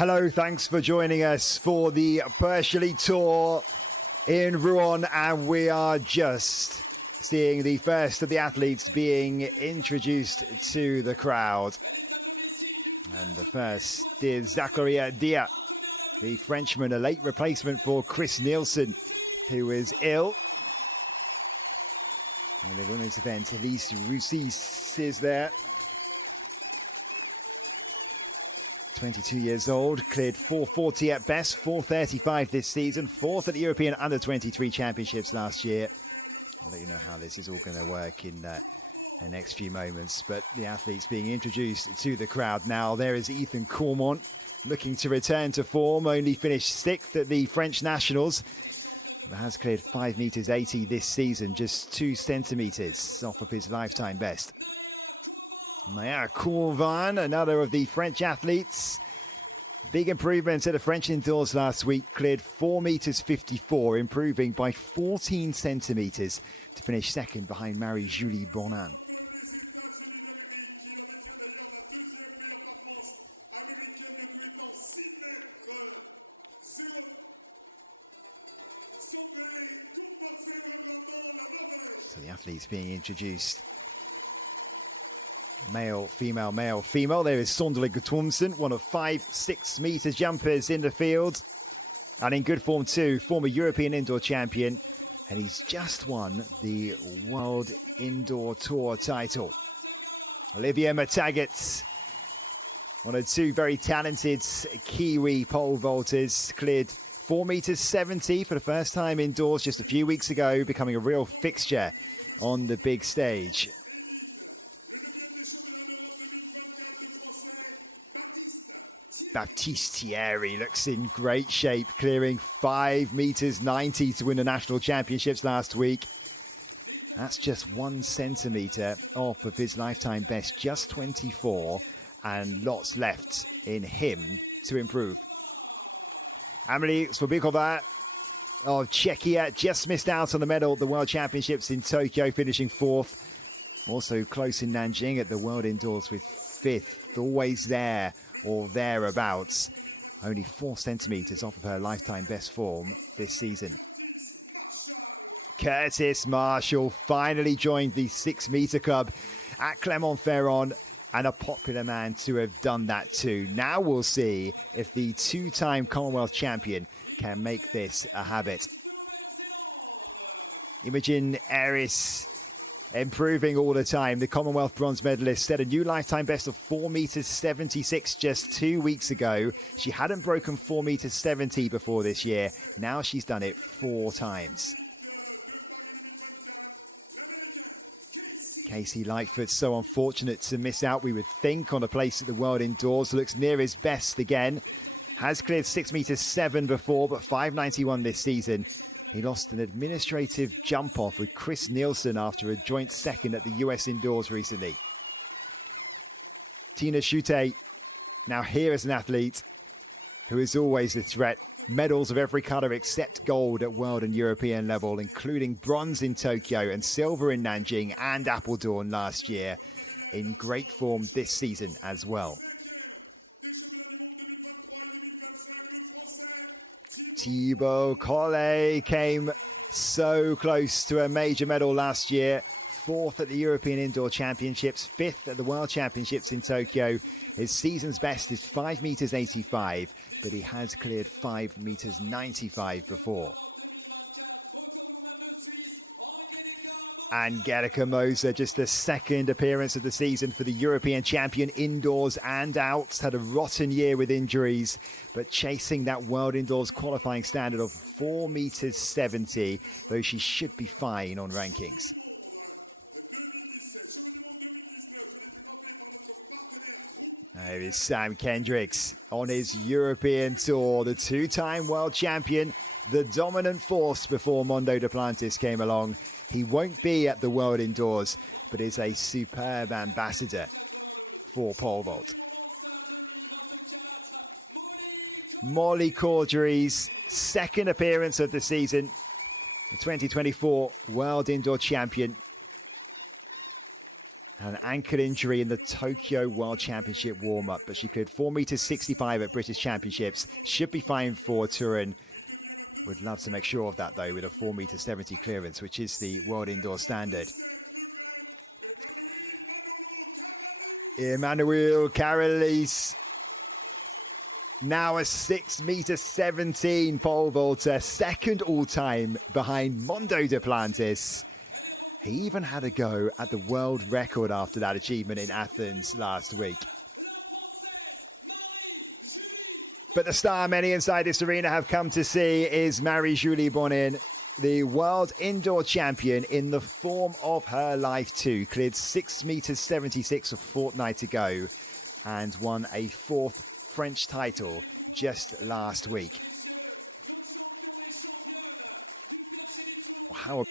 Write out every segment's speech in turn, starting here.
Hello, thanks for joining us for the Perche Tour in Rouen, and we are just seeing the first of the athletes being introduced to the crowd. And the first is Zachary Dia, the Frenchman, a late replacement for Chris Nielsen, who is ill. And the women's event, Elise Roussis is there. 22 years old, cleared 440 at best, 435 this season, fourth at the European Under-23 Championships last year. I'll let you know how this is all going to work in the next few moments. But the athletes being introduced to the crowd now. There is Ethan Cormont, looking to return to form, only finished 6th at the French Nationals, but has cleared 5 meters 80 this season, just 2 centimeters off of his lifetime best. Maya Courvan, another of the French athletes. Big improvements at the French indoors last week, cleared 4 meters 54, improving by 14 centimeters to finish second behind Marie-Julie Bournan. So the athletes being introduced. Male, female, male, female. There is Sonderling Thomsen, one of 5 6-meter jumpers in the field. And in good form too, former European indoor champion. And he's just won the World Indoor Tour title. Olivia Matagat, one of 2 very talented Kiwi pole vaulters, cleared 4 meters 70 for the first time indoors just a few weeks ago, becoming a real fixture on the big stage. Baptiste Thierry looks in great shape, clearing 5 meters 90 to win the national championships last week. That's just 1 centimeter off of his lifetime best, just 24, and lots left in him to improve. Amelie Svobikova of Czechia just missed out on the medal at the World Championships in Tokyo, finishing 4th. Also close in Nanjing at the World Indoors with 5th, always there or thereabouts. Only 4 centimeters off of her lifetime best form this season. Curtis Marshall finally joined the 6-meter club at Clermont-Ferrand, and a popular man to have done that too. Now we'll see if the 2-time Commonwealth champion can make this a habit. Imogen Eris improving all the time. The Commonwealth bronze medalist set a new lifetime best of 4 meters 76 just 2 weeks ago. She hadn't broken 4 meters 70 before this year. Now she's done it 4 times. Casey Lightfoot, so unfortunate to miss out, we would think, on a place at the World Indoors. Looks near his best again. Has cleared 6 meters 7 before, but 5.91 this season. He lost an administrative jump-off with Chris Nielsen after a joint second at the US Indoors recently. Tina Schutte, now here as an athlete who is always a threat. Medals of every colour except gold at world and European level, including bronze in Tokyo and silver in Nanjing and Apeldoorn last year. In great form this season as well. Thibaut Collet came so close to a major medal last year. 4th at the European Indoor Championships, 5th at the World Championships in Tokyo. His season's best is 5 meters 85, but he has cleared 5 meters 95 before. Angelika Moser, just the 2nd appearance of the season for the European champion indoors and outs. Had a rotten year with injuries, but chasing that World Indoors qualifying standard of 4 meters 70, though she should be fine on rankings. There is Sam Kendricks on his European tour, the 2-time world champion, the dominant force before Mondo Duplantis came along. He won't be at the World Indoors, but is a superb ambassador for pole vault. Molly Caudry's 2nd appearance of the season, the 2024 World Indoor Champion. An ankle injury in the Tokyo World Championship warm-up, but she cleared 4.65 m at British Championships. Should be fine for Turin. Would love to make sure of that, though, with a 4.70 m clearance, which is the world indoor standard. Emmanuel Carolise. Now a 6.17 m pole vaulter, second all-time behind Mondo Duplantis. He even had a go at the world record after that achievement in Athens last week. But the star many inside this arena have come to see is Marie-Julie Bonin, the world indoor champion in the form of her life too. Cleared 6.76 m a fortnight ago and won a 4th French title just last week. How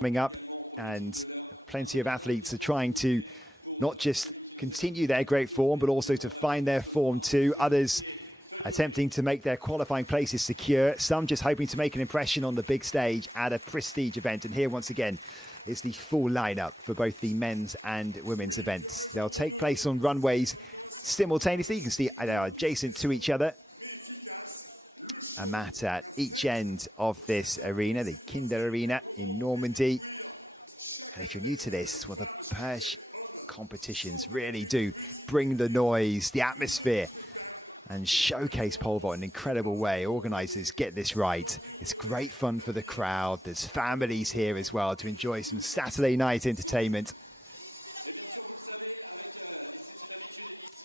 coming up, and plenty of athletes are trying to not just continue their great form, but also to find their form too. Others attempting to make their qualifying places secure. Some just hoping to make an impression on the big stage at a prestige event. And here, once again, is the full lineup for both the men's and women's events. They'll take place on runways simultaneously. You can see they are adjacent to each other. A mat at each end of this arena, the Kinder Arena in Normandy. And if you're new to this, well, the Perche competitions really do bring the noise, the atmosphere, and showcase pole vault in an incredible way. Organisers get this right. It's great fun for the crowd. There's families here as well to enjoy some Saturday night entertainment.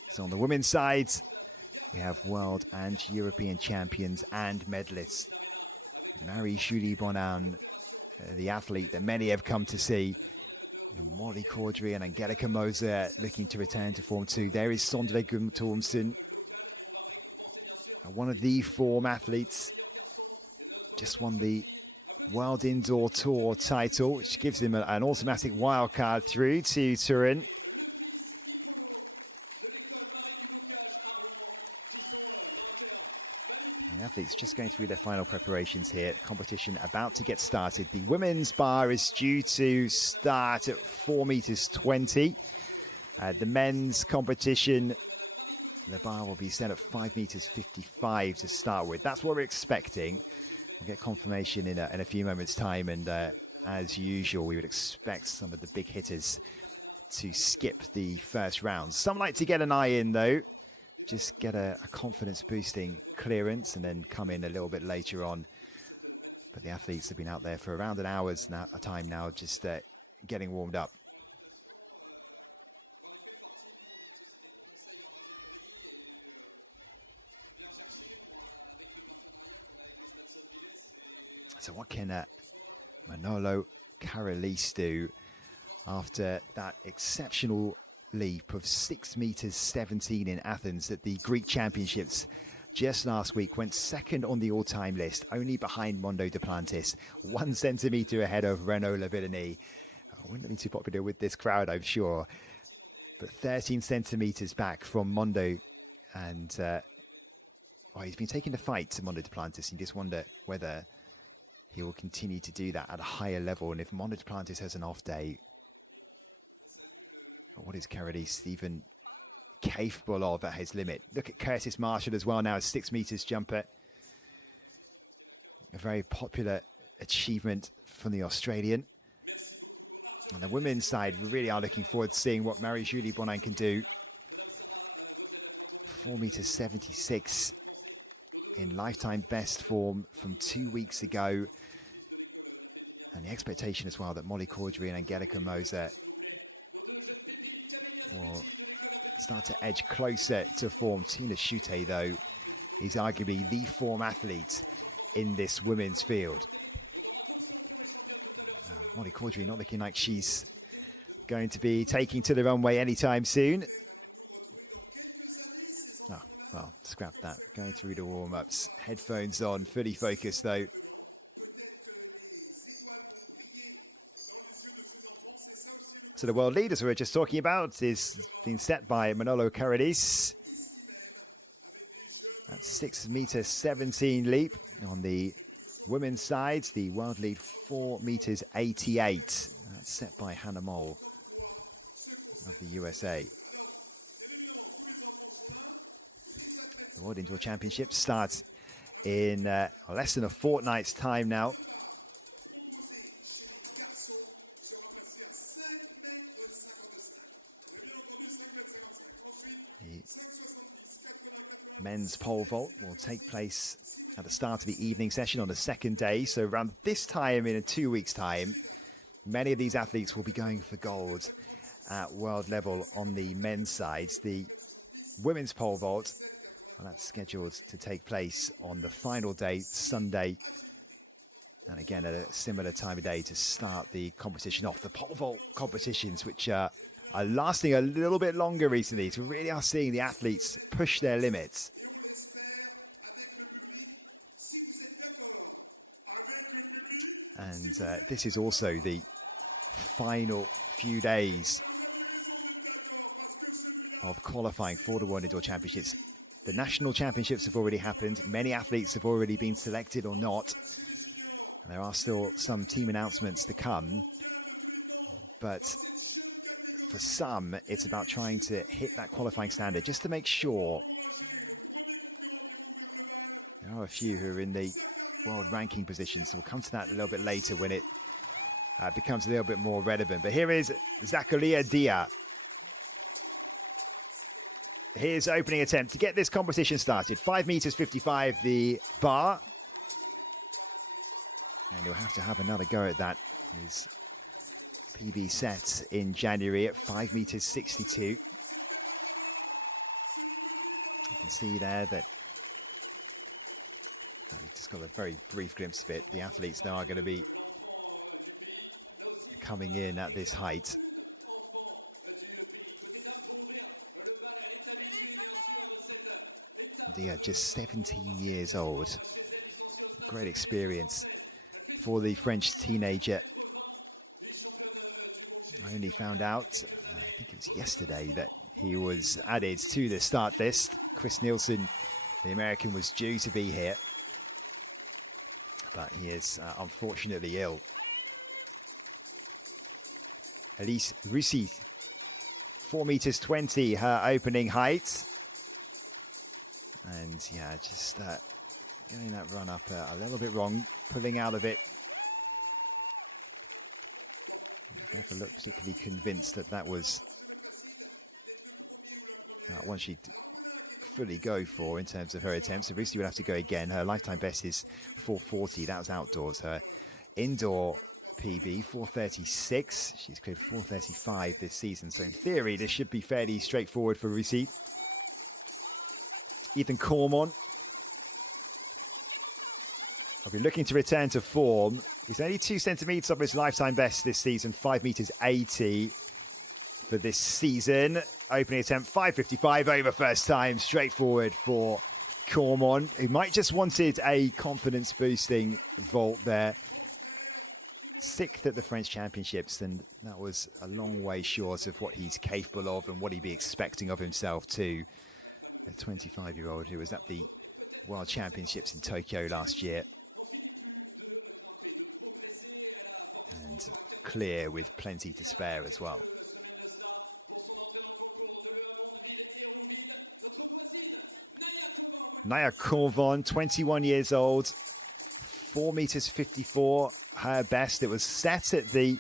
So on the women's side, we have world and European champions and medalists. Marie-Julie Bonin, the athlete that many have come to see. And Molly Caudry and Angelica Moser looking to return to Form 2. There is Sondre Gumtormsen, one of the form athletes. Just won the World Indoor Tour title, which gives him an automatic wildcard through to Turin. The athletes just going through their final preparations here. Competition about to get started. The women's bar is due to start at 4.20 m. The men's competition, the bar will be set at 5.55 m to start with. That's what we're expecting. We'll get confirmation in a few moments' time. And as usual, we would expect some of the big hitters to skip the first round. Some like to get an eye in, though. Just get a confidence-boosting clearance and then come in a little bit later on. But the athletes have been out there for around an hour's time now, just getting warmed up. So what can Manolo Carolise do after that exceptional leap of 6.17 m in Athens at the Greek Championships just last week? Went second on the all-time list, only behind Mondo Duplantis, 1 centimetre ahead of Renaud Lavillenie. Wouldn't be too popular with this crowd, I'm sure, but 13 centimetres back from Mondo. And he's been taking the fight to Mondo Duplantis, and you just wonder whether he will continue to do that at a higher level. And if Mondo Duplantis has an off day, what is Carolise even capable of at his limit? Look at Curtis Marshall as well now, a 6 meters jumper. A very popular achievement from the Australian. On the women's side, we really are looking forward to seeing what Marie-Julie Bonin can do. 4.76 meters. in lifetime best form from 2 weeks ago. And the expectation as well that Molly Caudry and Angelica Moser will start to edge closer to form. Tina Schutte, though, is arguably the form athlete in this women's field. Molly Caudry not looking like she's going to be taking to the runway anytime soon. Oh, well, scrap that. Going through the warm-ups. Headphones on, fully focused, though. So the world leaders we were just talking about is being set by Manolo Caradis. That's 6 m 17 leap on the women's side. The world lead 4 m 88. That's set by Hannah Mole of the USA. The World Indoor Championship starts in less than a fortnight's time now. The men's pole vault will take place at the start of the evening session on the second day. So around this time in 2 weeks' time, many of these athletes will be going for gold at world level on the men's side. The women's pole vault, well, that's scheduled to take place on the final day, Sunday. And again, at a similar time of day to start the competition off. The pole vault competitions, which are lasting a little bit longer recently. So we really are seeing the athletes push their limits. And this is also the final few days of qualifying for the World Indoor Championships. The national championships have already happened. Many athletes have already been selected or not. And there are still some team announcements to come. But for some, it's about trying to hit that qualifying standard just to make sure. There are a few who are in the world ranking positions, so we'll come to that a little bit later when it becomes a little bit more relevant. But here is Zakaria Dia. His opening attempt to get this competition started. 5 m 55 the bar. And he'll have to have another go at that. His PB set in January at 5 m 62. You can see there that we've just got a very brief glimpse of it. The athletes now are going to be coming in at this height. Dia, just 17 years old. Great experience for the French teenager. I only found out, I think it was yesterday, that he was added to the start list. Chris Nielsen, the American, was due to be here, but he is unfortunately ill. Elise Russi, 4 m 20, her opening height. And yeah, just getting that run up a little bit wrong, pulling out of it. Never looked particularly convinced that that was one she'd fully go for in terms of her attempts. So Russi would have to go again. Her lifetime best is 440. That was outdoors. Her indoor PB, 436. She's cleared 435 this season. So in theory, this should be fairly straightforward for Russi. Ethan Cormon will be looking to return to form. He's only 2 centimetres off his lifetime best this season, 5 m 80 for this season. Opening attempt, 5:55 over first time, straightforward for Cormon, who might just wanted a confidence-boosting vault there. 6th at the French Championships, and that was a long way short of what he's capable of and what he'd be expecting of himself too. A 25-year-old who was at the World Championships in Tokyo last year. And clear with plenty to spare as well. Naya Corvon, 21 years old, 4 m 54, her best. It was set at the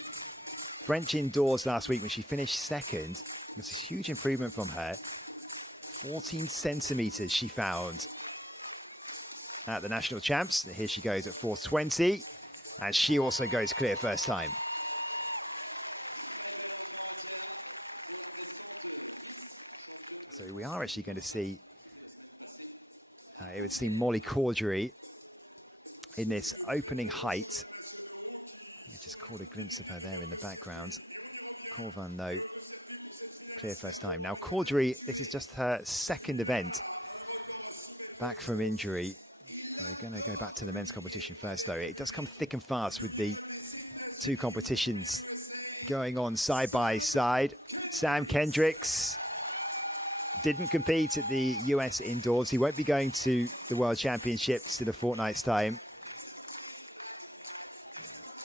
French indoors last week when she finished second. It's a huge improvement from her. 14 centimeters she found at the national champs. Here she goes at 4:20, and she also goes clear first time. So we are actually going to see, it would seem, Molly Cordery in this opening height. I just caught a glimpse of her there in the background. Corvan, though, clear first time. Now, Cordery, this is just her second event back from injury. We're going to go back to the men's competition first, though. It does come thick and fast with the two competitions going on side by side. Sam Kendricks didn't compete at the US indoors. He won't be going to the World Championships in a fortnight's time.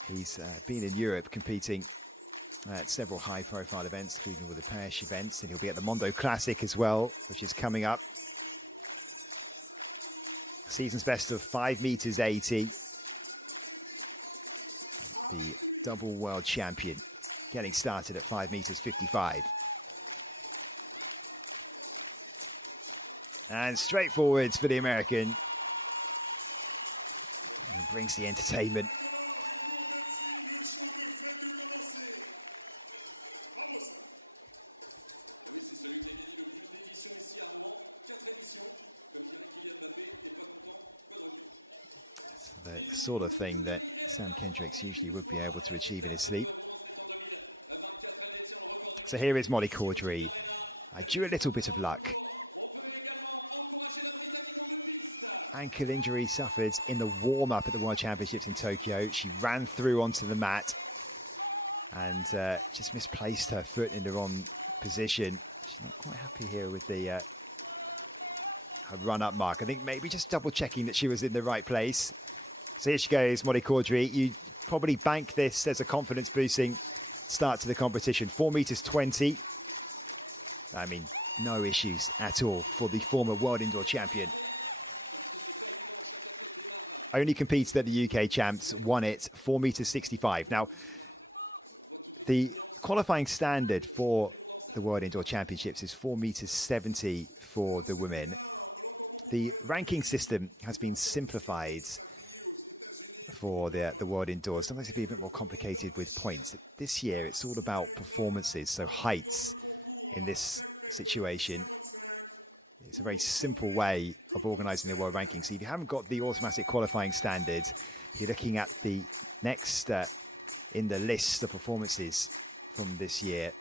He's been in Europe competing at several high-profile events, including with the Perche events, and he'll be at the Mondo Classic as well, which is coming up. Season's best of 5 meters 80. The double world champion getting started at 5 meters 55. And straight forwards for the American. And brings the entertainment. That's the sort of thing that Sam Kendricks usually would be able to achieve in his sleep. So here is Molly Cordery. I drew a little bit of luck. Ankle injury suffered in the warm-up at the World Championships in Tokyo. She ran through onto the mat and just misplaced her foot in the wrong position. She's not quite happy here with the her run-up mark. I think maybe just double-checking that she was in the right place. So here she goes, Molly Cordery. You probably bank this as a confidence-boosting start to the competition. 4 meters 20. I mean, no issues at all for the former world indoor champion. Only competed at the UK champs, won it, 4 meters 65. Now, the qualifying standard for the World Indoor Championships is 4 meters 70 for the women. The ranking system has been simplified for the World Indoors. Sometimes it can be a bit more complicated with points. This year, it's all about performances, so heights in this situation. It's a very simple way of organising the world rankings. So if you haven't got the automatic qualifying standard, you're looking at the next in the list of performances from this year.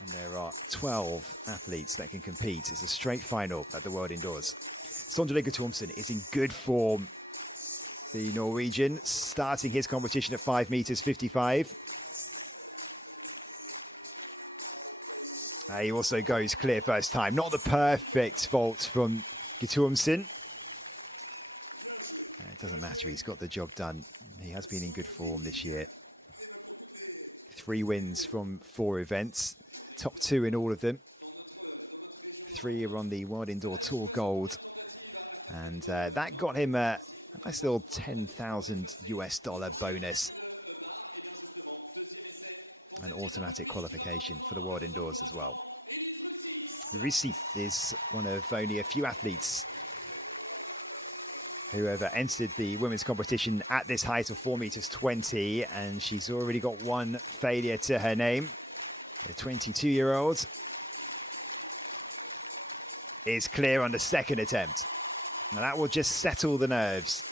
And there are 12 athletes that can compete. It's a straight final at the World Indoors. Sondre Guttormsen is in good form. The Norwegian starting his competition at 5 meters 55. He also goes clear first time. Not the perfect fault from Guttormsen. It doesn't matter. He's got the job done. He has been in good form this year. 3 wins from 4 events. Top 2 in all of them. 3 are on the World Indoor Tour Gold. And that got him a nice little $10,000 bonus. An automatic qualification for the World Indoors as well. Rissi is one of only a few athletes who have entered the women's competition at this height of 4 meters 20, and she's already got 1 failure to her name. The 22-year-old is clear on the second attempt. Now that will just settle the nerves.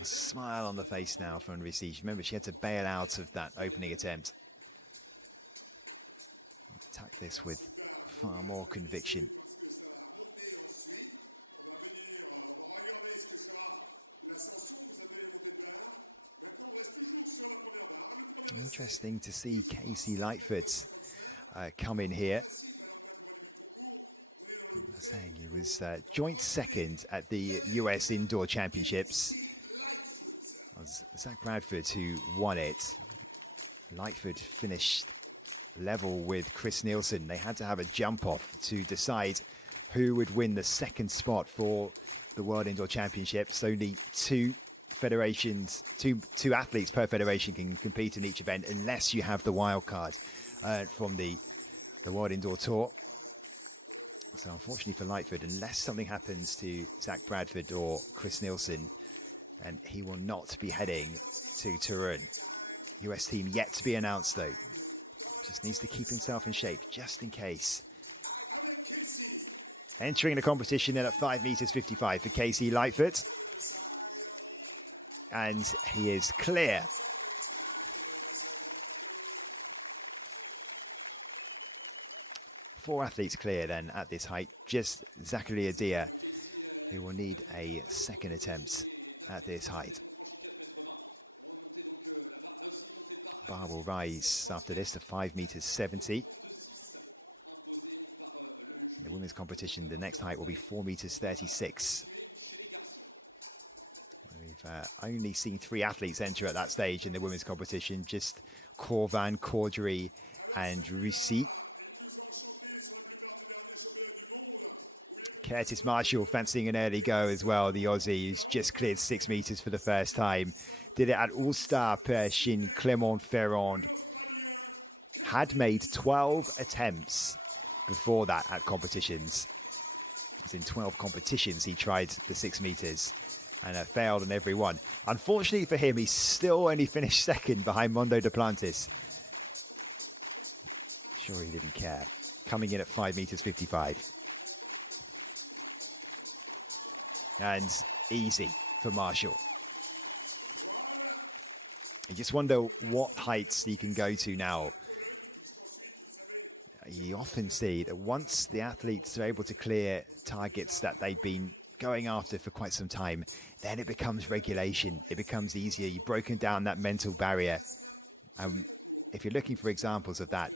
A smile on the face now from Rissi. Remember, she had to bail out of that opening attempt. Attack this with far more conviction. Interesting to see Casey Lightfoot come in here. I was saying he was joint second at the US Indoor Championships. It was Zach Bradford who won it. Lightfoot finished level with Chris Nielsen. They had to have a jump off to decide who would win the second spot for the World Indoor Championships. Only 2 federations, two athletes per federation can compete in each event unless you have the wild card from the World Indoor Tour. So unfortunately for Lightfoot, unless something happens to Zach Bradford or Chris Nielsen, and he will not be heading to Turin. US team yet to be announced though. Just needs to keep himself in shape just in case. Entering the competition then at 5 meters 55 for Casey Lightfoot. And he is clear. Four athletes clear then at this height. Just Zachary Adia, who will need a second attempt at this height. Bar will rise after this to 5 meters 70. In the women's competition, the next height will be 4 meters 36. We've only seen 3 athletes enter at that stage in the women's competition, just Corvan, Caudry and Russi. Curtis Marshall fancying an early go as well, the Aussie, who's just cleared 6 meters for the first time. Did it at All-Star Perche in Clermont-Ferrand. Had made 12 attempts before that at competitions. As in 12 competitions, he tried the 6 meters and failed on every one. Unfortunately for him, he still only finished second behind Mondo Duplantis. Sure he didn't care. Coming in at 5 meters 55. And easy for Marshall. I just wonder what heights he can go to now. You often see that once the athletes are able to clear targets that they've been going after for quite some time, then it becomes regulation. It becomes easier. You've broken down that mental barrier. If you're looking for examples of that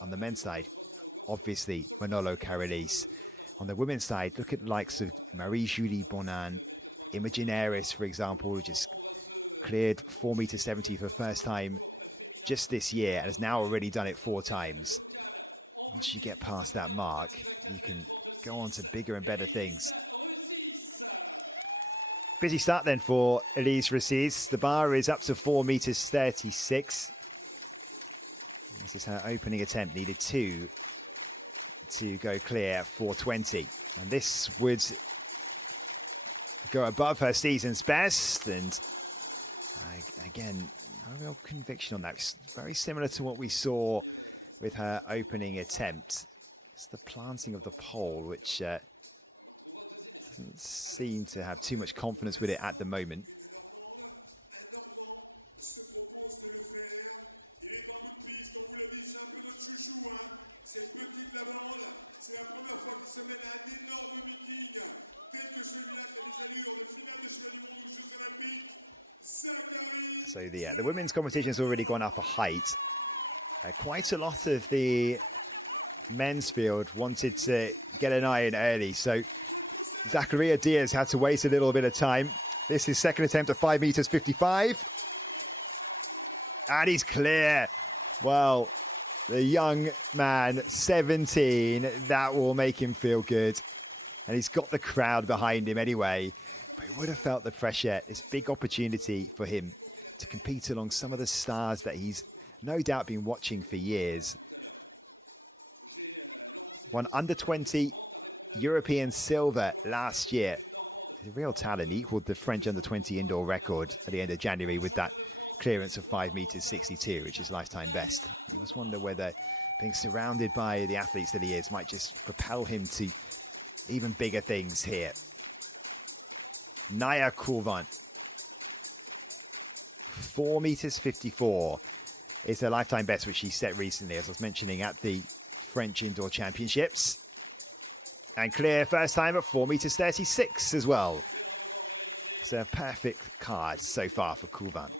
on the men's side, obviously Manolo Carolis. On the women's side, look at the likes of Marie-Julie Bonan, Imogen Aris, for example, who just cleared 4 meters 70 for the first time just this year and has now already done it 4 times. Once you get past that mark, you can go on to bigger and better things. Busy start then for Elise Rassis. The bar is up to 4 meters 36. This is her opening attempt. Needed 2 to go clear at 4:20. And this would go above her season's best. And again, no real conviction on that. It's very similar to what we saw with her opening attempt. It's the planting of the pole, which doesn't seem to have too much confidence with it at the moment. So the women's competition has already gone up a height. Quite a lot of the men's field wanted to get an eye in early. So Zachariah Diaz had to wait a little bit of time. This is second attempt at 5 meters 55. And he's clear. Well, the young man, 17, that will make him feel good. And he's got the crowd behind him anyway. But he would have felt the pressure. It's a big opportunity for him to compete along some of the stars that he's no doubt been watching for years. Won under 20 European silver last year. He's a real talent. He equaled the French under 20 indoor record at the end of January with that clearance of 5 meters 62, which is lifetime best. You must wonder whether being surrounded by the athletes that he is might just propel him to even bigger things here. Naya Courvan. 4 meters 54 is her lifetime best, which she set recently, as I was mentioning, at the French Indoor Championships. And clear first time at 4 meters 36 as well. It's a perfect card so far for Courvan.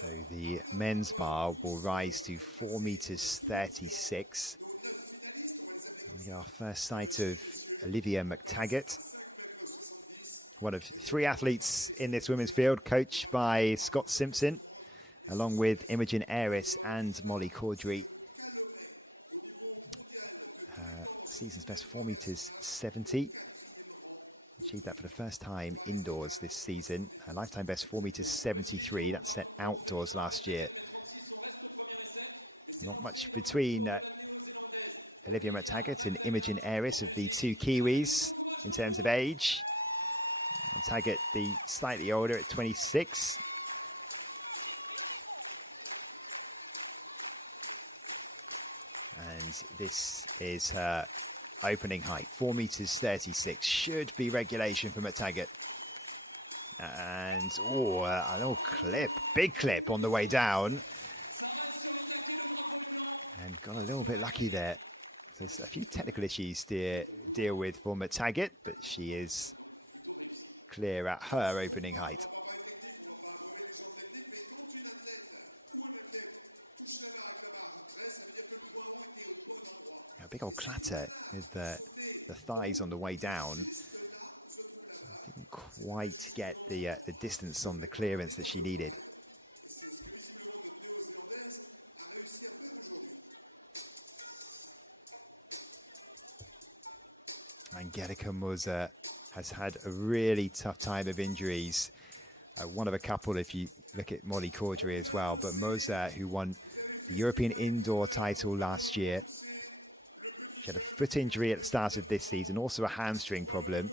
So the men's bar will rise to 4 meters 36. We get our first sight of Olivia McTaggart, one of 3 athletes in this women's field, coached by Scott Simpson, along with Imogen Aris and Molly Caudry. Season's best 4 meters 70. Achieved that for the first time indoors this season. Her lifetime best 4 meters 73. That's set outdoors last year. Not much between Olivia McTaggart and Imogen Aris of the 2 Kiwis in terms of age. McTaggart, the slightly older at 26. And this is her opening height, 4 meters 36. Should be regulation for McTaggart. And, oh, a little clip, big clip on the way down. And got a little bit lucky there. So there's a few technical issues to deal with for McTaggart, but she is clear at her opening height. A big old clatter with the thighs on the way down. Didn't quite get the distance on the clearance that she needed. Angelika Moser has had a really tough time of injuries. One of a couple if you look at Molly Caudry as well. But Moser, who won the European indoor title last year, she had a foot injury at the start of this season, also a hamstring problem.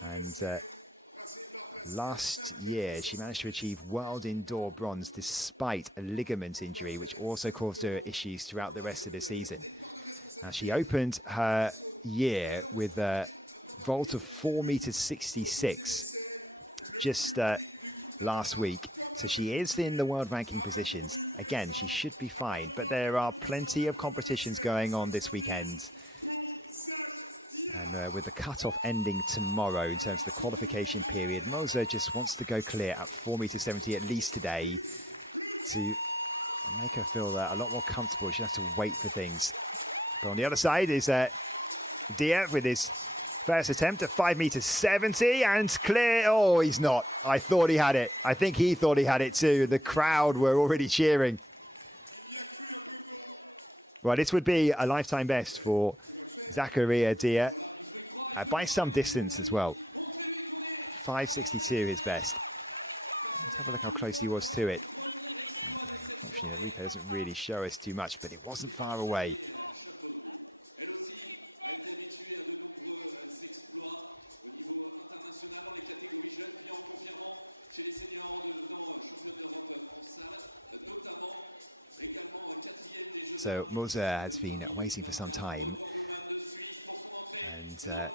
And last year, she managed to achieve world indoor bronze despite a ligament injury, which also caused her issues throughout the rest of the season. Now, she opened her year with a vault of 4 meters 66 just last week. So she is in the world ranking positions. Again, she should be fine, but there are plenty of competitions going on this weekend. And with the cutoff ending tomorrow in terms of the qualification period, Moser just wants to go clear at 4 meters 70 at least today to make her feel a lot more comfortable. She doesn't have to wait for things. But on the other side is Dia with his first attempt at 5 meters 70 and clear. Oh, he's not. I thought he had it. I think he thought he had it too. The crowd were already cheering. Well, this would be a lifetime best for Zachariah Dia by some distance as well. 5.62 his best. Let's have a look how close he was to it. Unfortunately, the replay doesn't really show us too much, but it wasn't far away. So Moser has been waiting for some time, and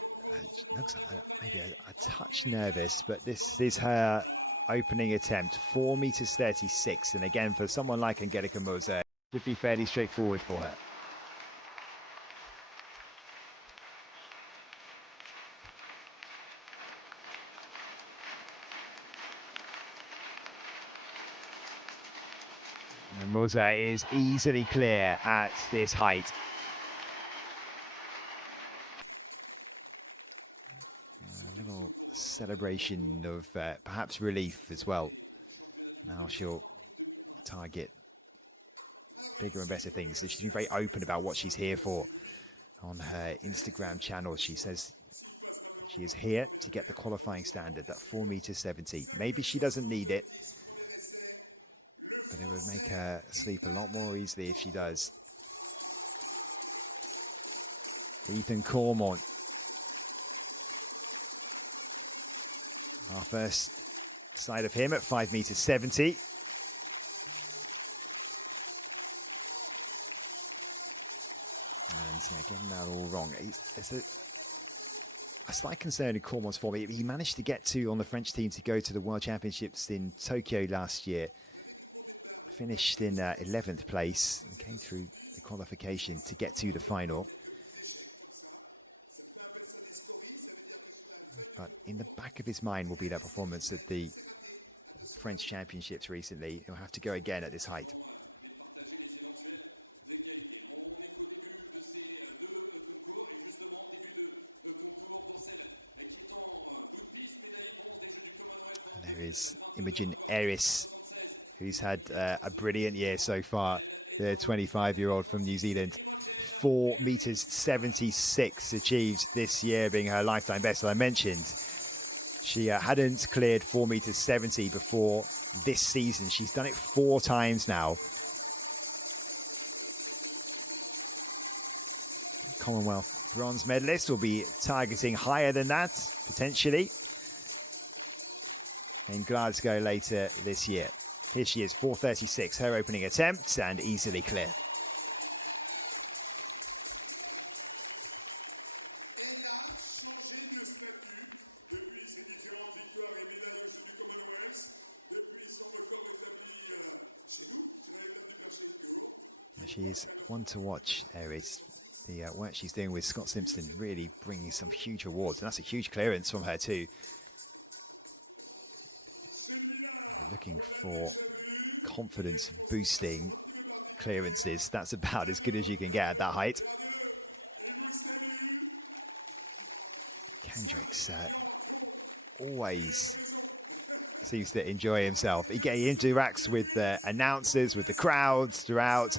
looks maybe a touch nervous, but this is her opening attempt, 4 meters 36, and again for someone like Angelika Moser, it should be fairly straightforward for her. And Moser is easily clear at this height. A little celebration of perhaps relief as well. Now she'll target bigger and better things. So she's been very open about what she's here for on her Instagram channel. She says she is here to get the qualifying standard, that 4 meters 70. Maybe she doesn't need it, but it would make her sleep a lot more easily if she does. Ethan Cormont. Our first sight of him at 5 meters 70. And yeah, getting that all wrong. It's a slight concern in Cormont's form. He managed to get on the French team to go to the World Championships in Tokyo last year. Finished in 11th place and came through the qualification to get to the final. But in the back of his mind will be that performance at the French championships recently. He'll have to go again at this height. And there is Imogen Eris, who's had a brilliant year so far. The 25-year-old from New Zealand. 4 meters 76 achieved this year, being her lifetime best. As I mentioned, she hadn't cleared 4 meters 70 before this season. She's done it 4 times now. Commonwealth bronze medalist will be targeting higher than that, potentially, in Glasgow later this year. Here she is, 4:36, her opening attempt, and easily clear. She's one to watch, Aries. The work she's doing with Scott Simpson really bringing some huge awards, and that's a huge clearance from her too. We're looking for confidence boosting clearances. That's about as good as you can get at that height. Kendricks always seems to enjoy himself. He interacts with the announcers, with the crowds throughout.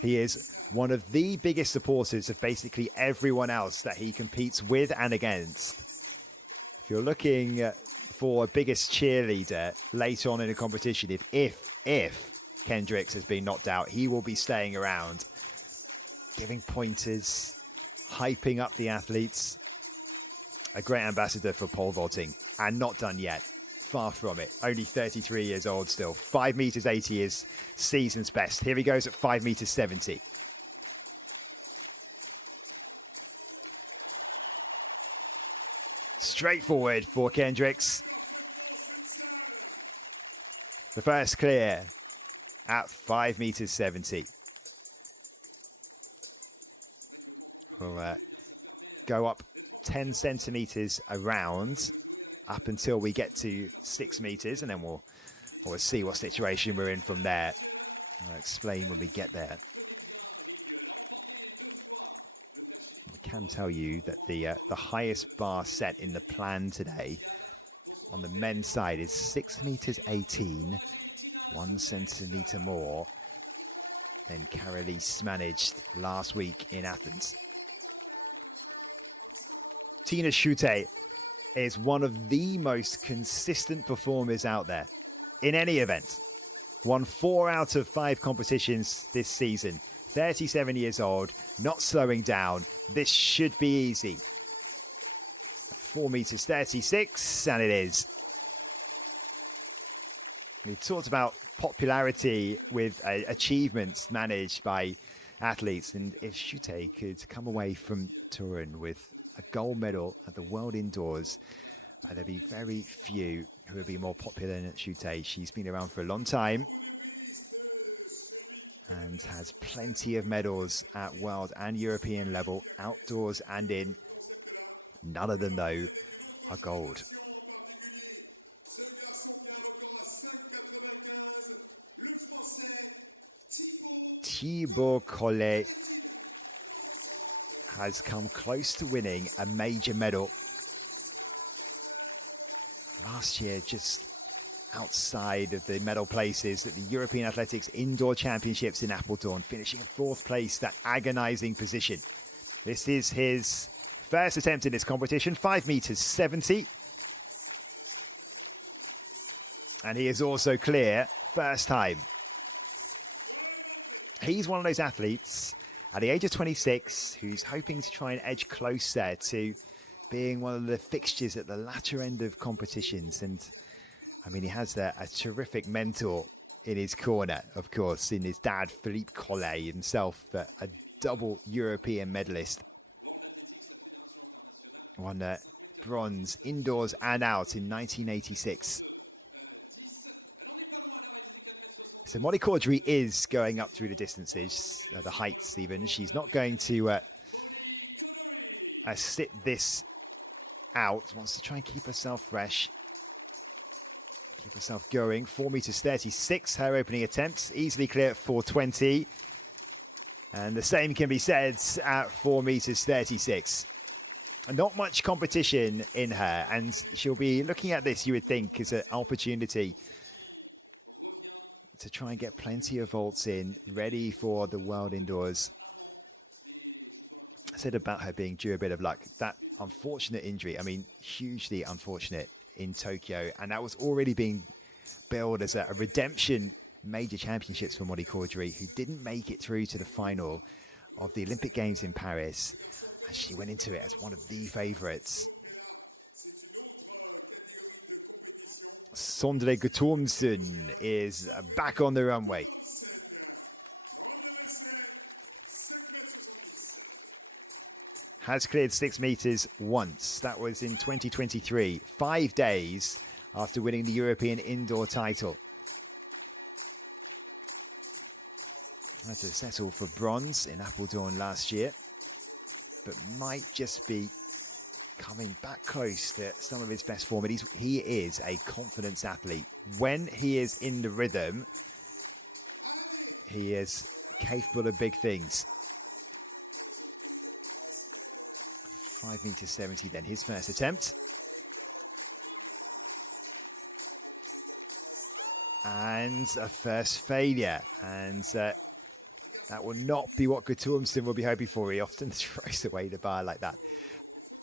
He is one of the biggest supporters of basically everyone else that he competes with and against. If you're looking for a biggest cheerleader later on in a competition, if Kendricks has been knocked out, he will be staying around, giving pointers, hyping up the athletes. A great ambassador for pole vaulting, and not done yet. Far from it. Only 33 years old still. 5 meters 80 is season's best. Here he goes at 5 meters 70. Straightforward for Kendricks. The first clear at 5 meters 70. We'll go up 10 centimeters around up until we get to 6 meters, and then we'll see what situation we're in from there. I'll explain when we get there. I can tell you that the highest bar set in the plan today on the men's side is 6 meters 18, 1 centimeter more than Karolise managed last week in Athens. Tina Schutte is one of the most consistent performers out there in any event. Won 4 out of 5 competitions this season. 37 years old, not slowing down. This should be easy. 4 meters 36, and it is. We talked about popularity with achievements managed by athletes, and if Schutte could come away from Turin with a gold medal at the World Indoors, there'd be very few who would be more popular than Schutte. She's been around for a long time and has plenty of medals at world and European level, outdoors and in. None of them, though, are gold. Thibaut Collet has come close to winning a major medal. Last year, just outside of the medal places at the European Athletics Indoor Championships in Appledorn, finishing 4th place, that agonizing position. This is his first attempt in this competition, 5 meters 70. And he is also clear, first time. He's one of those athletes at the age of 26 who's hoping to try and edge closer to being one of the fixtures at the latter end of competitions. And I mean, he has a terrific mentor in his corner, of course, in his dad, Philippe Collet, himself a double European medalist. Won bronze indoors and out in 1986. So Molly Caudry is going up through the distances, the heights even. She's not going to sit this out. Wants to try and keep herself fresh. Keep herself going. 4 meters 36, her opening attempt. Easily clear at 4:20. And the same can be said at 4 meters 36. Not much competition in her, and she'll be looking at this, you would think, as an opportunity to try and get plenty of vaults in, ready for the World Indoors. I said about her being due a bit of luck. That unfortunate injury, I mean, hugely unfortunate in Tokyo, and that was already being billed as a redemption major championships for Molly Caudry, who didn't make it through to the final of the Olympic Games in Paris. And she went into it as one of the favourites. Sondre Guttormsen is back on the runway. Has cleared 6 meters once. That was in 2023, 5 days after winning the European indoor title. Had to settle for bronze in Apeldoorn last year, but might just be coming back close to some of his best form. And he is a confidence athlete. When he is in the rhythm, he is capable of big things. 5 meters 70 then, his first attempt. And a first failure. And that will not be what Guttormsen will be hoping for. He often throws away the bar like that.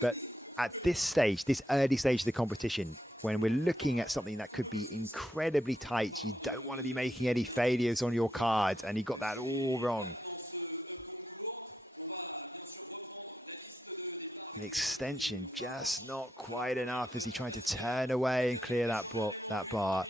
But at this stage, this early stage of the competition, when we're looking at something that could be incredibly tight, you don't want to be making any failures on your cards, and he got that all wrong. The extension just not quite enough as he tried to turn away and clear that bar.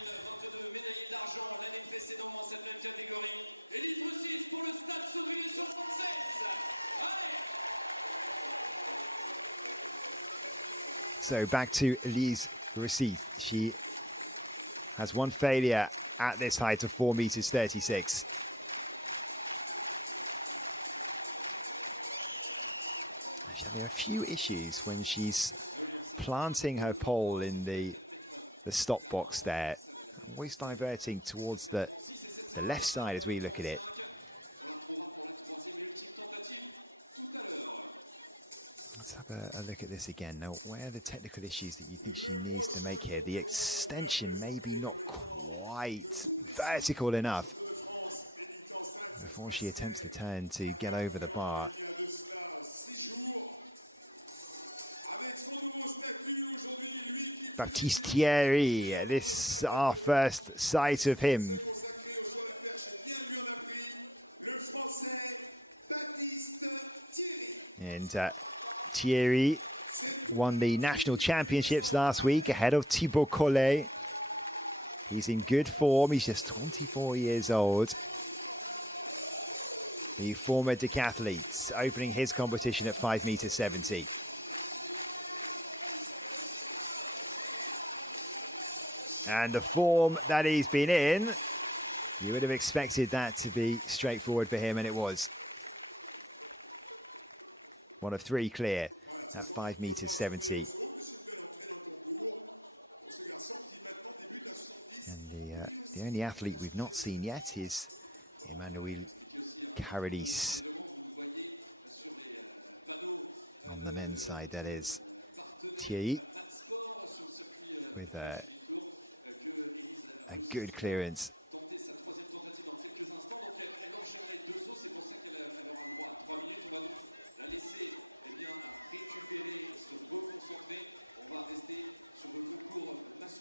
So back to Elise Rossi. She has one failure at this height of 4 meters 36. She's having a few issues when she's planting her pole in the stop box there. Always diverting towards the left side as we look at it. Let's have a look at this again. Now, where are the technical issues that you think she needs to make here? The extension maybe not quite vertical enough before she attempts to turn to get over the bar. Baptiste Thierry, this is our first sight of him. And Thierry won the national championships last week ahead of Thibaut Collet. He's in good form. He's just 24 years old. The former decathlete opening his competition at 5 meters 70. And the form that he's been in, you would have expected that to be straightforward for him, and it was. One of 3 clear at 5 meters 70. And the only athlete we've not seen yet is Emmanuel Caradis. On the men's side, that is Thierry with a good clearance.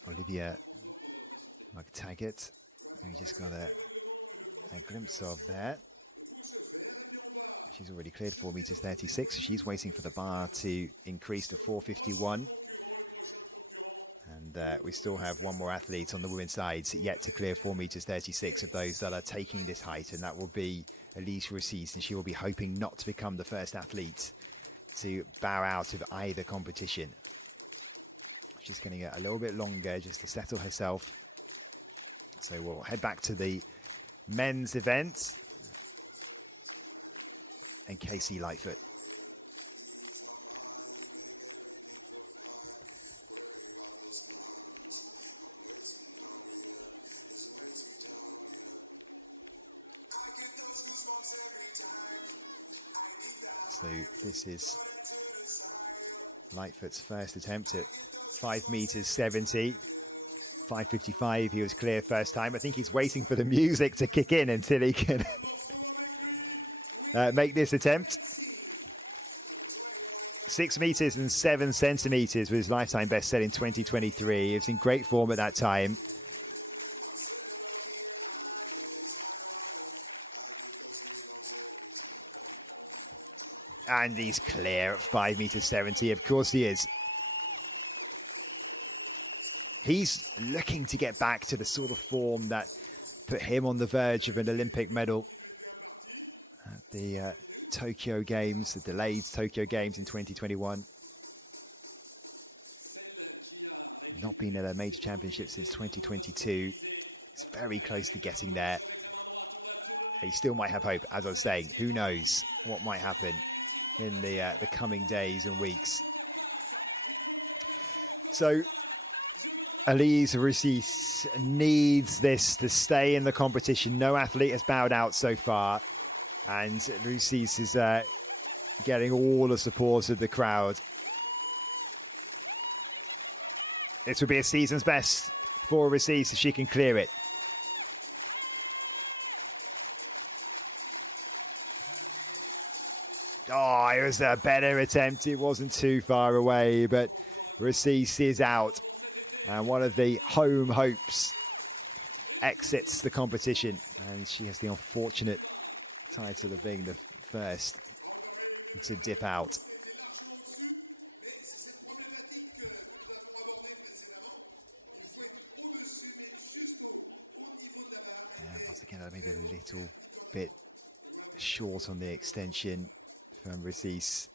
Olivia McTaggart, we just got a glimpse of that. She's already cleared 4 meters 36, so she's waiting for the bar to increase to 4:51. And we still have one more athlete on the women's side yet to clear 4 meters 36 of those that are taking this height, and that will be Elise Rossi, and she will be hoping not to become the first athlete to bow out of either competition. She's getting a little bit longer just to settle herself. So we'll head back to the men's event and Casey Lightfoot. So this is Lightfoot's first attempt at 5 meters 70. 5:55, he was clear first time. I think he's waiting for the music to kick in until he can make this attempt. 6 meters and 7 centimeters was his lifetime best set in 2023. He was in great form at that time. And he's clear at 5 meters 70. Of course he is. He's looking to get back to the sort of form that put him on the verge of an Olympic medal at the Tokyo Games, the delayed Tokyo Games in 2021. Not been at a major championship since 2022. He's very close to getting there. He still might have hope, as I was saying. Who knows what might happen in the coming days and weeks. So Elise Russis needs this to stay in the competition. No athlete has bowed out so far. And Russis is getting all the support of the crowd. This would be a season's best for Russis if she can clear it. Oh, it was a better attempt. It wasn't too far away, but Russis is out. And one of the home hopes exits the competition. And she has the unfortunate title of being the first to dip out. Once again, maybe a little bit short on the extension from Russis.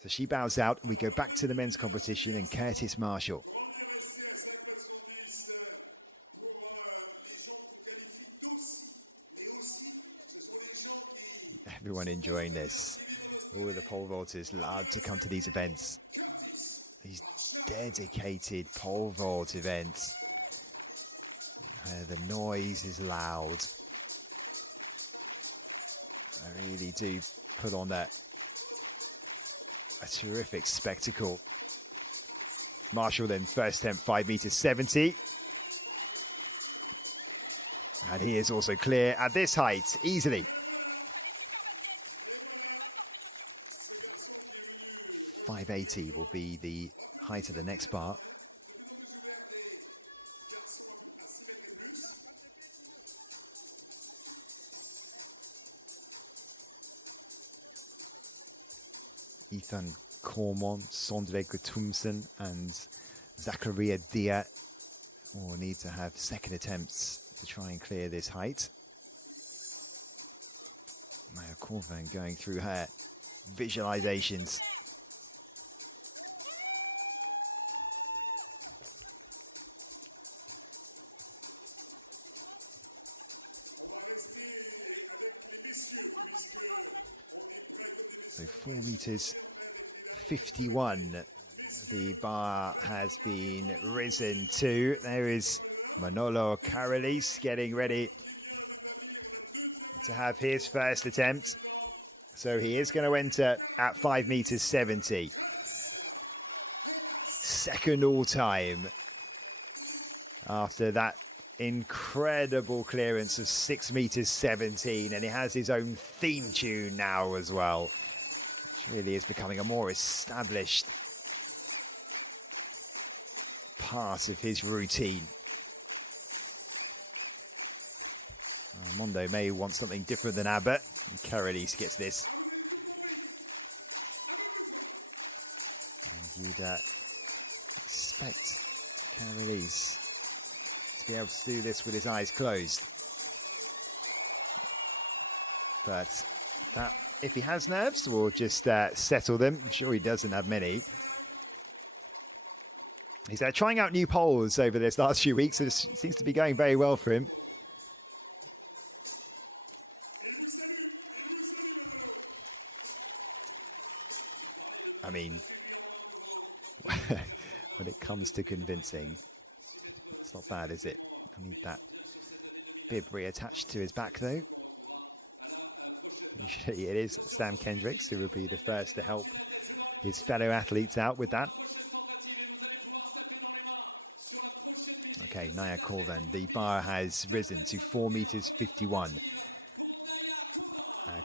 So she bows out, and we go back to the men's competition and Curtis Marshall. Everyone enjoying this. All of the pole vaulters love to come to these events. These dedicated pole vault events. The noise is loud. I really do put on a terrific spectacle. Marshall then first attempt 5 meters 70. And he is also clear at this height, easily. 580 will be the height of the next bar. Ethan Cormont, Sondre Gutumsen and Zachariah Dia all need to have second attempts to try and clear this height. Maya Corvan going through her visualizations. So 4 meters 51, the bar has been risen to. There is Manolo Carolis getting ready to have his first attempt. So he is going to enter at 5 meters 70. Second all time after that incredible clearance of 6 meters 17. And he has his own theme tune now as well. Really is becoming a more established part of his routine. Mondo may want something different than Abbott, and Carolis gets this. And you'd expect Carolis to be able to do this with his eyes closed. But that, if he has nerves, we'll just settle them. I'm sure he doesn't have many. He's trying out new poles over this last few weeks. So it seems to be going very well for him. I mean, when it comes to convincing, it's not bad, is it? I need that bib reattached to his back, though. Usually it is Sam Kendricks who will be the first to help his fellow athletes out with that. Okay, Naya Corvan, the bar has risen to 4 meters 51.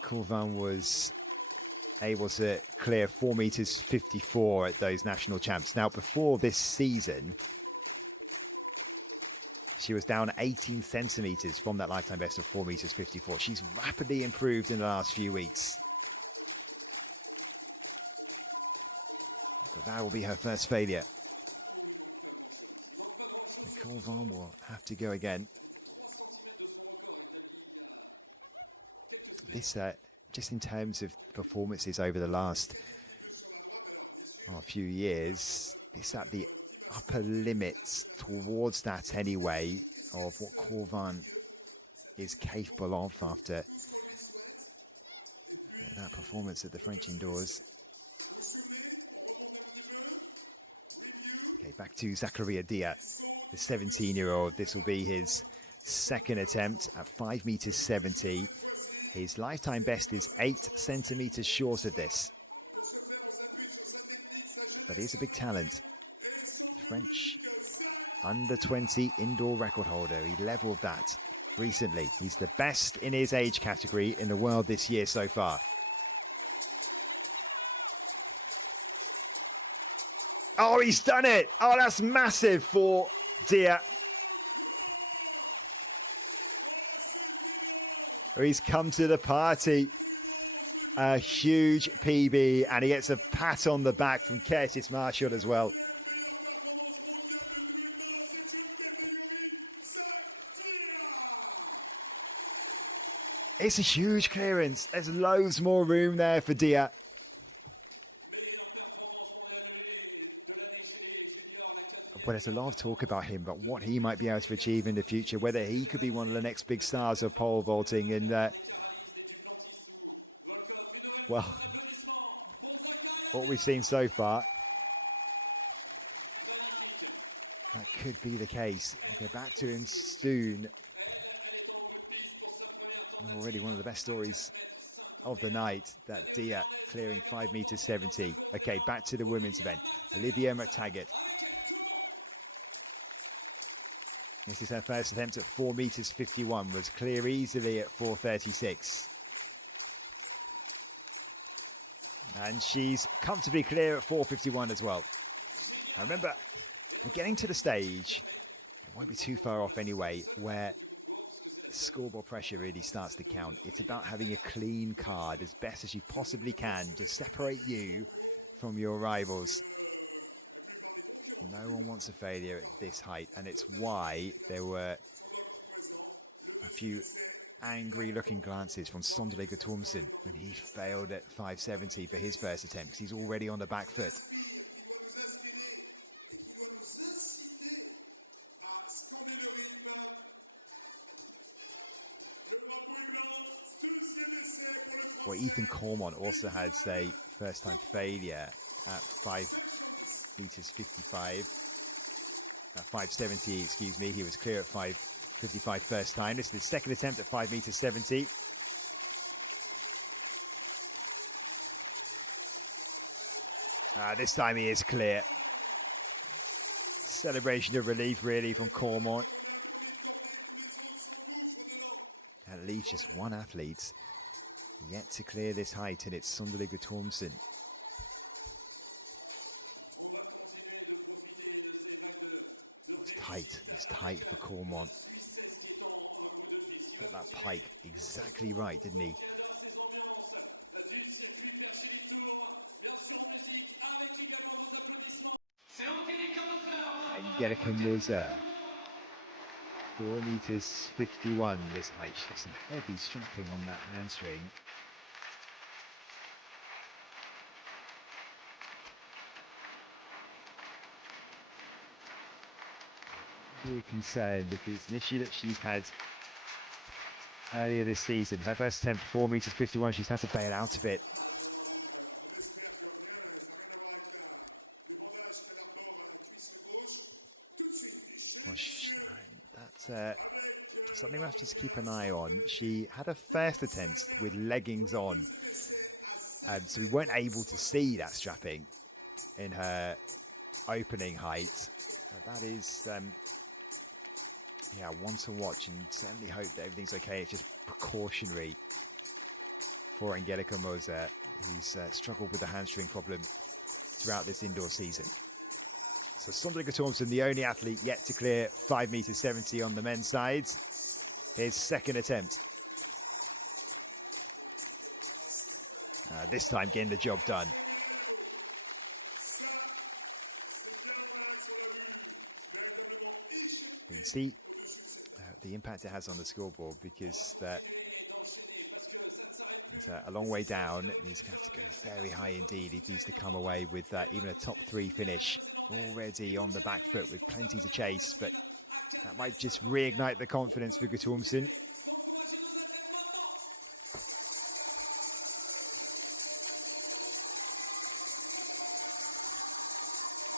Corvan was able to clear 4 meters 54 at those national champs. Now, before this season, she was down 18 centimeters from that lifetime best of 4 meters 54. She's rapidly improved in the last few weeks. But that will be her first failure. Corvan will have to go again. This, just in terms of performances over the last few years, this at the upper limits towards that anyway of what Corvan is capable of after that performance at the French indoors. Okay, back to Zakaria Dia, the 17-year-old. This will be his second attempt at 5 meters 70. His lifetime best is 8 centimeters short of this. But he's a big talent. French under-20 indoor record holder. He leveled that recently. He's the best in his age category in the world this year so far. Oh, he's done it! Oh, that's massive for Dia. He's come to the party. A huge PB, and he gets a pat on the back from Curtis Marshall as well. It's a huge clearance. There's loads more room there for Dia. Well, there's a lot of talk about him, but what he might be able to achieve in the future, whether he could be one of the next big stars of pole vaulting. And, well, what we've seen so far, that could be the case. I'll go back to him soon. Already one of the best stories of the night, that Dia clearing 5 meters 70. Okay, back to the women's event. Olivia McTaggart. This is her first attempt at 4 meters 51, was clear easily at 4:36. And she's comfortably clear at 4:51 as well. Now remember, we're getting to the stage, it won't be too far off anyway, where scoreboard pressure really starts to count. It's about having a clean card as best as you possibly can to separate you from your rivals. No one wants a failure at this height, and it's why there were a few angry looking glances from Sondre Thomsen when he failed at 570 for his first attempt, because he's already on the back foot. Well, Ethan Cormont also had a first time failure at 5 meters 55, at 570, excuse me. He was clear at 5:55 first time. This is his second attempt at 5 meters 70. This time he is clear. Celebration of relief really from Cormont. At least just one athlete yet to clear this height, and it's Sondre Thomsen. It's tight for Cormont. Got that pike exactly right, didn't he? And Gerika Musa. 4 meters 51 this height. She's some heavy strapping on that hamstring. Really concerned with this, an issue that she's had earlier this season. Her first attempt, 4 meters 51, she's had to bail out of it. Well, something we have to just keep an eye on. She had a first attempt with leggings on, so we weren't able to see that strapping in her opening height. But that is, yeah, one to watch, and certainly hope that everything's okay. It's just precautionary for Angelika Moser, who's struggled with a hamstring problem throughout this indoor season. So Sondre Guttormsen, the only athlete yet to clear 5 meters 70 on the men's side. His second attempt. This time getting the job done. You can see the impact it has on the scoreboard, because that is a long way down, and he's going to have to go very high indeed if he's to come away with even a top 3 finish. Already on the back foot with plenty to chase, but that might just reignite the confidence for Guttormsen.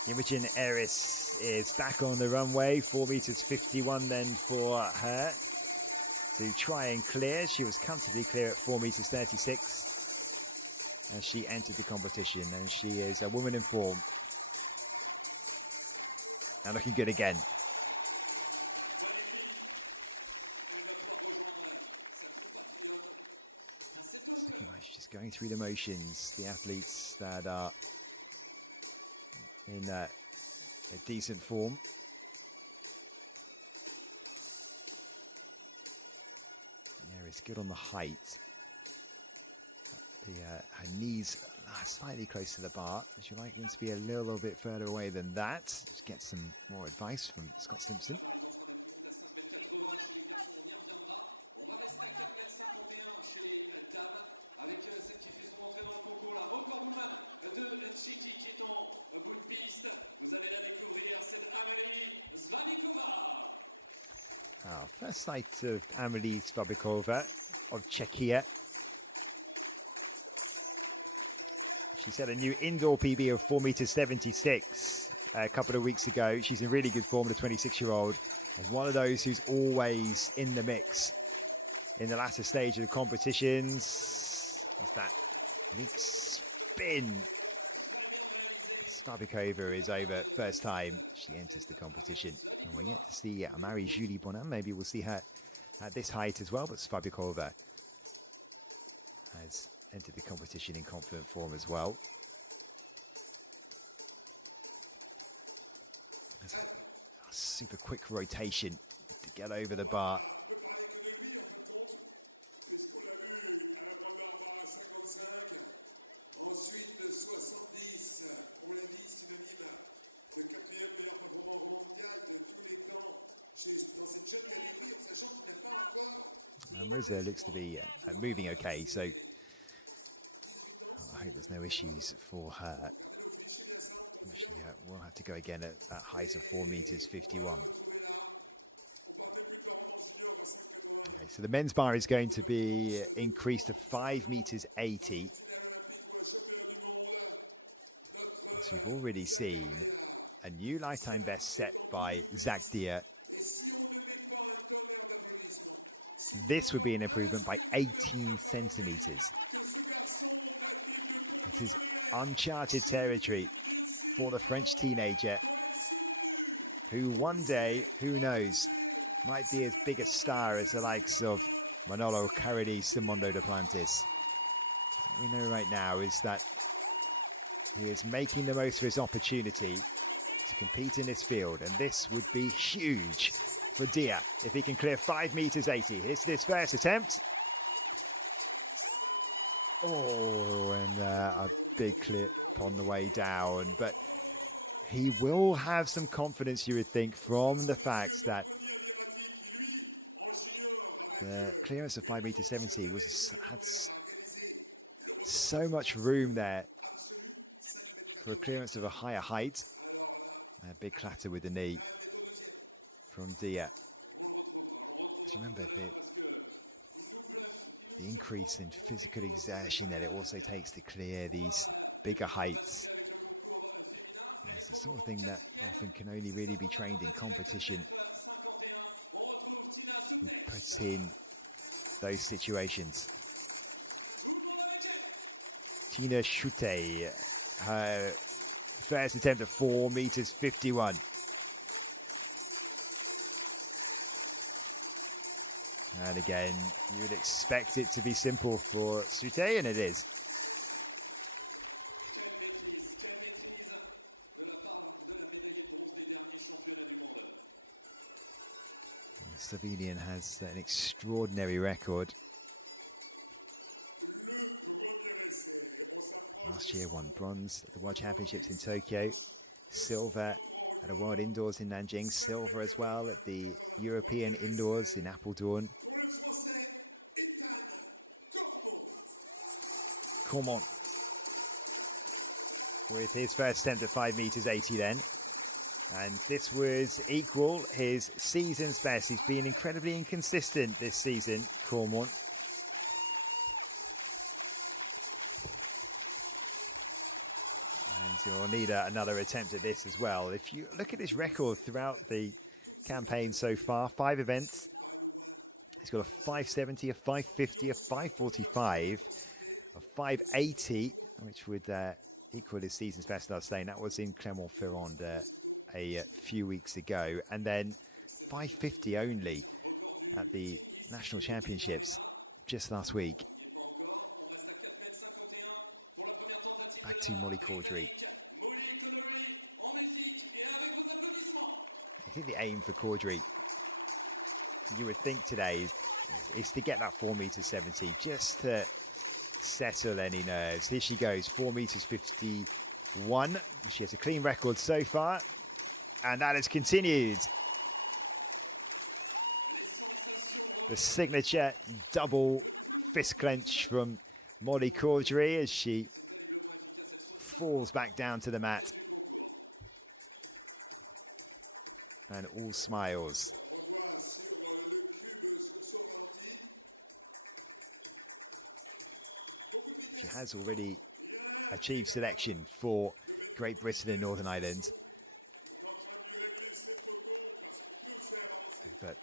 Imogen Eris is back on the runway, 4 meters 51 then for her to try and clear. She was comfortably clear at 4 meters 36 as she entered the competition, and she is a woman in form. And looking good again. It's looking like she's just going through the motions. The athletes that are in a decent form. Yeah, it's good on the height. Her knees are slightly close to the bar. Would you like them to be a little bit further away than that? Just get some more advice from Scott Simpson. First sight of Amelie Svabikova of Czechia. She set a new indoor PB of 4 meters 76 a couple of weeks ago. She's in really good form, the 26-year-old, and one of those who's always in the mix in the latter stage of the competitions. As that big spin. Svabikova is over first time she enters the competition. And we're yet to see Marie-Julie Bonin. Maybe we'll see her at this height as well, but Svabikova has entered the competition in confident form as well. That's a super quick rotation to get over the bar. And Rosa looks to be moving okay, so I hope there's no issues for her. She will have to go again at that height of 4 meters 51. Okay, so the men's bar is going to be increased to 5 meters 80. So we've already seen a new lifetime best set by Zach Deer. This would be an improvement by 18 centimeters. It is uncharted territory for the French teenager, who one day, who knows, might be as big a star as the likes of Manolo Carides and Mondo Duplantis. What we know right now is that he is making the most of his opportunity to compete in this field, and this would be huge for Dia if he can clear 5 meters 80. This is his first attempt. Oh, and a big clip on the way down, but he will have some confidence, you would think, from the fact that the clearance of 5 meters 70 had so much room there for a clearance of a higher height. A big clatter with the knee from Dia. Do you remember the increase in physical exertion that it also takes to clear these bigger heights? It's the sort of thing that often can only really be trained in competition. who puts in those situations. Tina Schute, her first attempt at 4 meters 51. And again, you would expect it to be simple for Schute, and it is. Slovenian has an extraordinary record. Last year won bronze at the World Championships in Tokyo, silver at a World Indoors in Nanjing, silver as well at the European Indoors in Apeldoorn. Cormont with his first attempt at 5 meters 80 then. And this was equal his season's best. He's been incredibly inconsistent this season, Cormont. And you'll need another attempt at this as well. If you look at his record throughout the campaign so far, 5 events. He's got a 570, a 550, a 545, a 580, which would equal his season's best, I was saying. That was in Clermont-Ferrand a few weeks ago. And then 550 only at the National Championships just last week. Back to Molly Caudry. I think the aim for Caudry, you would think today, is to get that 4 meters 70, just to settle any nerves. Here she goes, 4 meters 51. She has a clean record so far, and that has continued. The signature double fist clench from Molly Caudry as she falls back down to the mat. And all smiles. She has already achieved selection for Great Britain and Northern Ireland. But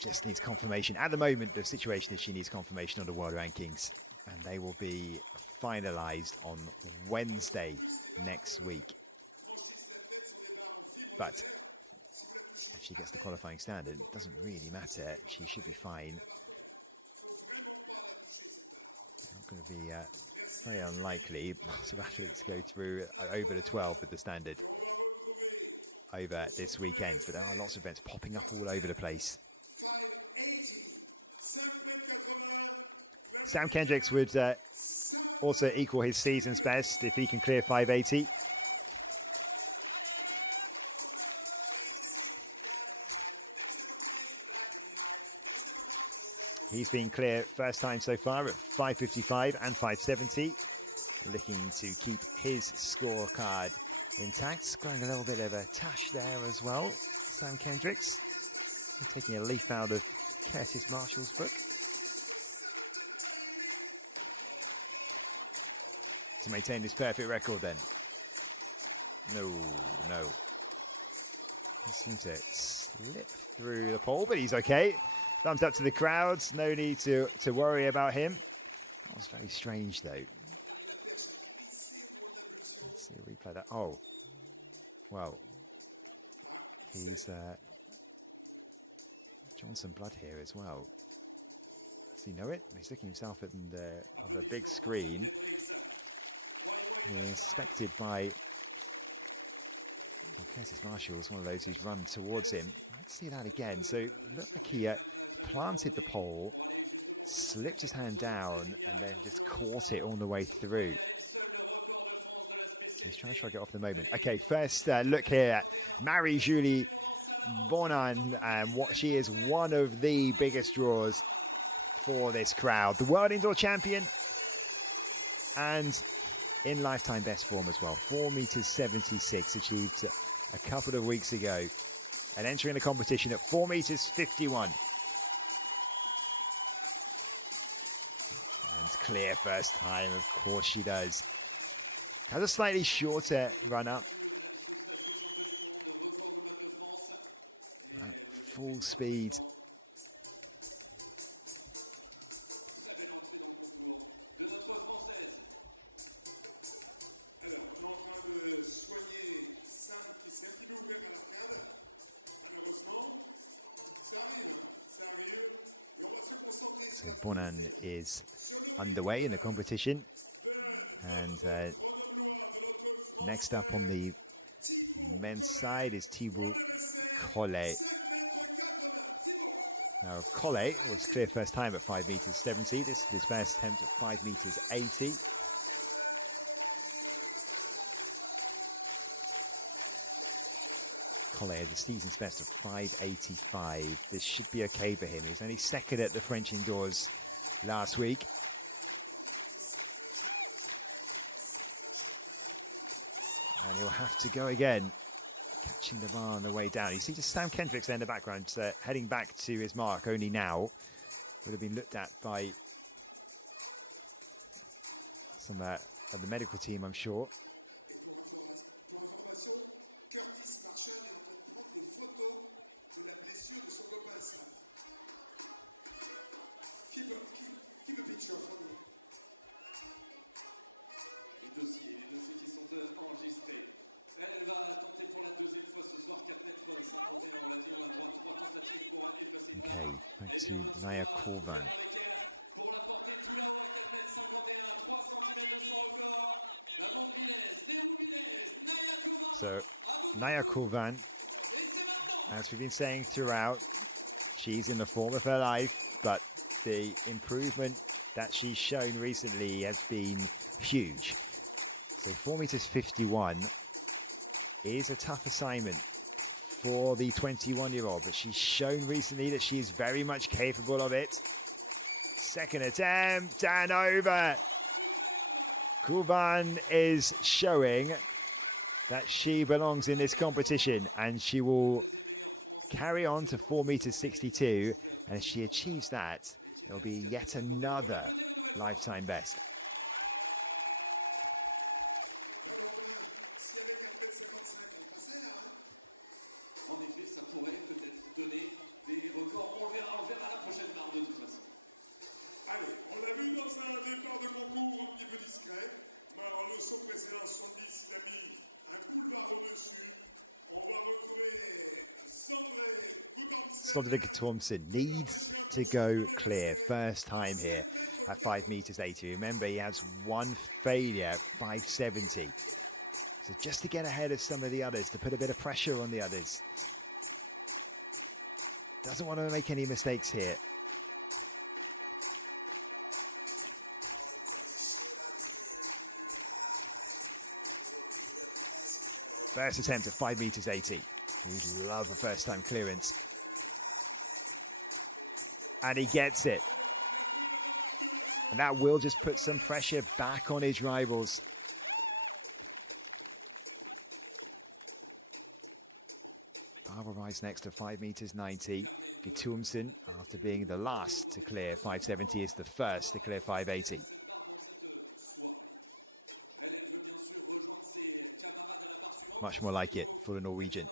just needs confirmation. At the moment, the situation is she needs confirmation on the world rankings. And they will be finalised on Wednesday next week. But if she gets the qualifying standard, it doesn't really matter. She should be fine. Not going to be very unlikely for athletes to go through over the 12 with the standard over this weekend. But there are lots of events popping up all over the place. Sam Kendricks would also equal his season's best if he can clear 580. He's been clear first time so far at 555 and 570. Looking to keep his scorecard intact. Scoring a little bit of a tash there as well. Sam Kendricks. Taking a leaf out of Curtis Marshall's book. To maintain this perfect record then. No. He seemed to slip through the pole, but he's okay. Thumbs up to the crowds. No need to worry about him. That was very strange, though. Let's see a replay of that. Oh. Well. He's Johnson blood here as well. Does he know it? He's looking himself at on the big screen. He's inspected by Curtis Marshall is one of those who's run towards him. Let's see that again. So it looked like he planted the pole, slipped his hand down, and then just caught it on the way through. He's trying to shrug it off at the moment. Okay, first look here. Marie-Julie Bonan, she is one of the biggest draws for this crowd. The World Indoor Champion and in lifetime best form as well. 4 meters 76 achieved a couple of weeks ago. And entering the competition at 4 meters 51. And clear first time, of course she does. Has a slightly shorter run up. Full speed So Bonan is underway in the competition. And next up on the men's side is Thibaut Collet. Now, Collet was clear first time at 5 meters 70. This is his first attempt at 5 meters 80. Collet has a season's best of 5.85. This should be okay for him. He was only second at the French indoors last week. And he'll have to go again, catching the bar on the way down. You see just Sam Kendricks there in the background, heading back to his mark only now. Would have been looked at by some of the medical team, I'm sure. Okay, back to Naya Corvan. So, Naya Corvan, as we've been saying throughout, she's in the form of her life, but the improvement that she's shown recently has been huge. So 4 meters 51 is a tough assignment for the 21-year-old, but she's shown recently that she is very much capable of it. Second attempt and over. Corvan is showing that she belongs in this competition, and she will carry on to 4 meters 62. And if she achieves that, it'll be yet another lifetime best. Sloterdijk Thompson needs to go clear first time here at 5 meters 80. Remember, he has one failure at 570. So just to get ahead of some of the others, to put a bit of pressure on the others. Doesn't want to make any mistakes here. First attempt at 5 meters 80. He'd love a first time clearance. And he gets it. And that will just put some pressure back on his rivals. Barbara Rice next to 5 meters 90. Guttormsen, after being the last to clear 570, is the first to clear 580. Much more like it for the Norwegian.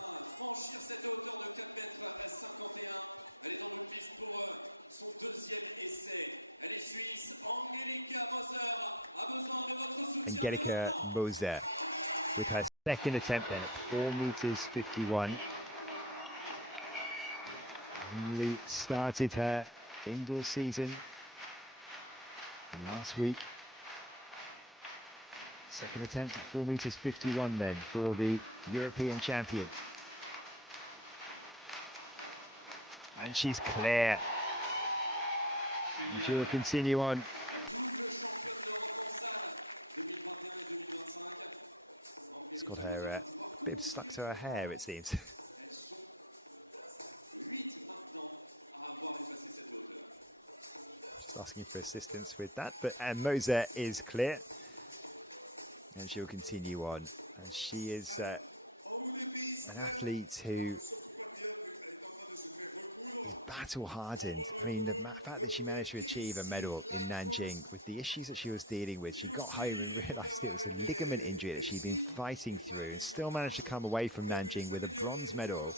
And Gerika Moser with her second attempt then at 4 meters 51. Only started her indoor season last week. Second attempt at 4 meters 51 then for the European champion. And she's clear. And she will continue on. It's got her bib stuck to her hair, it seems. Just asking for assistance with that, but Moser is clear. And she'll continue on. And she is an athlete who is battle hardened. I mean, the fact that she managed to achieve a medal in Nanjing with the issues that she was dealing with, she got home and realized it was a ligament injury that she'd been fighting through, and still managed to come away from Nanjing with a bronze medal.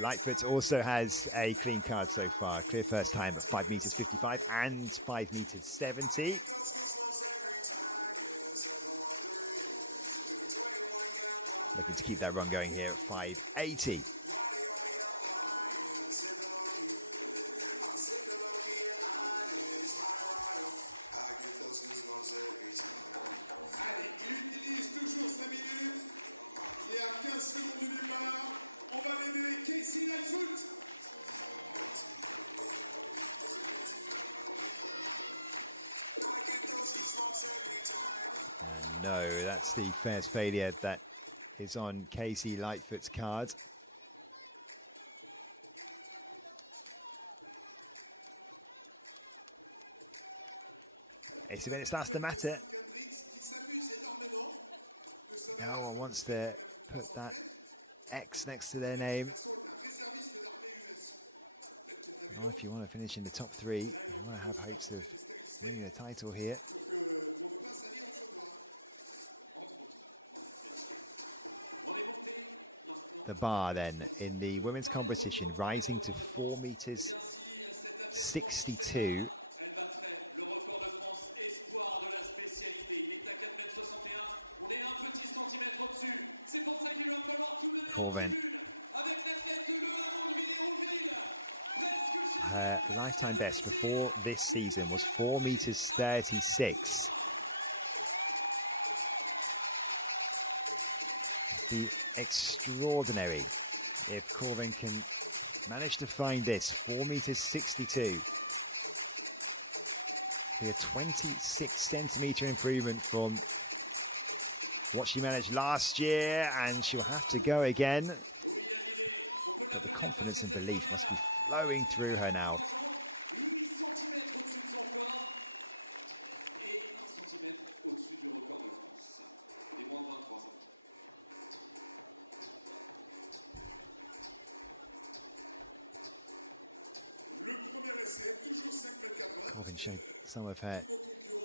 Lightfoot also has a clean card so far. Clear first time at 5 meters 55 and 5 meters 70. Looking to keep that run going here at 580. And no, that's the first failure that is on Casey Lightfoot's card. It's a minute starts to matter. No one wants to put that X next to their name. Not if you want to finish in the top three. You want to have hopes of winning the title here. The bar then in the women's competition rising to 4 meters 62. Corvin. Her lifetime best before this season was 4 meters 36. It'd be extraordinary if Corvin can manage to find this 4 meters 62. Be a 26 centimeter improvement from what she managed last year, and she'll have to go again. But the confidence and belief must be flowing through her now. Corvin showed some of her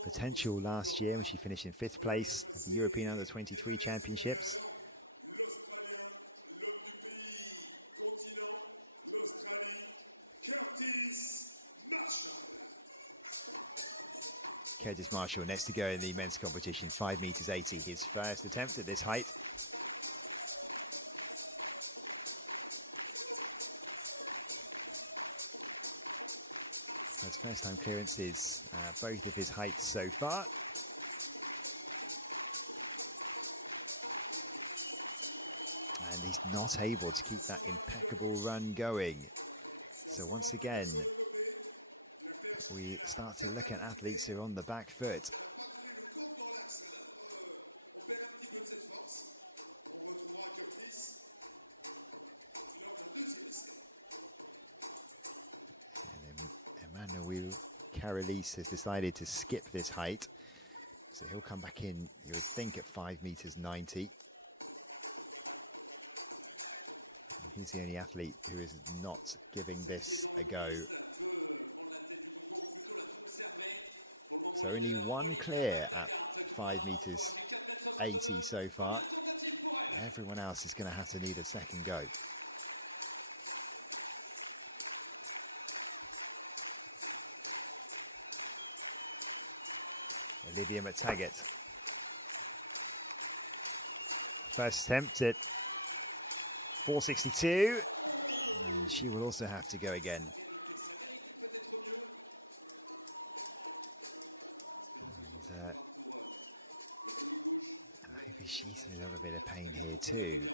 potential last year when she finished in 5th place at the European Under-23 Championships. Curtis Marshall next to go in the men's competition, 5 meters 80, his first attempt at this height. His first time clearances, both of his heights so far. And he's not able to keep that impeccable run going. So once again, we start to look at athletes who are on the back foot. Emmanuel Carolis has decided to skip this height, so he'll come back in, you would think, at 5 meters 90. He's the only athlete who is not giving this a go. So only one clear at 5 meters 80 so far. Everyone else is going to have to need a second go. Olivia McTaggart. First attempt at 462, and she will also have to go again. And maybe she's in a little bit of pain here too.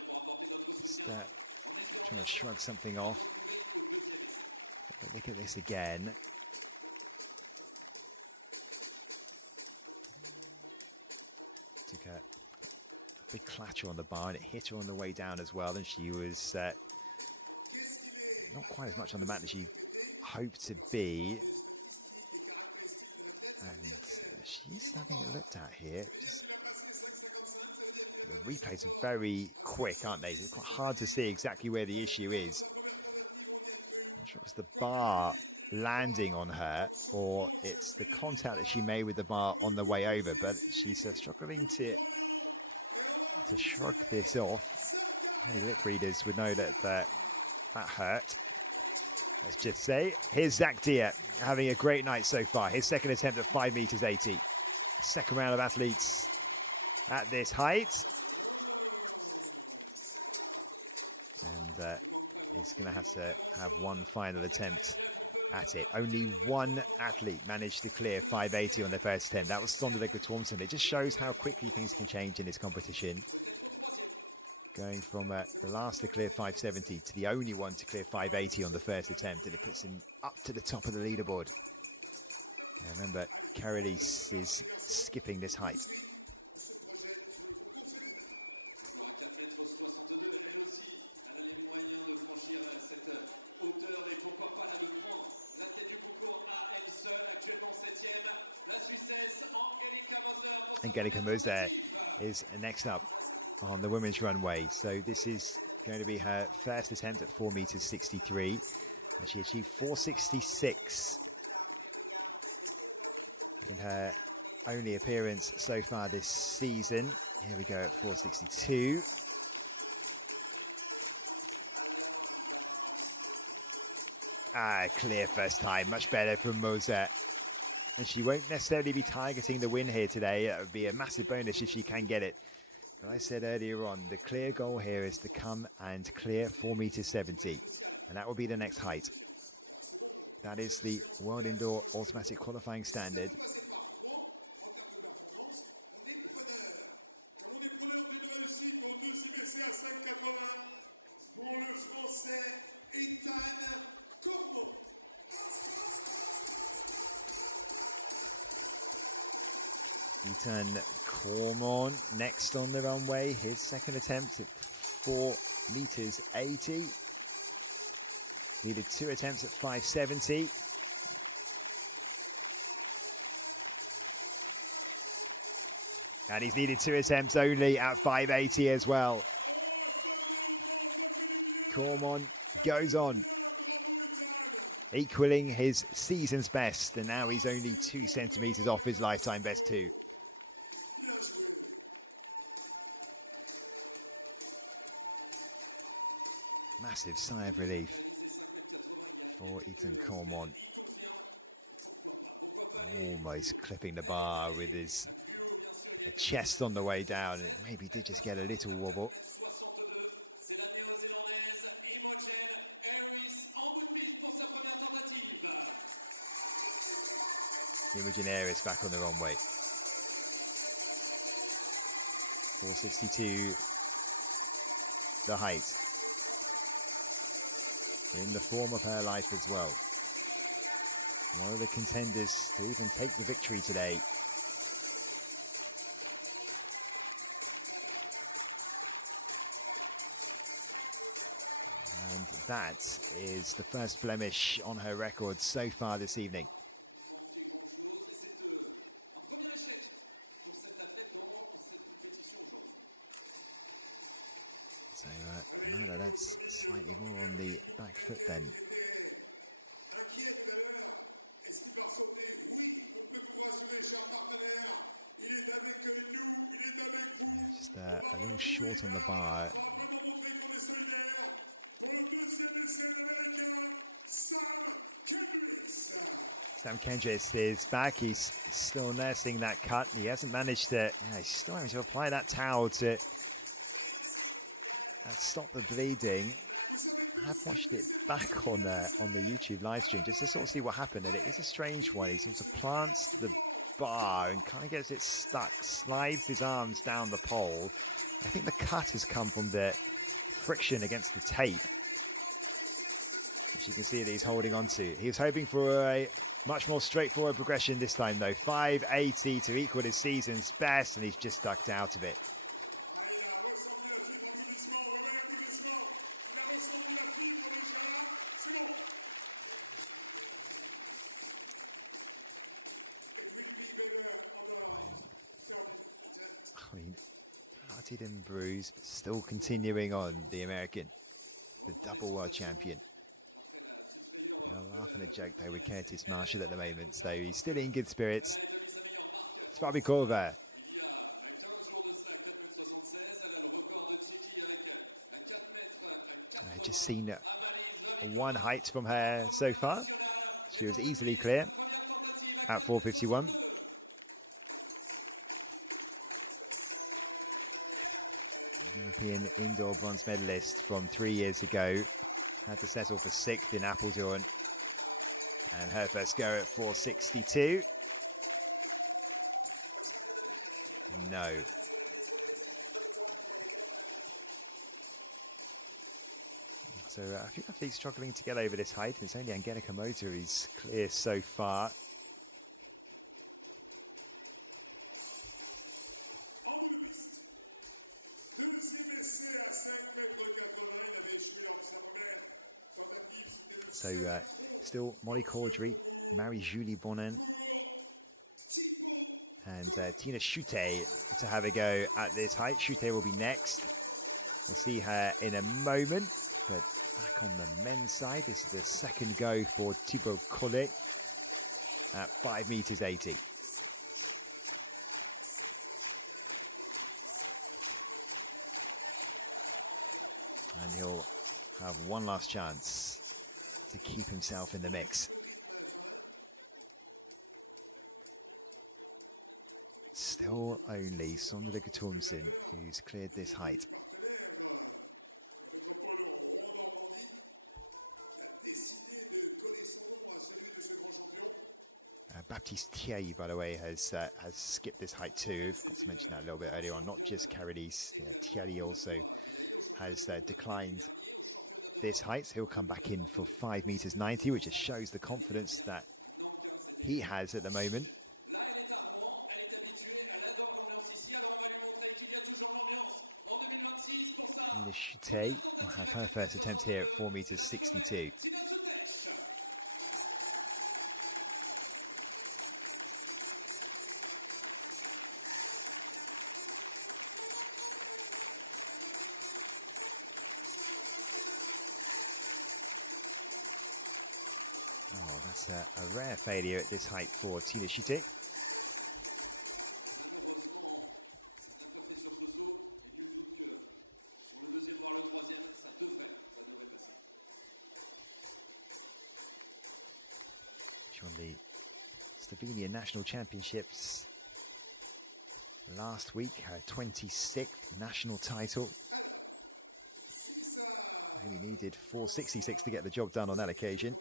Just trying to shrug something off. But look at this again. Took a big clatter on the bar, and it hit her on the way down as well. And she was not quite as much on the mat as she hoped to be. And she's having it looked at here. Just the replays are very quick, aren't they? It's quite hard to see exactly where the issue is. I'm not sure if it's the bar landing on her or it's the contact that she made with the bar on the way over, but she's struggling to shrug this off. Any lip readers would know that that hurt. Let's just say, here's Zach Deere having a great night so far. His second attempt at 5 meters 80. Second round of athletes at this height. and is going to have one final attempt at it. Only one athlete managed to clear 580 on their first attempt. That was Sonderdegger Thompson. It just shows how quickly things can change in this competition. Going from the last to clear 570 to the only one to clear 580 on the first attempt, and it puts him up to the top of the leaderboard. And remember, Karolis is skipping this height. Angelika Moser is next up on the women's runway. So this is going to be her first attempt at 4 meters 63. And she achieved 466 in her only appearance so far this season. Here we go at 462. Clear first time, much better from Moser. And she won't necessarily be targeting the win here today. That would be a massive bonus if she can get it. But I said earlier on, the clear goal here is to come and clear 4 meters 70. And that will be the next height. That is the World Indoor Automatic Qualifying Standard. Ethan Cormon next on the runway. His second attempt at 4 meters 80. Needed 2 attempts at 570. And he's needed 2 attempts only at 580 as well. Cormon goes on, equaling his season's best, and now he's only 2 centimeters off his lifetime best too. Massive sigh of relief for Ethan Cormon. Almost clipping the bar with his chest on the way down. It maybe did just get a little wobble. Imogen Aris back on the runway. 462 the height. In the form of her life as well. One of the contenders to even take the victory today. And that is the first blemish on her record so far this evening. So Amanda, that's slightly more on the back foot then. Yeah, just a little short on the bar. Sam Kendris is back. He's still nursing that cut. He hasn't managed to, he's still having to apply that towel to stop the bleeding. I have watched it back on the YouTube live stream just to sort of see what happened, and it is a strange one. He sort of plants the bar and kind of gets it stuck, slides his arms down the pole. I think the cut has come from the friction against the tape, which you can see that he's holding on to. He was hoping for a much more straightforward progression this time though. 580 to equal his season's best, and he's just ducked out of it. I mean, bloodied and bruised, but still continuing on, the American, the double world champion. Laughing a joke though with Curtis Marshall at the moment, so he's still in good spirits. Spabikova. I've just seen one height from her so far. She was easily clear at 451. European indoor bronze medalist from 3 years ago. Had to settle for 6th in Apeldoorn. And her first go at 462. No. So a few athletes struggling to get over this height. It's only Angelika Moser who's clear so far. So still Molly Caudry, Marie-Julie Bonin, and Tina Schutte to have a go at this height. Schutte will be next. We'll see her in a moment, but back on the men's side, this is the second go for Thibaut Collet at 5 meters 80. And he'll have one last chance to keep himself in the mix. Still only Sondre Thomsen who's cleared this height. Baptiste Thierry, by the way, has skipped this height too. Forgot to mention that a little bit earlier on. Not just Carolis, Thierry also has declined this height. He'll come back in for 5 meters 90, which just shows the confidence that he has at the moment. Tina Schutte will have her first attempt here at 4 meters 62. Oh, that's a rare failure at this height for Tina Schutte. She won the Slovenian National Championships last week, her 26th national title. Only needed 466 to get the job done on that occasion.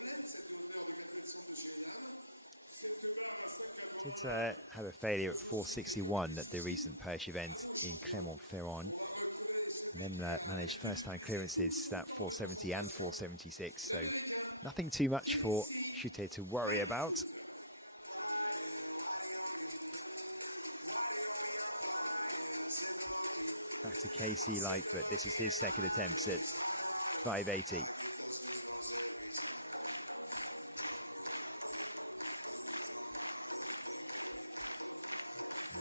Did have a failure at 461 at the recent Perche event in Clermont-Ferrand. And then managed first-time clearances at 470 and 476. So nothing too much for Schutte to worry about. Back to Casey Light, but this is his second attempt at 580.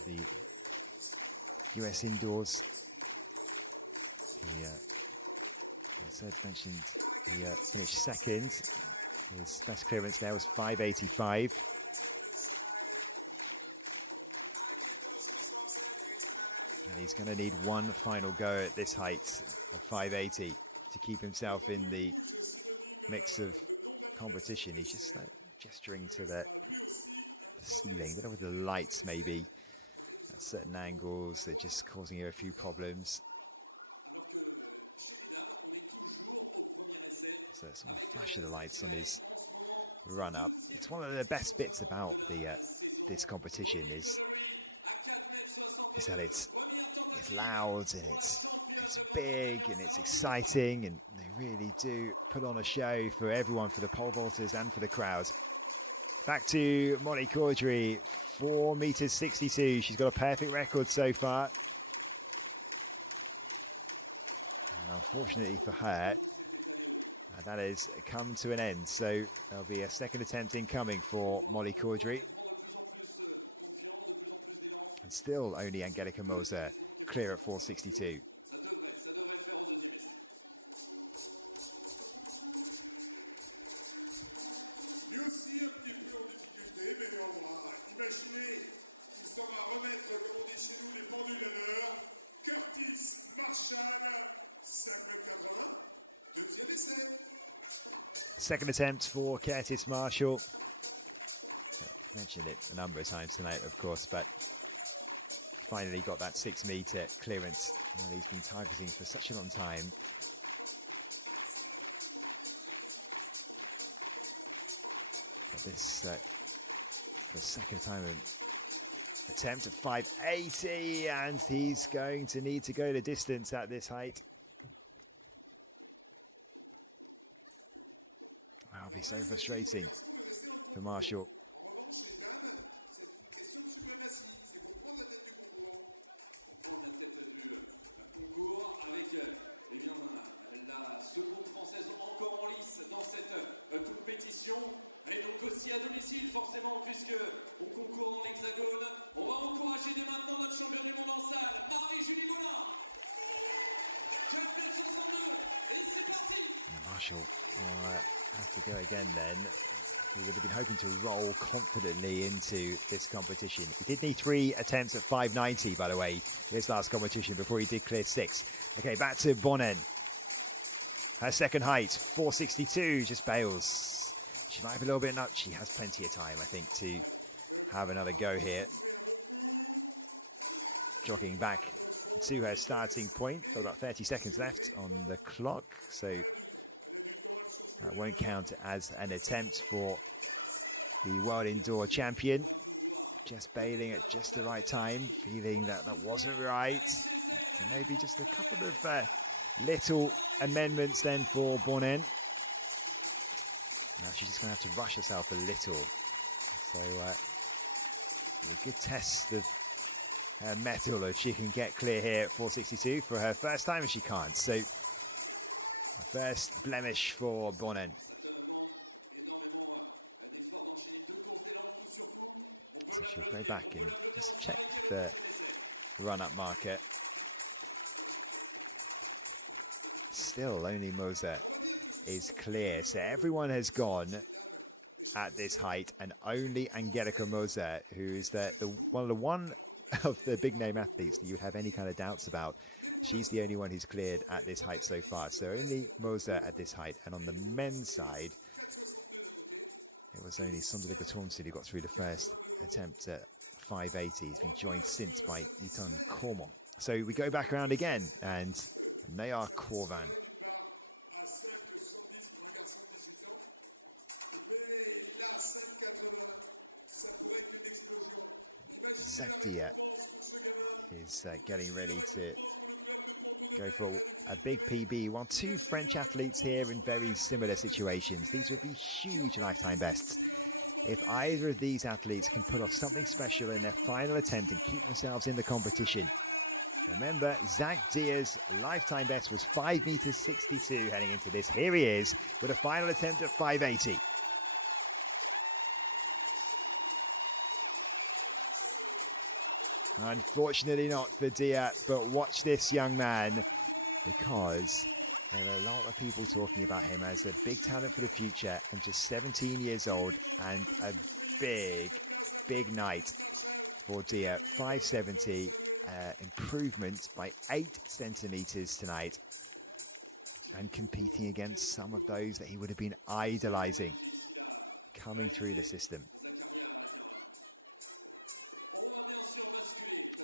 The US indoors, mentioned he finished second. His best clearance there was 585. And he's going to need one final go at this height of 580 to keep himself in the mix of competition. He's just gesturing to the ceiling. I don't know with the lights maybe at certain angles, they're just causing you a few problems. So sort of flash of the lights on his run up. It's one of the best bits about the this competition is that it's loud and it's big and it's exciting, and they really do put on a show for everyone, for the pole vaulters and for the crowd. Back to Molly Caudry, 4 meters 62. She's got a perfect record so far. And unfortunately for her, that has come to an end. So there'll be a second attempt incoming for Molly Caudry. And still only Angelika Moser clear at 462. Second attempt for Curtis Marshall. I've mentioned it a number of times tonight, of course, but finally got that 6-meter clearance that he's been targeting for such a long time. But this, the second time attempt at 580, and he's going to need to go the distance at this height. That'll be so frustrating for Marshall. Marshall will have to go again then. He would have been hoping to roll confidently into this competition. He did need 3 attempts at 590, by the way, this last competition before he did clear 6. Okay, back to Bonnen. Her second height, 462, just bails. She might have a little bit nuts. She has plenty of time, I think, to have another go here. Jogging back to her starting point. Got about 30 seconds left on the clock, so that won't count as an attempt for the World Indoor Champion. Just bailing at just the right time, feeling that that wasn't right. And maybe just a couple of little amendments then for Bonnen. Now she's just going to have to rush herself a little. So a good test of her mettle if she can get clear here at 462 for her first time, and she can't. So a first blemish for Bonnen. So she'll go back and just check the run-up marker. Still, only Moser is clear. So everyone has gone at this height, and only Angelica Moser, who is one of the big-name athletes that you have any kind of doubts about. She's the only one who's cleared at this height so far. So only Moser at this height. And on the men's side, it was only Sondre Gatormsson who got through the first attempt at 580. He's been joined since by Ethan Cormont. So we go back around again, and Nayar Corvan. Zagdia is getting ready to go for a big PB, while 2 French athletes here in very similar situations. These would be huge lifetime bests. If either of these athletes can put off something special in their final attempt and keep themselves in the competition. Remember, Zagdia's lifetime best was 5 meters 62 heading into this. Here he is with a final attempt at 580. Unfortunately not for Dia, but watch this young man, because there are a lot of people talking about him as a big talent for the future, and just 17 years old, and a big, big night for Dia. 570, improvement by 8 centimeters tonight, and competing against some of those that he would have been idolizing coming through the system.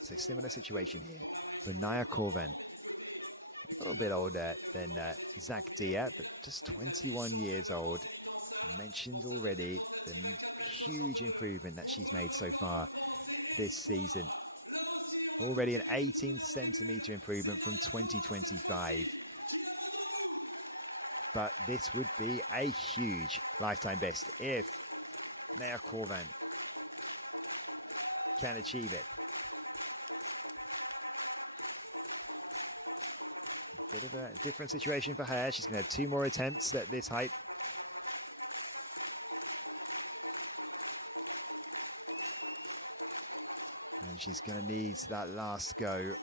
So similar situation here for Naya Corven. A little bit older than Zagdia, but just 21 years old. I mentioned already the huge improvement that she's made so far this season. Already an 18 centimeter improvement from 2025. But this would be a huge lifetime best if Naya Corven can achieve it. Bit of a different situation for her. She's going to have 2 more attempts at this height. And she's going to need that last go.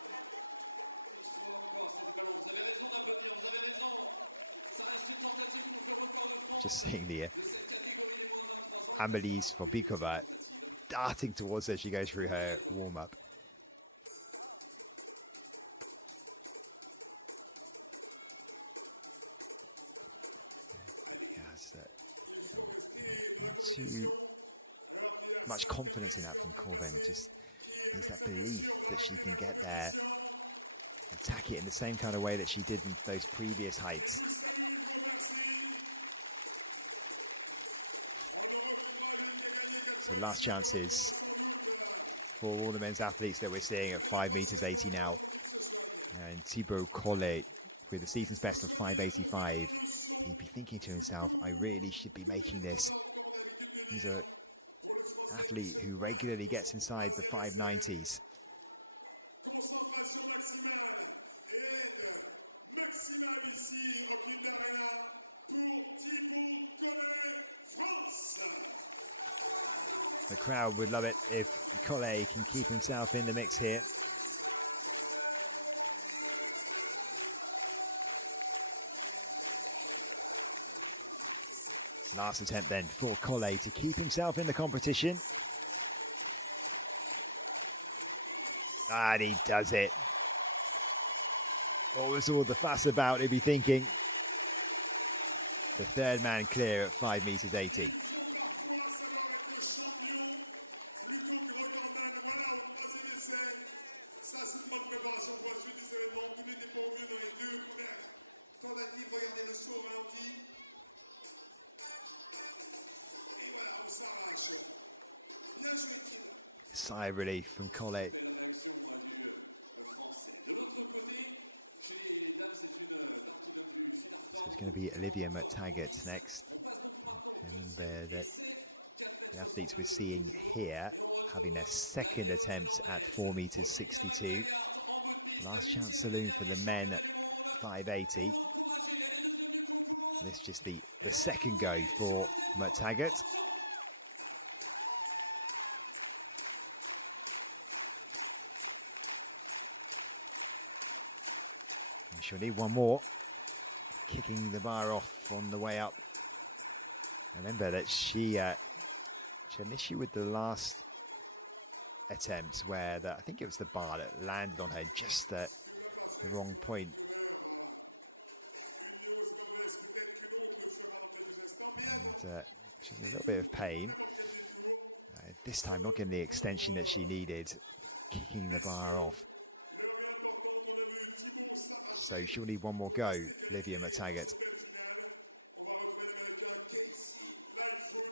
Just seeing the Amelise Fobikova darting towards her as she goes through her warm-up. Not too much confidence in that from Corben. Just Needs that belief that she can get there, attack it in the same kind of way that she did in those previous heights. So last chances for all the men's athletes that we're seeing at 5 meters 80 now. And Thibaut Collet with a season's best of 5.85. He'd be thinking to himself, I really should be making this. He's an athlete who regularly gets inside the 590s. The crowd would love it if Collet can keep himself in the mix here. Last attempt then for Collet to keep himself in the competition. And he does it. What was all the fuss about, he'd be thinking? The third man clear at 5 meters 80. Sigh of relief from Collet. So it's going to be Olivia McTaggart next. Remember that the athletes we're seeing here having their second attempt at 4 meters 62. Last chance saloon for the men, 580. And this is just the second go for McTaggart. She'll need one more. Kicking the bar off on the way up. Remember that she had an issue with the last attempt where I think it was the bar that landed on her just at the wrong point. And she has a little bit of pain. This time not getting the extension that she needed. Kicking the bar off. So she'll need one more go, Olivia McTaggart.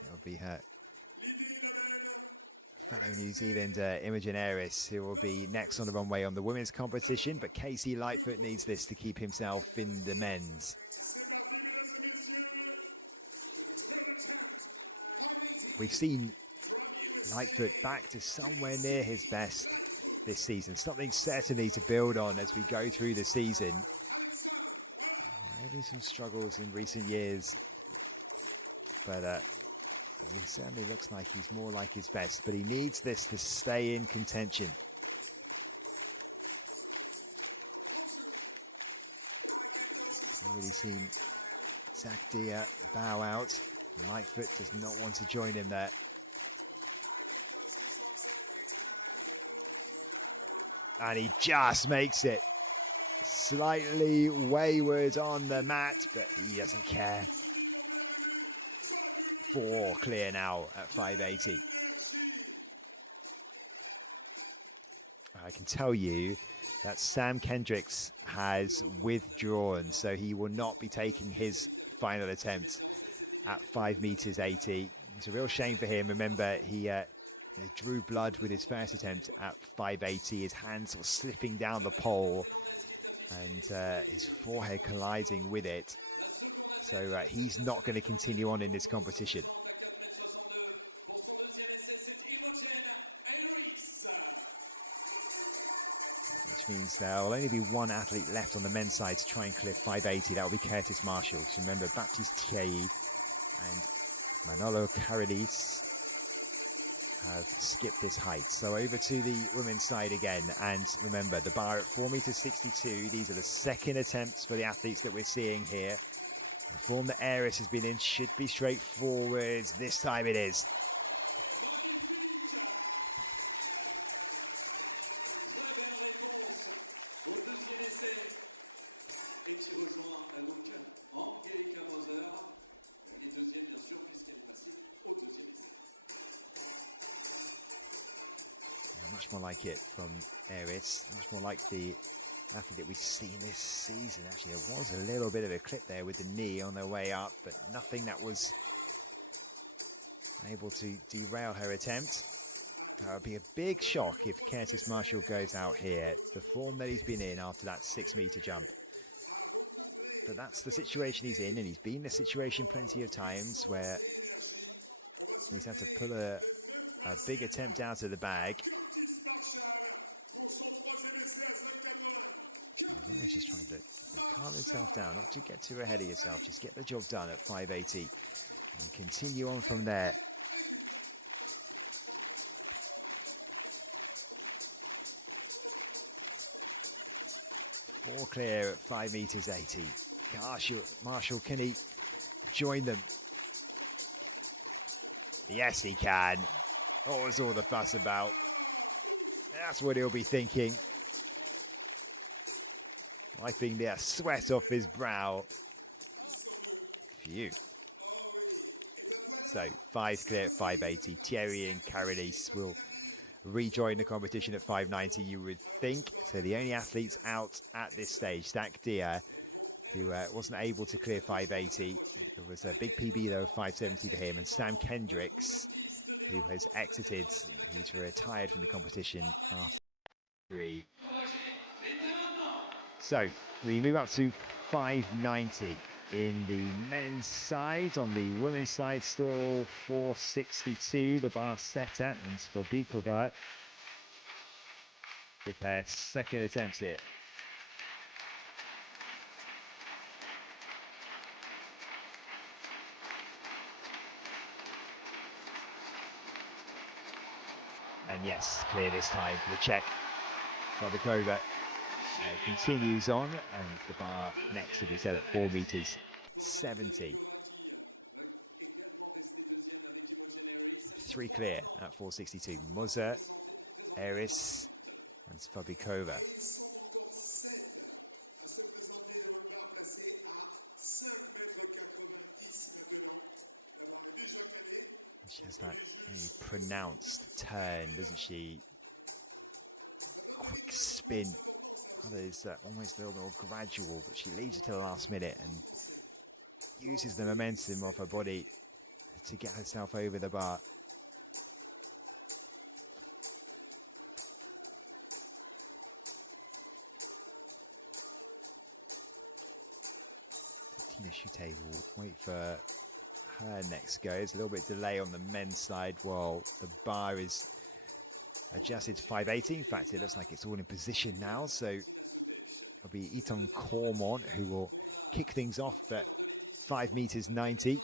It'll be her fellow New Zealander Imogen Aris who will be next on the runway on the women's competition, but Casey Lightfoot needs this to keep himself in the men's. We've seen Lightfoot back to somewhere near his best this season. Something certainly to build on as we go through the season. Maybe some struggles in recent years, but it certainly looks like he's more like his best, but he needs this to stay in contention. Already seen Zach Deere bow out. Lightfoot does not want to join him there. And he just makes it. Slightly wayward on the mat, but he doesn't care. 4 clear now at 580. I can tell you that Sam Kendricks has withdrawn, so he will not be taking his final attempt at 5 meters 80. It's a real shame for him. Remember, he drew blood with his first attempt at 580. His hands were slipping down the pole and his forehead colliding with it. So he's not going to continue on in this competition. Which means there will only be one athlete left on the men's side to try and clear 580. That will be Curtis Marshall. So remember, Baptiste Thiei and Manolo Carilis have skipped this height. So over to the women's side again. And remember, the bar at 4 meters 62. These are the second attempts for the athletes that we're seeing here. The form that Aris has been in should be straightforward. This time it is. much more like it from Eris, much more like the athlete that we've seen this season. Actually, there was a little bit of a clip there with the knee on their way up, but nothing that was able to derail her attempt. It would be a big shock if Curtis Marshall goes out here, the form that he's been in after that 6-meter jump. But that's the situation he's in, and he's been in this situation plenty of times where he's had to pull a big attempt out of the bag. He's always just trying to calm himself down, not to get too ahead of yourself, just get the job done at 580 and continue on from there. Four clear at 5 meters 80. Marshall, can he join them? Yes, he can. What was all the fuss about? That's what he'll be thinking. Wiping the sweat off his brow. Phew. So, 5 clear at 580. Thierry and Carolis will rejoin the competition at 590, you would think. So the only athletes out at this stage, Zach Dia, who wasn't able to clear 580. There was a big PB though of 570 for him, and Sam Kendricks, who has exited. He's retired from the competition after 3. So we move up to 590 in the men's side. On the women's side, still 462, the bar set at, and Svobikova with her second attempt here. And yes, clear this time for the Czech. Svobikova continues on, and the bar next to be set at 4 meters 70. 3 clear at 462. Musa, Eris, and Svobikova. She has that very pronounced turn, doesn't she? Quick spin. Others almost a little more gradual, but she leaves it to the last minute and uses the momentum of her body to get herself over the bar. Tina Schutte will wait for her next go. There's a little bit of delay on the men's side while the bar is adjusted to 580. In fact, it looks like it's all in position now. So it'll be Eton Cormont who will kick things off at 5 meters 90.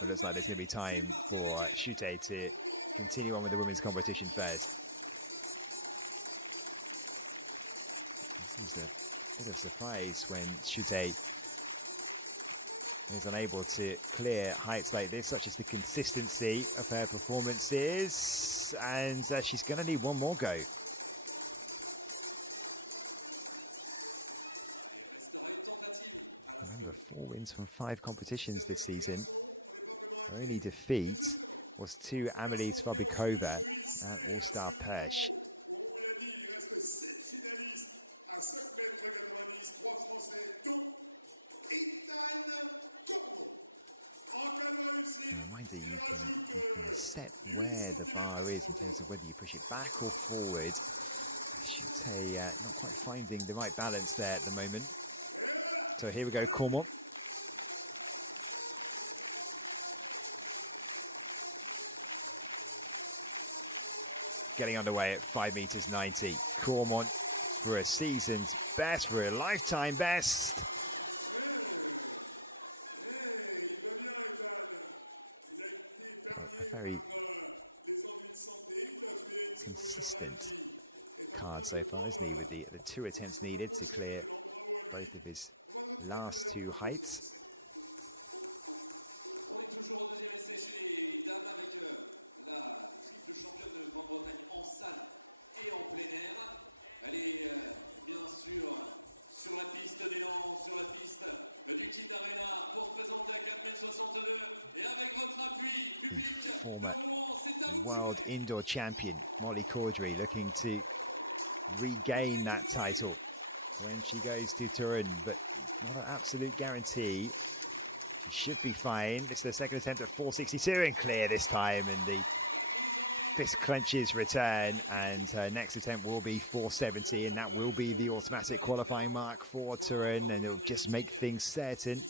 But it looks like there's going to be time for Schutte to continue on with the women's competition first. It was a bit of a surprise when Schutte is unable to clear heights like this, such as the consistency of her performances, and she's going to need one more go. Remember, 4 wins from 5 competitions this season. Her only defeat was to Amelie Svobikova at All-Star Perche. A reminder, you can set where the bar is in terms of whether you push it back or forward. Schutte not quite finding the right balance there at the moment. So here we go, Cormont. Getting underway at 5 meters 90. Cormont for a season's best, for a lifetime best. A very consistent card so far, isn't he, with the 2 attempts needed to clear both of his last 2 heights. former world indoor champion, Molly Caudry, looking to regain that title when she goes to Turin, but not an absolute guarantee. She should be fine. This is the second attempt at 462 and clear this time, and the fist clenches return, and her next attempt will be 470, and that will be the automatic qualifying mark for Turin, and it'll just make things certain.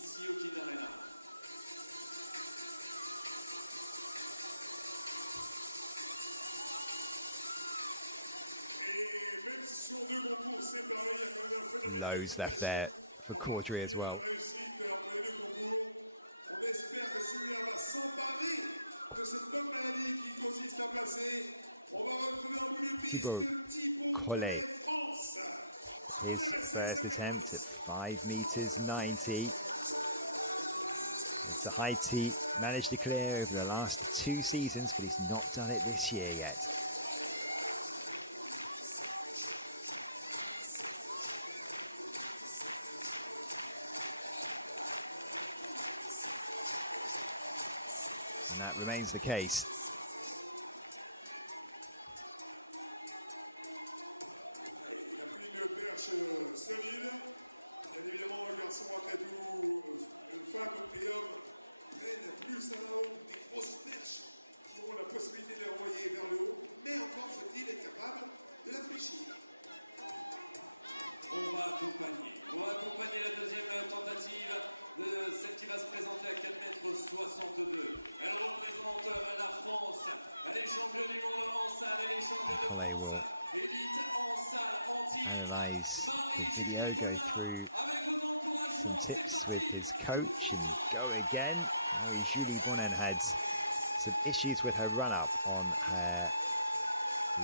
Lows left there for Caudry as well. Thibaut Collet, his first attempt at 5 meters 90. It's a height he managed to clear over the last 2 seasons, but he's not done it this year yet. And that remains the case. Collet will analyze the video, go through some tips with his coach and go again. Julie Bonin had some issues with her run-up on her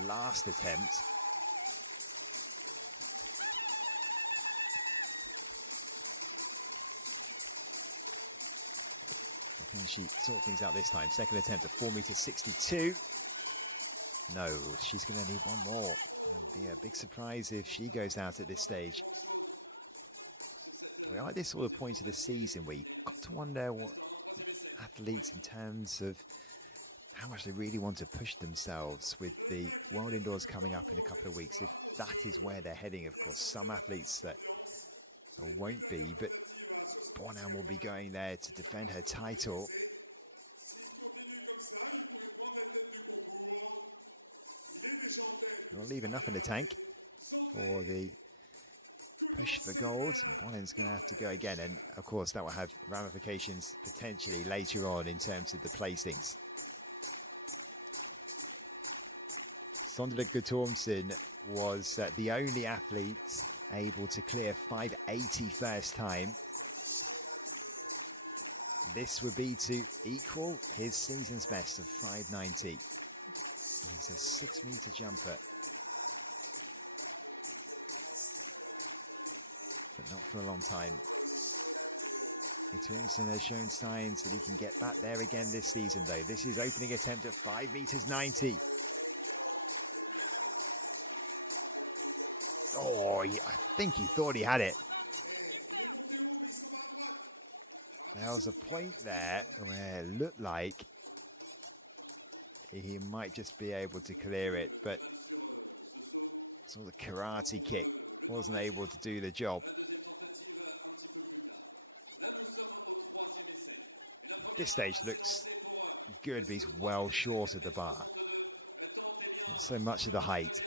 last attempt. So can she sort things out this time? Second attempt at 4 meters 62. No, she's going to need one more. It'll be a big surprise if she goes out at this stage. We are at this sort of point of the season where you've got to wonder what athletes, in terms of how much they really want to push themselves with the World Indoors coming up in a couple of weeks, if that is where they're heading. Of course, some athletes that won't be, but Bonin will be going there to defend her title. Not leave enough in the tank for the push for gold. Bonin's going to have to go again, and of course that will have ramifications potentially later on in terms of the placings. Sondre Guttormsen was the only athlete able to clear 580 first time. This would be to equal his season's best of 590. He's a 6-meter jumper, but not for a long time. Guttormsen has shown signs that he can get back there again this season, though. This is opening attempt at 5 meters 90. Oh, I think he thought he had it. There was a point there where it looked like he might just be able to clear it, but I saw the karate kick, wasn't able to do the job. This stage looks good, but he's well short of the bar. Not so much of the height.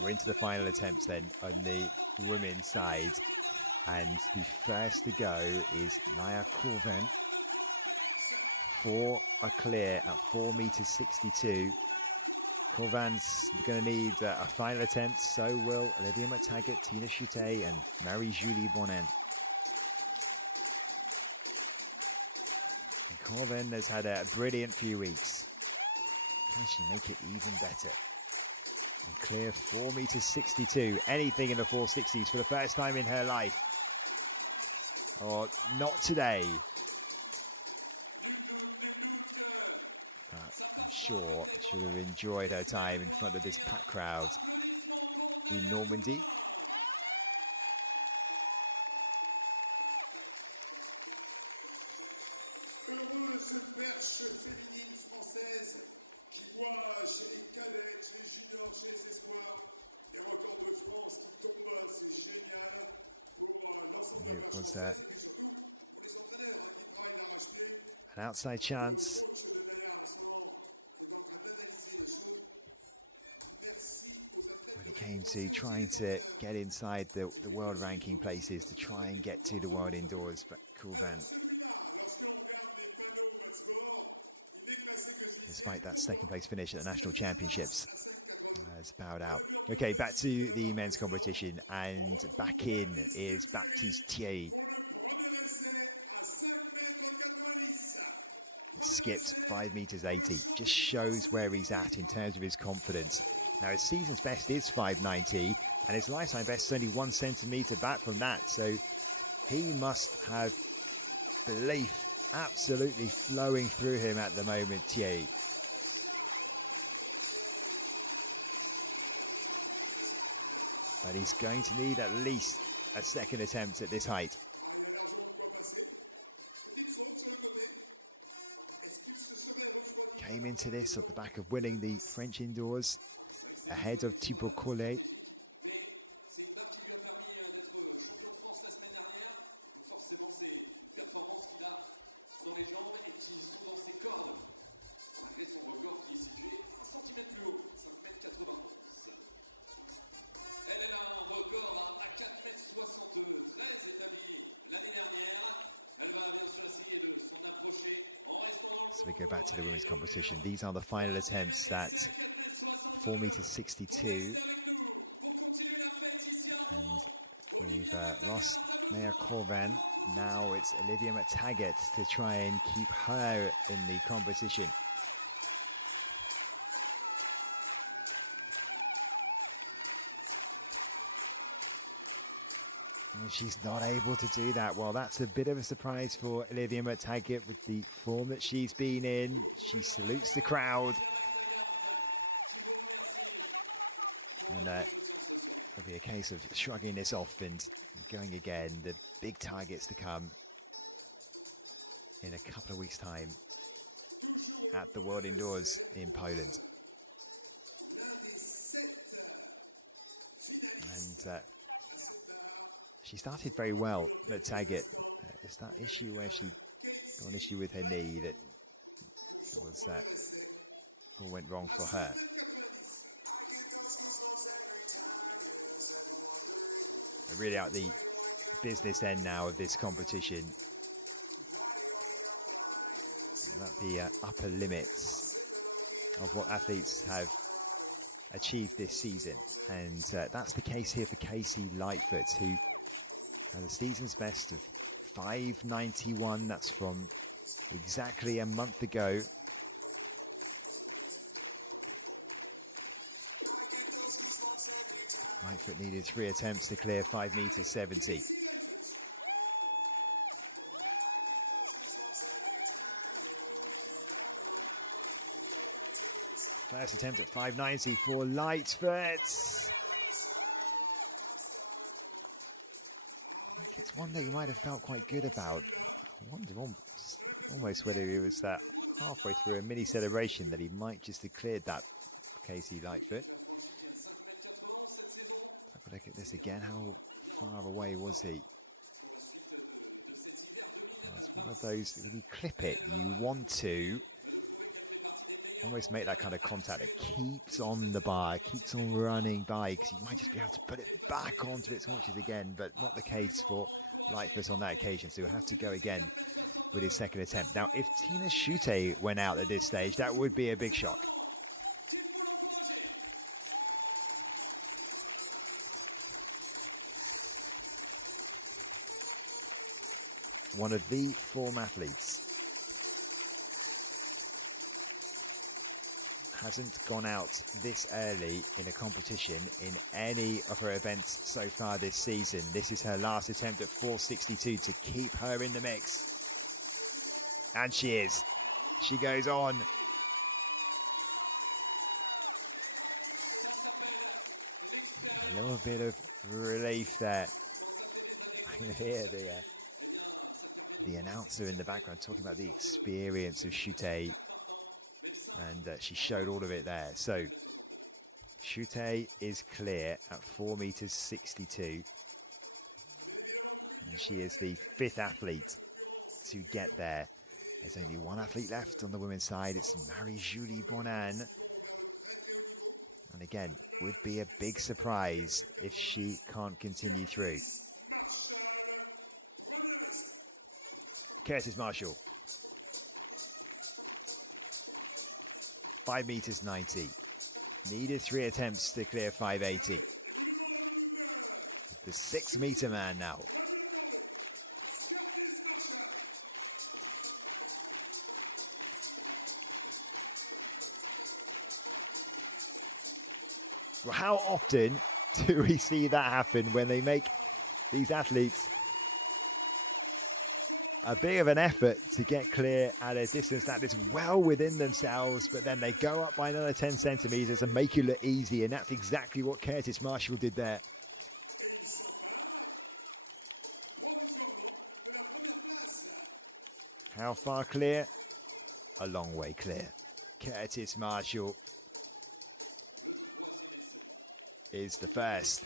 We're into the final attempts then on the women's side, and the first to go is Naya Corvin for a clear at 4 meters 62. Corvin's going to need a final attempt, so will Olivia McTaggart, Tina Chute and Marie-Julie Bonin. And Corvin has had a brilliant few weeks. Can she make it even better and clear 4 meters 62? Anything in the 460s for the first time in her life. Or not today. But I'm sure she'll have enjoyed her time in front of this packed crowd in Normandy. it was an outside chance. When it came to trying to get inside the world ranking places to try and get to the world indoors, but Contender, despite that second place finish at the national championships, has bowed out. Okay, back to the men's competition, and back in is Baptiste Thier. Skipped 5 meters 80, just shows where he's at in terms of his confidence. Now his season's best is 590, and his lifetime best is only 1 centimeter back from that, so he must have belief absolutely flowing through him at the moment, Thier. But he's going to need at least a second attempt at this height. Came into this at the back of winning the French indoors ahead of Thibaut Collet. So we go back to the women's competition. These are the final attempts at 4 meters 62. And we've lost Naya Corvan. Now it's Olivia McTaggart to try and keep her in the competition. And she's not able to do that. Well, that's a bit of a surprise for Olivia McTaggart with the form that she's been in. She salutes the crowd. And it'll be a case of shrugging this off and going again. The big targets to come in a couple of weeks' time at the World Indoors in Poland. And she started very well, McTaggart. It's that issue where she got an issue with her knee that it was all went wrong for her. Really out the business end now of this competition. At the upper limits of what athletes have achieved this season. And that's the case here for Casey Lightfoot, who had a season's best of 591. That's from exactly a month ago. Lightfoot needed 3 attempts to clear 5 meters 70. First attempt at 590 for Lightfoot. It's one that you might have felt quite good about. I wonder almost whether it was that halfway through a mini celebration that he might just have cleared that for Casey Lightfoot. Have a look at this again. How far away was he? Oh, it's one of those, when you clip it, you want to almost make that kind of contact that keeps on the bar, keeps on running by, because you might just be able to put it back onto its haunches again, but not the case for Lightfoot on that occasion, so he'll have to go again with his second attempt. Now, if Tina Schutte went out at this stage, that would be a big shock. One of the form athletes hasn't gone out this early in a competition in any of her events so far this season. This is her last attempt at 462 to keep her in the mix. And she is. She goes on. A little bit of relief there. I can hear the announcer in the background talking about the experience of Schutte. And she showed all of it there. So Schutte is clear at 4 meters 62. And she is the 5th athlete to get there. There's only one athlete left on the women's side. It's Marie-Julie Bonan. And again, would be a big surprise if she can't continue through. Curtis Marshall. 5 meters 90. Needed 3 attempts to clear 580. The 6 meter man now. Well, how often do we see that happen when they make these athletes a bit of an effort to get clear at a distance that is well within themselves, but then they go up by another 10 centimeters and make it look easy, and that's exactly what Curtis Marshall did there. How far clear? A long way clear. Curtis Marshall is the first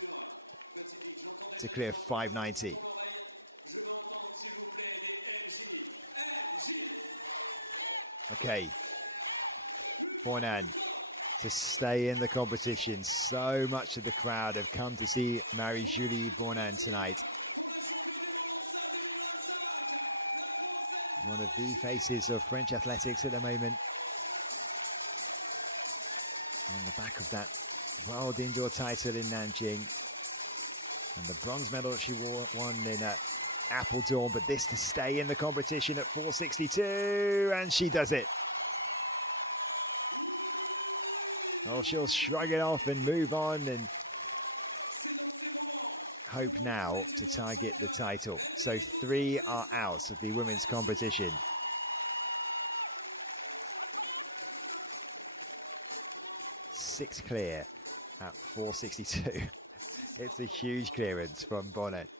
to clear 590. Okay, Bonan to stay in the competition. So much of the crowd have come to see Marie-Julie Bonan tonight. One of the faces of French athletics at the moment. On the back of that world indoor title in Nanjing. And the bronze medal she won in Appledorn, but this to stay in the competition at 462, and she does it. Oh, she'll shrug it off and move on and hope now to target the title. So 3 are out of the women's competition. Six clear at 462. It's a huge clearance from Bonnet.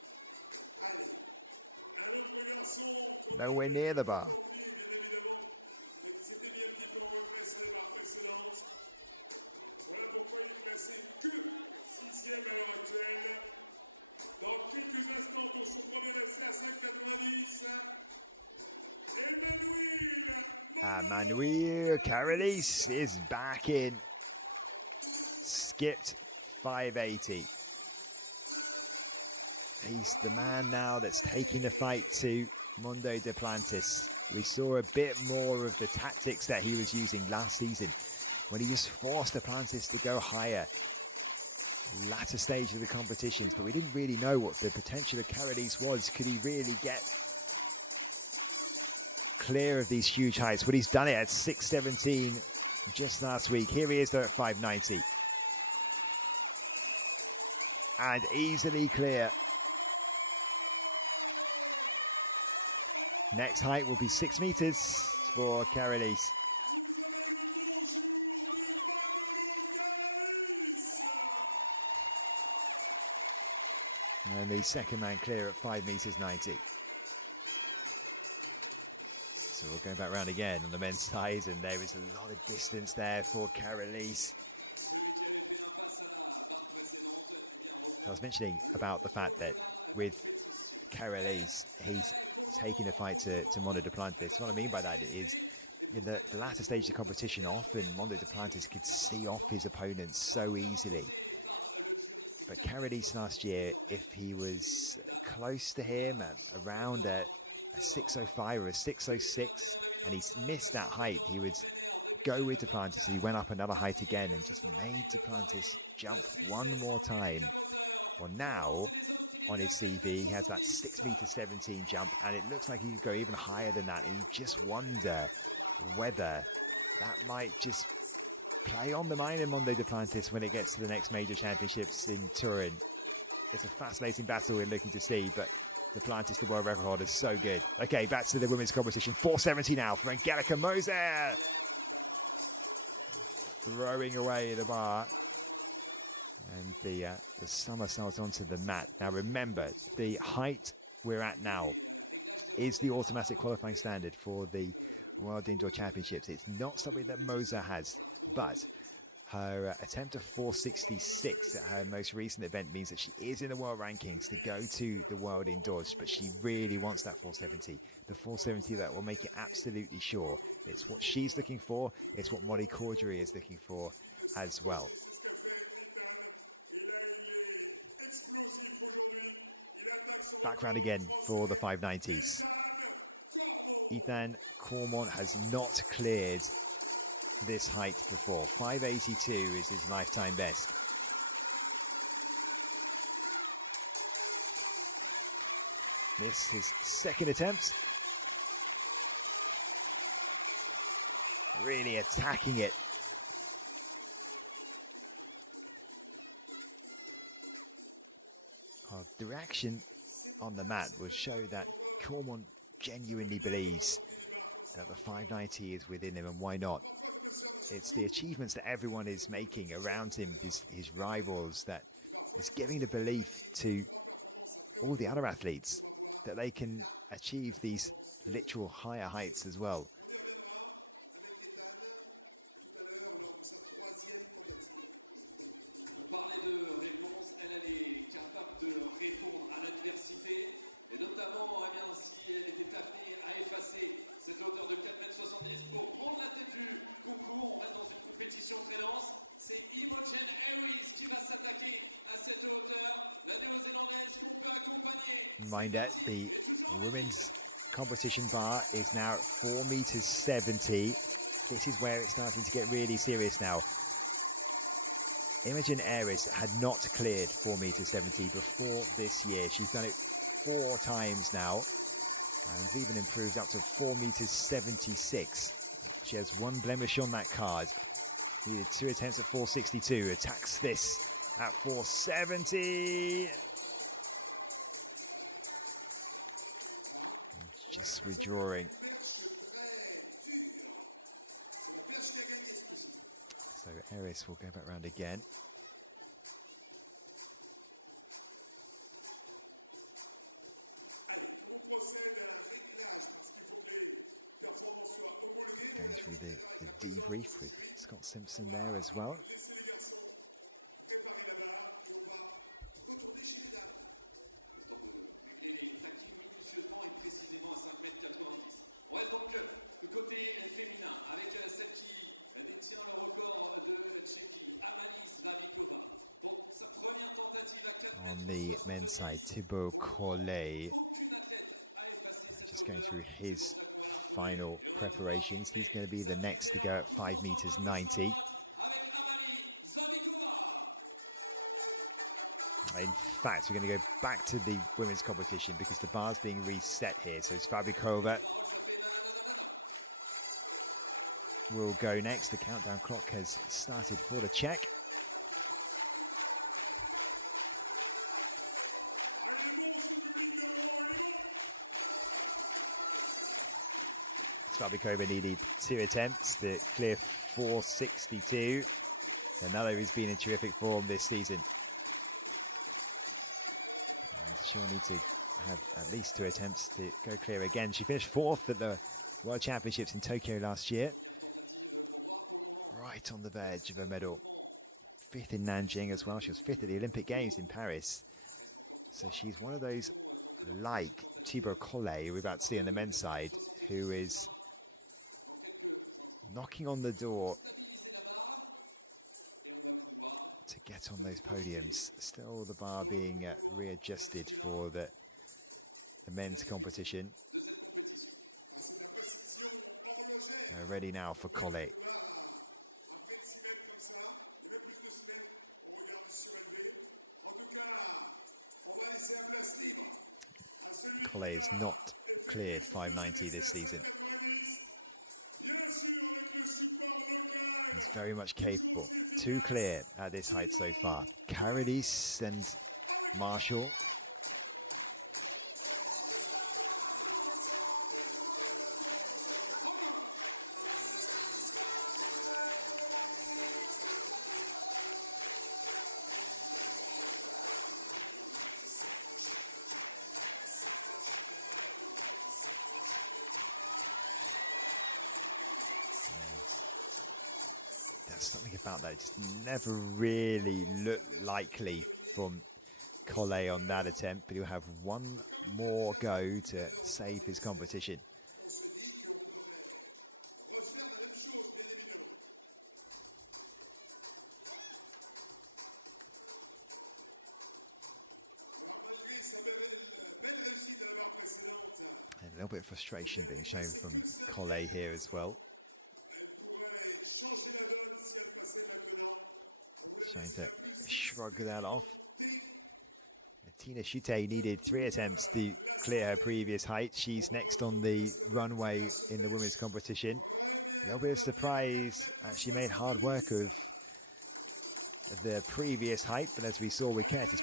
Nowhere near the bar. Manuel Carolis is back in. Skipped 580. He's the man now that's taking the fight to Mondo Duplantis. We saw a bit more of the tactics that he was using last season when he just forced Duplantis to go higher. Latter stage of the competitions, but we didn't really know what the potential of Carolis was. Could he really get clear of these huge heights? But he's done it at 617 just last week. Here he is though at 590. And easily clear. Next height will be 6 meters for Carolis. And the second man clear at 5 meters 90. So we'll go back round again on the men's side, and there is a lot of distance there for Carolis. I was mentioning about the fact that with Carolis, he's taking a fight to Mondo Duplantis. What I mean by that is, in the latter stage of the competition, often Mondo Duplantis could see off his opponents so easily. But Carolis last year, if he was close to him, around a 605 or a 606, and he's missed that height, he would go with Duplantis. He went up another height again and just made Duplantis jump one more time. Well, now on his CV, he has that 6 meter 17 jump, and it looks like he could go even higher than that. And you just wonder whether that might just play on the mind of Mondo Duplantis when it gets to the next major championships in Turin. It's a fascinating battle we're looking to see, but Duplantis, the world record holder, is so good. Okay, back to the women's competition. 470 now for Angelica Moser. Throwing away the bar. And the somersault onto the mat. Now remember, the height we're at now is the automatic qualifying standard for the World Indoor Championships. It's not something that Moser has, but Her attempt of 466 at her most recent event means that she is in the world rankings to go to the world indoors, but she really wants that 470. The 470 that will make it absolutely sure. It's what she's looking for. It's what Molly Cordery is looking for as well. Back round again for the 590s. Ethan Cormont has not cleared this height before. 582 is his lifetime best. This is his second attempt. Really attacking it. Oh, the reaction on the mat will show that Cormont genuinely believes that the 590 is within him, and why not? It's the achievements that everyone is making around him, his rivals, that is giving the belief to all the other athletes that they can achieve these literal higher heights as well. Reminder, the women's competition bar is now at 4 meters 70. This is where it's starting to get really serious now. Imogen Aris had not cleared 4 meters 70 before this year. She's done it 4 times now and has even improved up to 4 meters 76. She has 1 blemish on that card. Needed 2 attempts at 462. Attacks this at 470. Just withdrawing. So Eris will go back round again. Going through the debrief with Scott Simpson there as well. On the men's side, Thibaut Collet, just going through his final preparations. He's going to be the next to go at 5 meters 90. In fact, we're going to go back to the women's competition because the bar's being reset here. So it's Fabrikova will go next. The countdown clock has started for the Czech. Fabrikova needed 2 attempts to clear 462. Another who's been in terrific form this season. And she'll need to have at least 2 attempts to go clear again. She finished 4th at the World Championships in Tokyo last year. Right on the verge of a medal. 5th in Nanjing as well. She was 5th at the Olympic Games in Paris. So she's one of those like Thibaut Collet we're about to see on the men's side, who is knocking on the door to get on those podiums. Still the bar being readjusted for the men's competition. Ready now for Collet. Collet is not cleared 590 this season. He's very much capable. 2 clear at this height so far. Caradis and Marshall. something about that just never really looked likely from Collet on that attempt, but he'll have one more go to save his competition. And a little bit of frustration being shown from Collet here as well. Trying to shrug that off. Tina Schutte needed 3 attempts to clear her previous height. She's next on the runway in the women's competition. A little bit of surprise. She made hard work of the previous height, but as we saw with Curtis,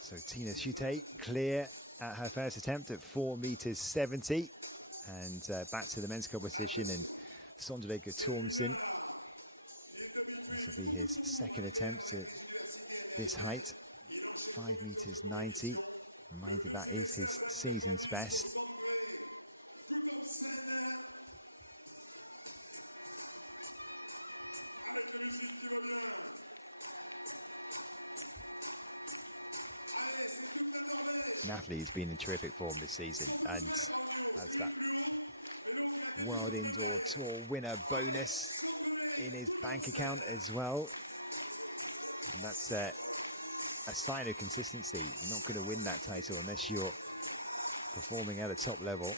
so Tina Schutte clear at her first attempt at 4.70 meters, and back to the men's competition. And Sondre Guttormsen, this will be his second attempt at this height, 5.90 meters. Reminder that is his season's best. Natalie's been in terrific form this season and has that World Indoor Tour winner bonus in his bank account as well. And that's a sign of consistency. You're not going to win that title unless you're performing at a top level.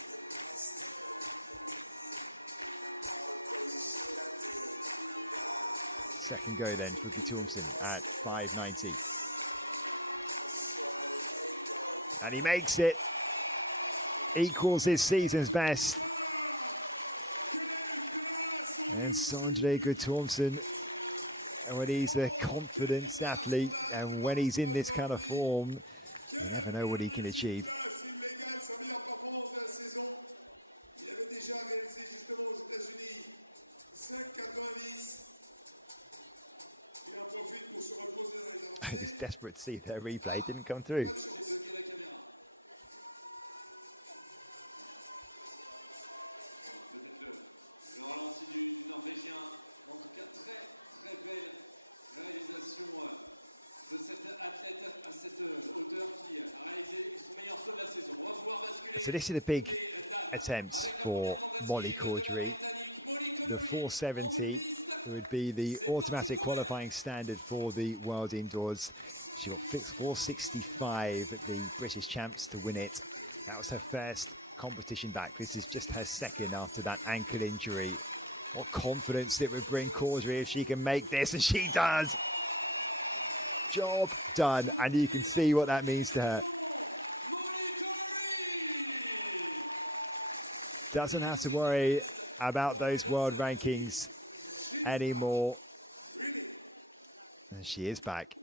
Second go then for Guttormsen at 5.90. And he makes it. Equals his season's best. And Sondre Guttormsen, when he's a confident athlete and when he's in this kind of form, you never know what he can achieve. I was desperate to see their replay, didn't come through. So this is a big attempt for Molly Cordery. The 470 would be the automatic qualifying standard for the World Indoors. She got 465 at the British Champs to win it. That was her first competition back. This is just her second after that ankle injury. What confidence it would bring Cordery if she can make this, and she does. Job done, and you can see what that means to her. Doesn't have to worry about those world rankings anymore. And she is back.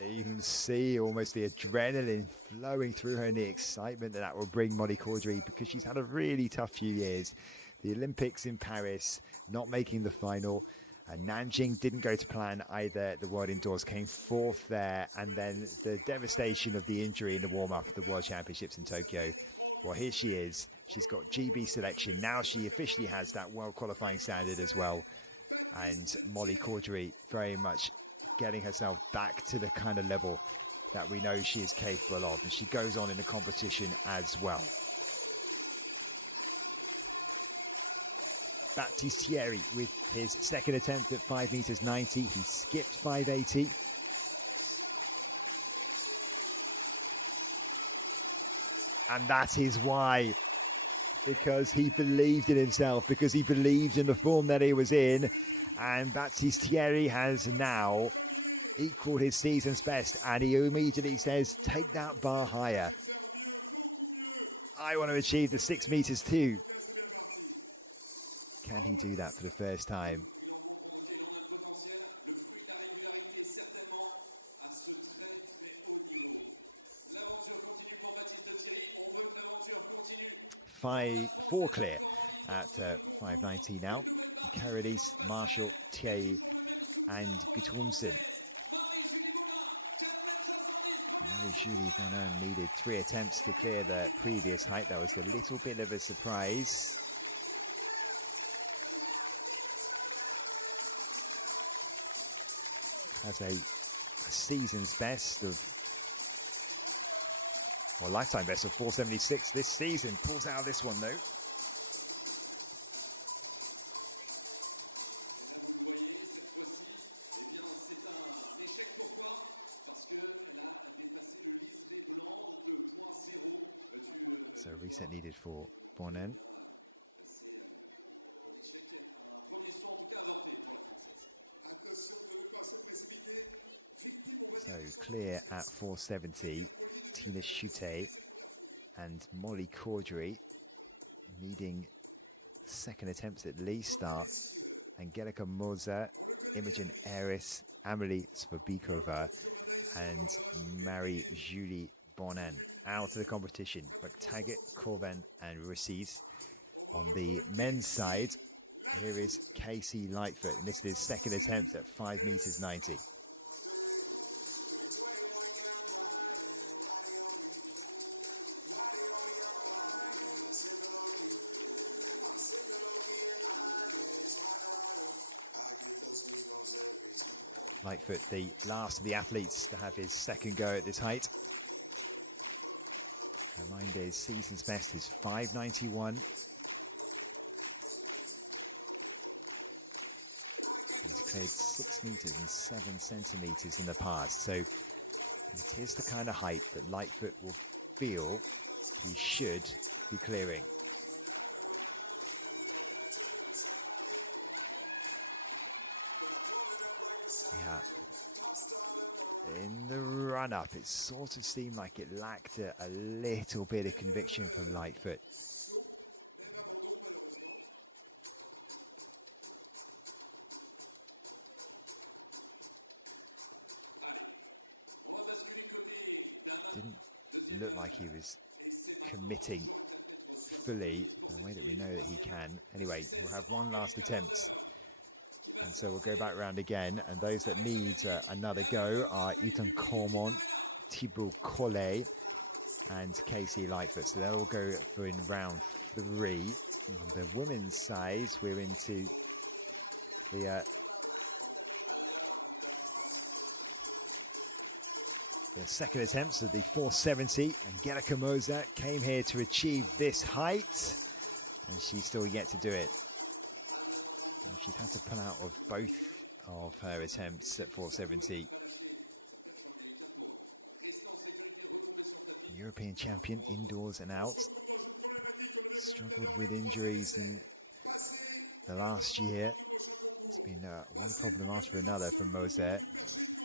You can see almost the adrenaline flowing through her and the excitement that will bring Molly Cordery, because she's had a really tough few years. The Olympics in Paris, not making the final. Nanjing didn't go to plan either. The World Indoors came fourth there. And then the devastation of the injury in the warm-up of the World Championships in Tokyo. Well, here she is. She's got GB selection. Now she officially has that world qualifying standard as well. And Molly Cordery very much getting herself back to the kind of level that we know she is capable of. And she goes on in the competition as well. Battistieri with his second attempt at 5 meters 90. He skipped 580. And that is why, because he believed in himself, because he believed in the form that he was in. And Battistieri has now equaled his season's best. And he immediately says, take that bar higher. I want to achieve the 6 meters too. Can he do that for the first time? Four clear at 590 now. Carolis, Marshall, Thierry, and Guttormsen. Julie Bonin needed 3 attempts to clear the previous height. That was a little bit of a surprise. Has a season's best of, or lifetime best of 476 this season. Pulls out this one though. So reset needed for Bonin. So clear at 470, Tina Chute and Molly Caudry needing second attempts at least are Angelika Moser, Imogen Eris, Amelie Svabikova and Marie-Julie Bonin out of the competition. But Taggart, Corven and Russis. On the men's side, here is Casey Lightfoot, and this is his second attempt at 5 meters 90. Lightfoot, the last of the athletes to have his second go at this height. Reminder, his season's best is 591. He's cleared 6 meters and 7 centimeters in the past. So it is the kind of height that Lightfoot will feel he should be clearing. Yeah. In the run-up, it sort of seemed like it lacked a little bit of conviction from Lightfoot. Didn't look like he was committing fully the way that we know that he can. Anyway, we'll have one last attempt. And so we'll go back around again. And those that need another go are Ethan Cormont, Thibaut Collet, and Casey Lightfoot. So they'll all go for in round 3. On the women's side, we're into the second attempts of the 470. Angelika Moser came here to achieve this height, and she's still yet to do it. She's had to pull out of both of her attempts at 470. European champion, indoors and out. Struggled with injuries in the last year. It's been one problem after another for Moser.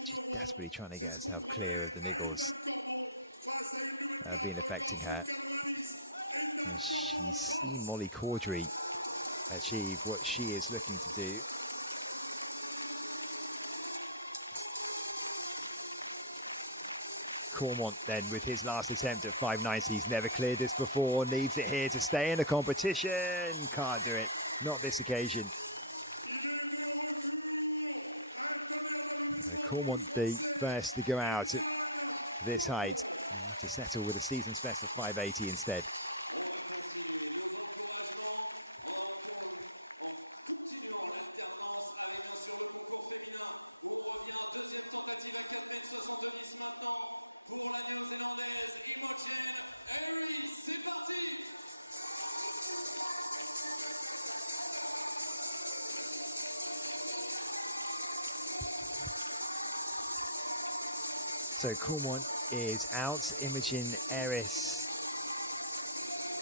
She's desperately trying to get herself clear of the niggles that have been affecting her. And she's seen Molly Caudry achieve what she is looking to do. Cormont then with his last attempt at 590. He's never cleared this before, needs it here to stay in the competition. Can't do it, not this occasion. Cormont the first to go out at this height. He'll have to settle with a season's best of 580 instead. So Courmont is out. Imogen Eris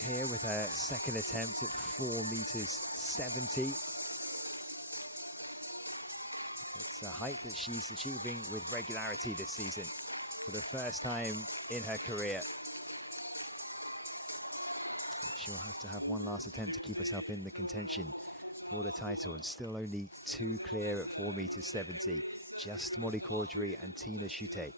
here with her second attempt at 4 meters 70. It's a height that she's achieving with regularity this season for the first time in her career. She'll have to have one last attempt to keep herself in the contention for the title, and still only 2 clear at 4 meters 70. Just Molly Caudry and Tina Chute.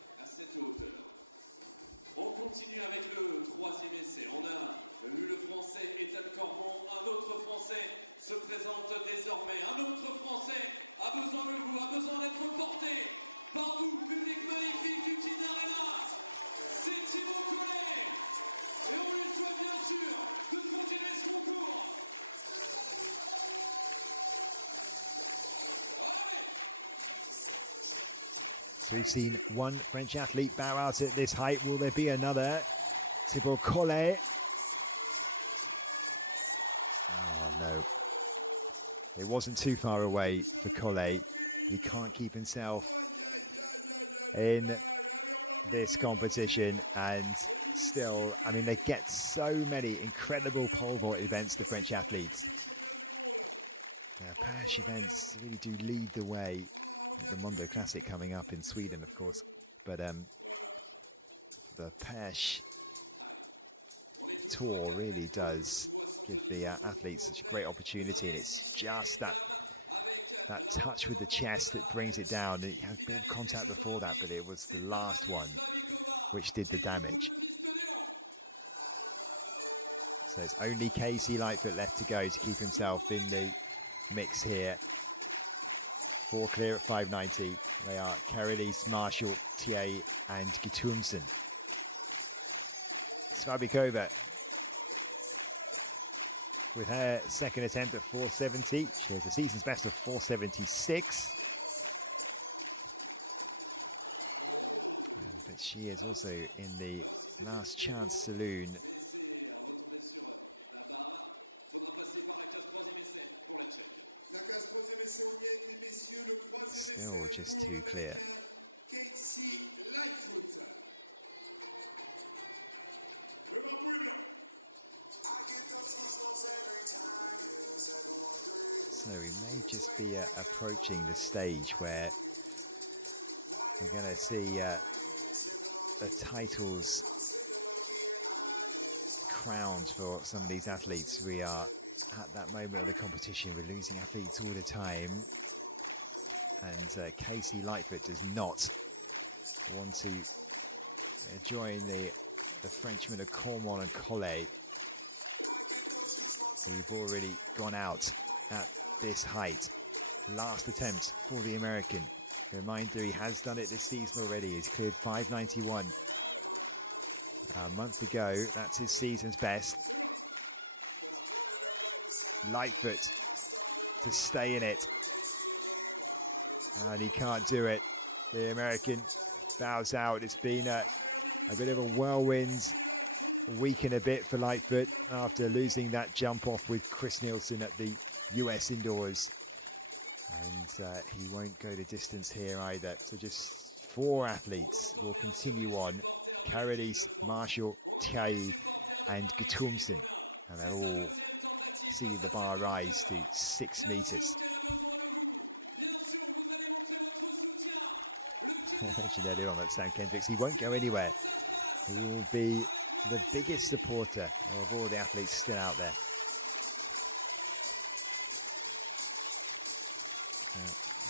So we've seen one French athlete bow out at this height. Will there be another? Thibaut Collet. Oh no. It wasn't too far away for Collet, but he can't keep himself in this competition. And still, I mean, they get so many incredible pole vault events, the French athletes. The Perche events really do lead the way. The Mondo Classic coming up in Sweden, of course, but the Perche Tour really does give the athletes such a great opportunity, and it's just that touch with the chest that brings it down. It had a bit of contact before that, but it was the last one which did the damage. So it's only Casey Lightfoot left to go to keep himself in the mix here. 4 clear at 590. They are Carolis, Marshall, Thier, and Gitumsen. Svabikova with her second attempt at 470. She has a season's best of 476. But she is also in the last chance saloon. Still just 2 clear. So we may just be approaching the stage where we're going to see the titles crowned for some of these athletes. We are at that moment of the competition. We're losing athletes all the time. And Casey Lightfoot does not want to join the Frenchmen of Courmont and Collet, who've already gone out at this height. Last attempt for the American. Reminder, he has done it this season already. He's cleared 591 a month ago. That's his season's best. Lightfoot to stay in it. And he can't do it. The American bows out. It's been a bit of a whirlwind week and a bit for Lightfoot after losing that jump off with Chris Nielsen at the US Indoors. And he won't go the distance here either. So just 4 athletes will continue on. Carolis, Marshall, Thier, and Gitumsen. And they'll all see the bar rise to 6 meters. I mentioned earlier on that Sam Kendricks, he won't go anywhere. He will be the biggest supporter of all the athletes still out there.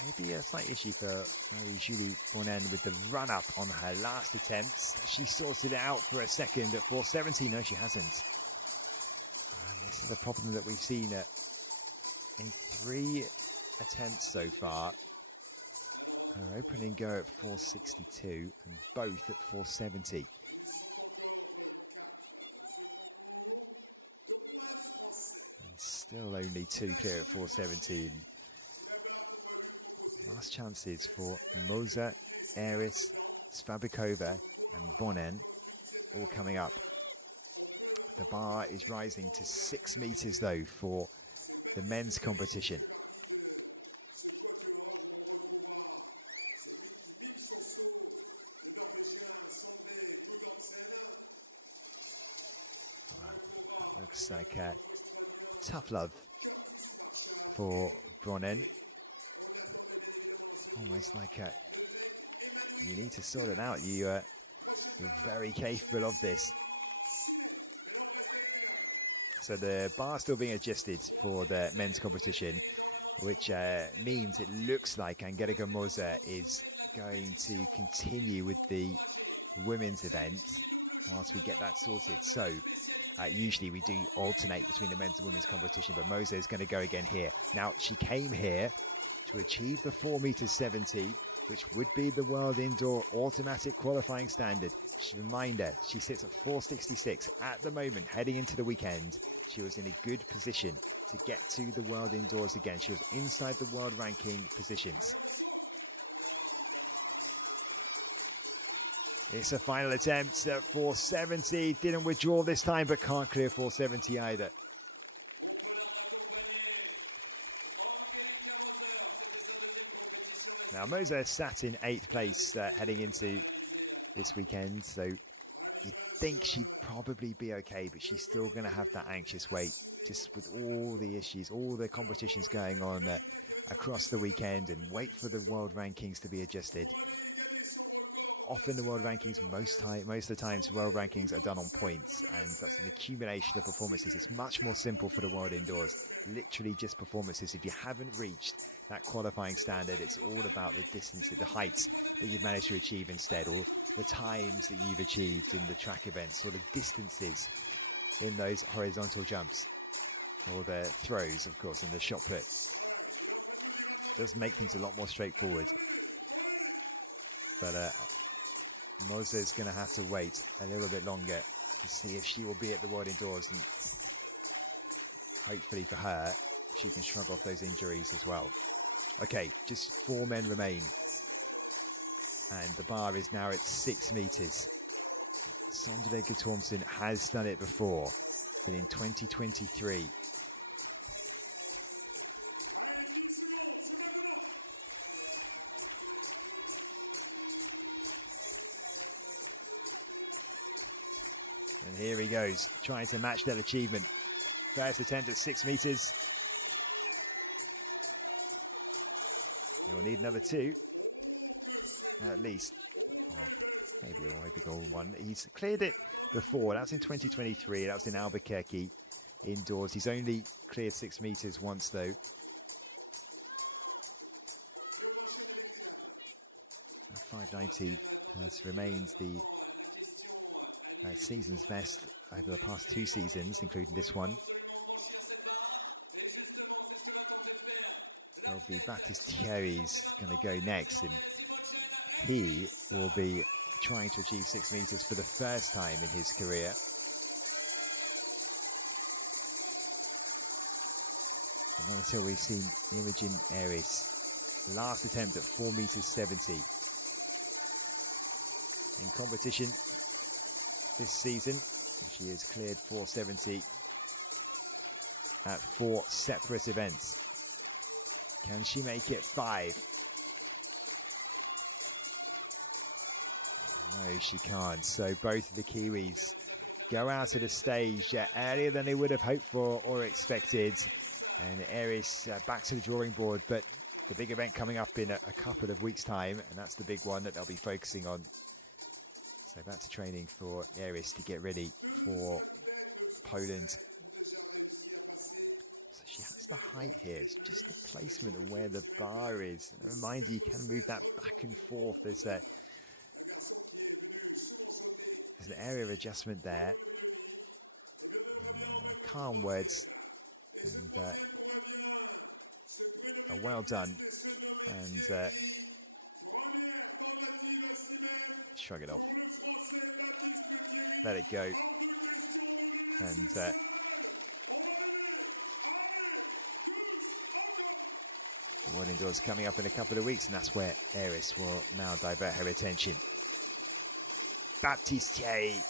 Maybe a slight issue for Marie-Julie Bonnen with the run-up on her last attempts. She sorted it out for a second at 470. No, she hasn't. And this is the problem that we've seen in 3 attempts so far. Her opening go at 462 and both at 470. And still only 2 clear at 417. Last chances for Moser, Eris, Svabikova and Bonnen all coming up. The bar is rising to 6 meters though for the men's competition. looks like tough love for Bronnen. Almost like you need to sort it out. You're very capable of this. So the bar still being adjusted for the men's competition, which means it looks like Angelica Moser is going to continue with the women's event whilst we get that sorted. So usually we do alternate between the men's and women's competition, but Moser is going to go again here. Now, she came here to achieve the 4m70, which would be the world indoor automatic qualifying standard. Reminder, she sits at 466 at the moment, heading into the weekend. She was in a good position to get to the world indoors again. She was inside the world ranking positions. It's a final attempt at 470. Didn't withdraw this time, but can't clear 470 either. Now, Moser sat in 8th place heading into this weekend, so you'd think she'd probably be okay, but she's still going to have that anxious wait, just with all the issues, all the competitions going on across the weekend, and wait for the world rankings to be adjusted. Often the world rankings, most of the times, world rankings are done on points, and that's an accumulation of performances. It's much more simple for the world indoors, literally just performances. If you haven't reached that qualifying standard, it's all about the distance, the heights that you've managed to achieve instead, or the times that you've achieved in the track events, or the distances in those horizontal jumps, or the throws, of course, in the shot put. It does make things a lot more straightforward. But Moser's going to have to wait a little bit longer to see if she will be at the world indoors, and hopefully for her, she can shrug off those injuries as well. Okay, just 4 men remain. And the bar is now at 6 meters. Sondre Thomsen has done it before, but in 2023. And here he goes, trying to match that achievement. First attempt at 6 meters. You'll need another 2, at least. Oh, maybe all 1. He's cleared it before. That was in 2023. That was in Albuquerque indoors. He's only cleared 6 meters once, though. 590 remains the season's best over the past 2 seasons, including this one. It'll be Baptiste Thierry's going to go next, and he will be trying to achieve 6 meters for the first time in his career. And not until we've seen Imogen Eris' last attempt at 4 meters 70 in competition this season. She has cleared 470 at 4 separate events. Can she make it 5? No, she can't. So both of the Kiwis go out of the stage earlier than they would have hoped for or expected. And Eris back to the drawing board, but the big event coming up in a couple of weeks' time, and that's the big one that they'll be focusing on. So back to training for Eris to get ready for Poland. So she has the height here. It's just the placement of where the bar is. And a reminder, you can move that back and forth. There's an area of adjustment there. And, calm words. And well done. And shrug it off. Let it go. And the World Indoors coming up in a couple of weeks, and that's where Eris will now divert her attention. Baptiste Thierry,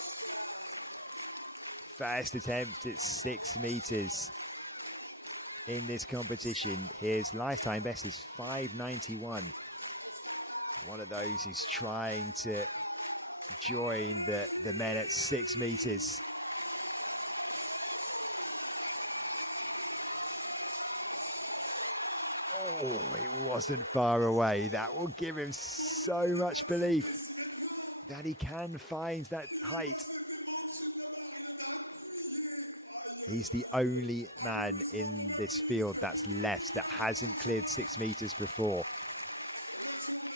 first attempt at 6 meters in this competition. His lifetime best is 591. One of those who's trying to join the men at 6 meters. Oh, it wasn't far away. That will give him so much belief that he can find that height. He's the only man in this field that's left that hasn't cleared 6 meters before.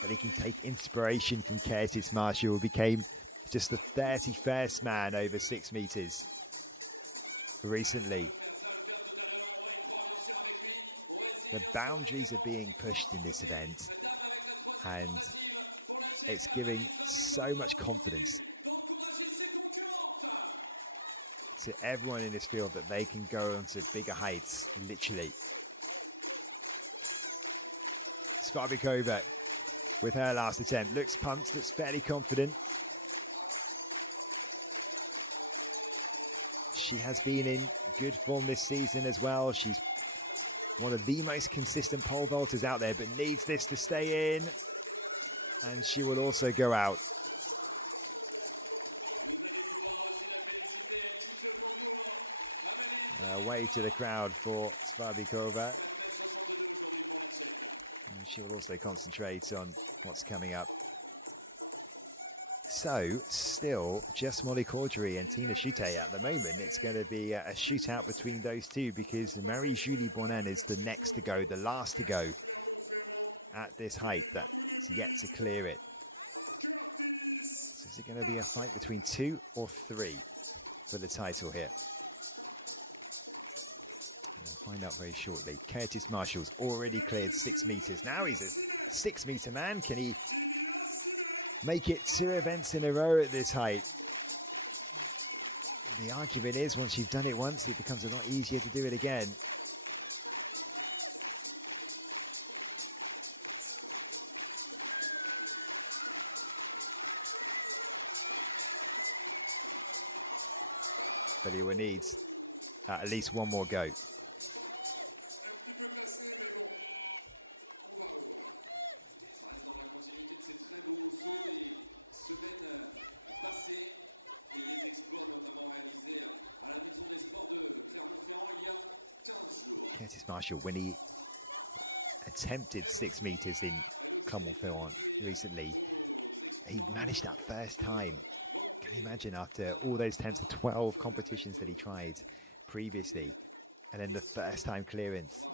But he can take inspiration from Curtis Marshall, who became just the 31st man over 6 meters recently. The boundaries are being pushed in this event, and it's giving so much confidence to everyone in this field that they can go on to bigger heights, literally. Svabikova with her last attempt. Looks pumped, looks fairly confident. She has been in good form this season as well. She's one of the most consistent pole vaulters out there, but needs this to stay in. And she will also go out. Wave to the crowd for Svabikova. And she will also concentrate on what's coming up. So, still just Molly Caudry and Tina Chute at the moment. It's going to be a shootout between those two because Marie-Julie Bonin is the next to go, the last to go at this height that's yet to clear it. So is it going to be a fight between 2 or 3 for the title here? We'll find out very shortly. Curtis Marshall's already cleared 6 meters. Now he's a 6 meter man. Can he make it 2 events in a row at this height? The argument is once you've done it once, it becomes a lot easier to do it again. But he will need at least one more go. Curtis Marshall, when he attempted 6 meters in Clermont-Ferrand recently, he managed that first time. Can you imagine after all those attempts, the 12 competitions that he tried previously, and then the first time clearance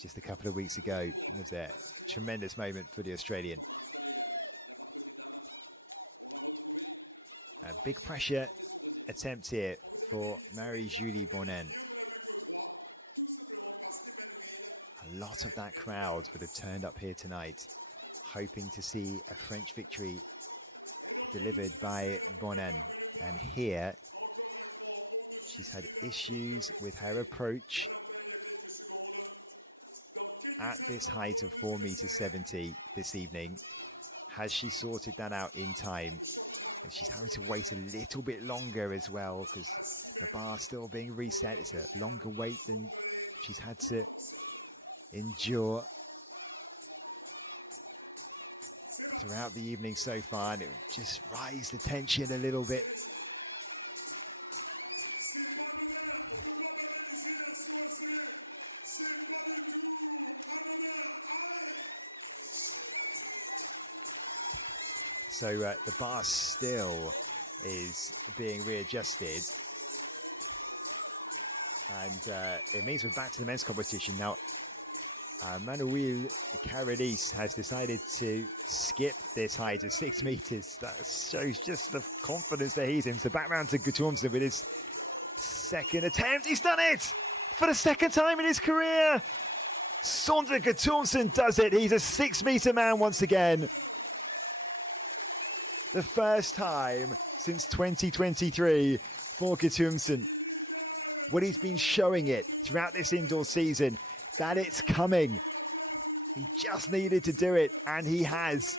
just a couple of weeks ago? It was a tremendous moment for the Australian. A big pressure attempt here for Marie-Julie Bonin. A lot of that crowd would have turned up here tonight, hoping to see a French victory delivered by Bonin. And here, she's had issues with her approach at this height of 4 meters 70 this evening. Has she sorted that out in time? And she's having to wait a little bit longer as well because the bar's still being reset. It's a longer wait than she's had to endure throughout the evening so far, and it would just raise the tension a little bit. So the bar still is being readjusted, and it means we're back to the men's competition now. Manuel Caradis has decided to skip this height of 6 meters. That shows just the confidence that he's in. So back round to Guttormsen with his second attempt. He's done it for the second time in his career. Sander Guttormsen does it. He's a 6 meter man once again. The first time since 2023 for Guttormsen. What he's been showing it throughout this indoor season, that it's coming. He just needed to do it, and he has.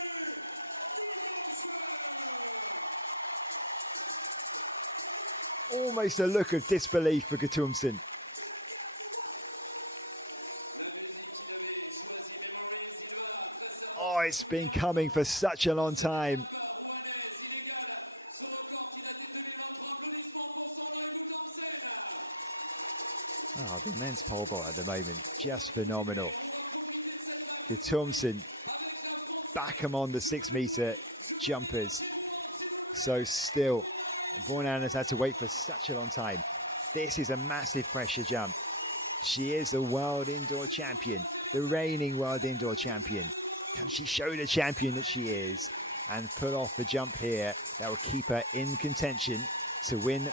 Almost a look of disbelief for Guttormsen. Oh, it's been coming for such a long time. Oh, the men's pole vault at the moment, just phenomenal. Thompson back him on the 6-meter jumpers. So still, Bornan has had to wait for such a long time. This is a massive pressure jump. She is the world indoor champion, the reigning world indoor champion. Can she show the champion that she is and pull off the jump here that will keep her in contention to win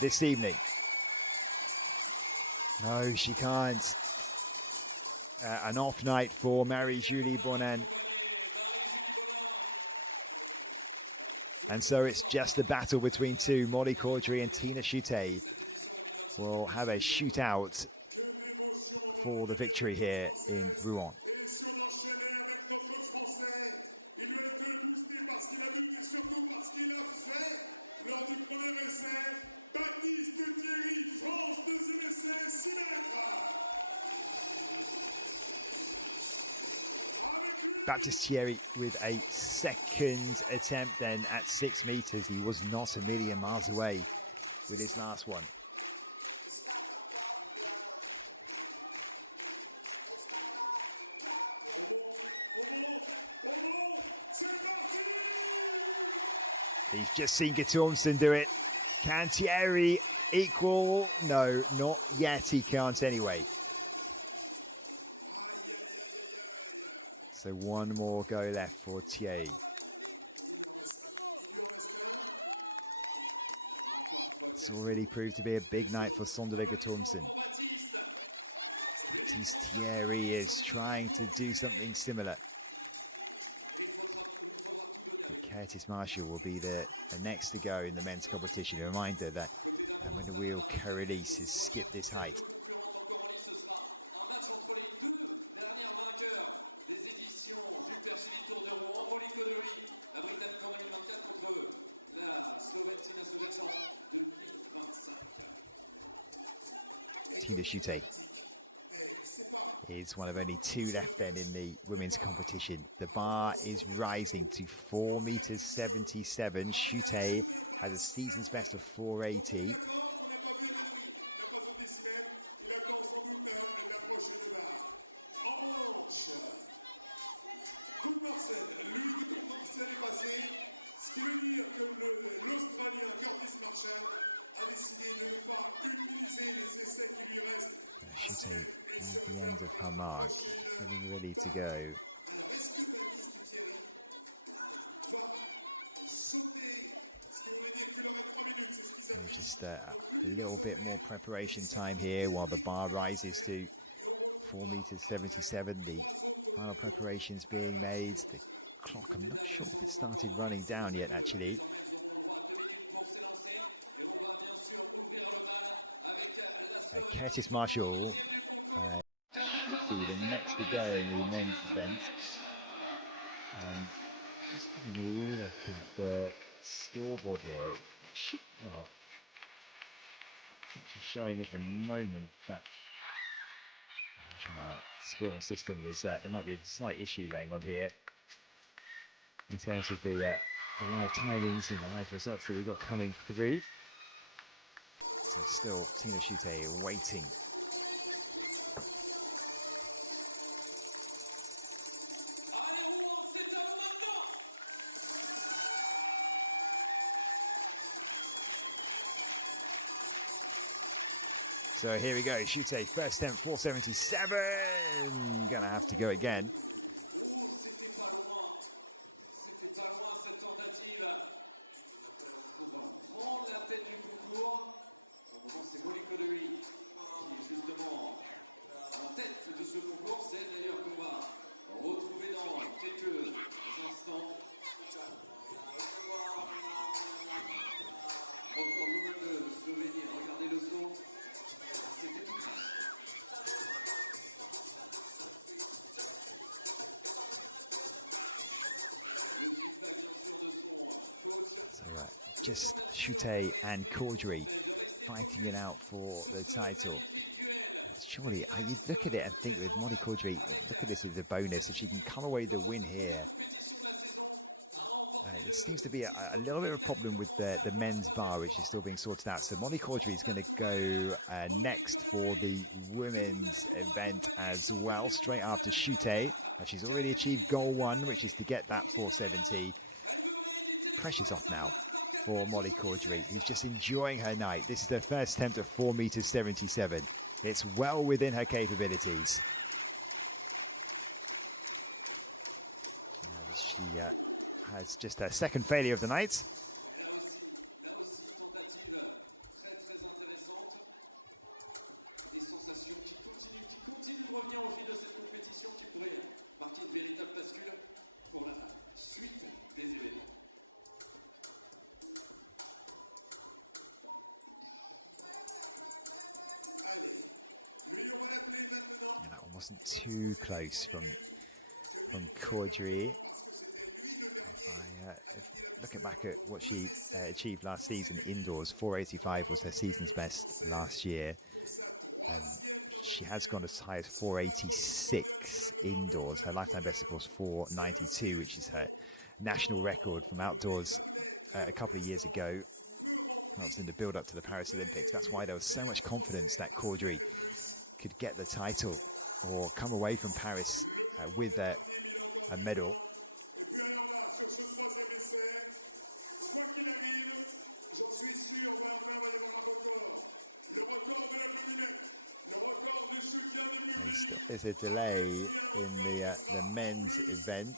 this evening? No, she can't. An off night for Marie-Julie Bornan. And so it's just a battle between two. Molly Caudry and Tina Chute will have a shootout for the victory here in Rouen. Baptiste Thierry with a second attempt then at 6 meters. He was not a million miles away with his last one. He's just seen Thompson do it. Can Thierry equal? No, not yet. He can't anyway. So one more go left for Thierry. It's already proved to be a big night for Sonderegger Thompson. Thierry is trying to do something similar. Curtis Marshall will be the next to go in the men's competition. A reminder that when the wheel co-release has skipped this height. Tina Chute is one of only 2 left then in the women's competition. The bar is rising to 4.77 meters. Chute has a season's best of 4.80. Chute at the end of her mark, getting ready to go. There's just a little bit more preparation time here while the bar rises to 4.77 meters. The final preparations being made. The clock, I'm not sure if it started running down yet actually. Curtis Marshall should be the next to go in the men's event. Just having a look at the scoreboard here. Oh, it's showing at the moment that scoring system is there might be a slight issue going on here in terms of the live timings and the live results that we've got coming through. So still Tina Chute waiting. So here we go, Chute, first attempt, 4.77. Gonna have to go again. Just Chute and Caudry fighting it out for the title. Surely, you look at it and think with Molly Caudry, look at this as a bonus. If she can come away with the win here, There seems to be a little bit of a problem with the men's bar, which is still being sorted out. So Molly Caudry is going to go next for the women's event as well, straight after Chute. She's already achieved goal 1, which is to get that 470. Pressure's off now for Molly Caudry, who's just enjoying her night. This is her first attempt at 4 meters 77. It's well within her capabilities. Now she has just her second failure of the night. Yeah, that one wasn't too close from Caudry. Looking back at what she achieved last season indoors, 485 was her season's best last year. She has gone as high as 486 indoors. Her lifetime best, of course, 492, which is her national record from outdoors a couple of years ago. That was in the build-up to the Paris Olympics. That's why there was so much confidence that Caudry could get the title or come away from Paris with a medal. Still, there's a delay in the men's event.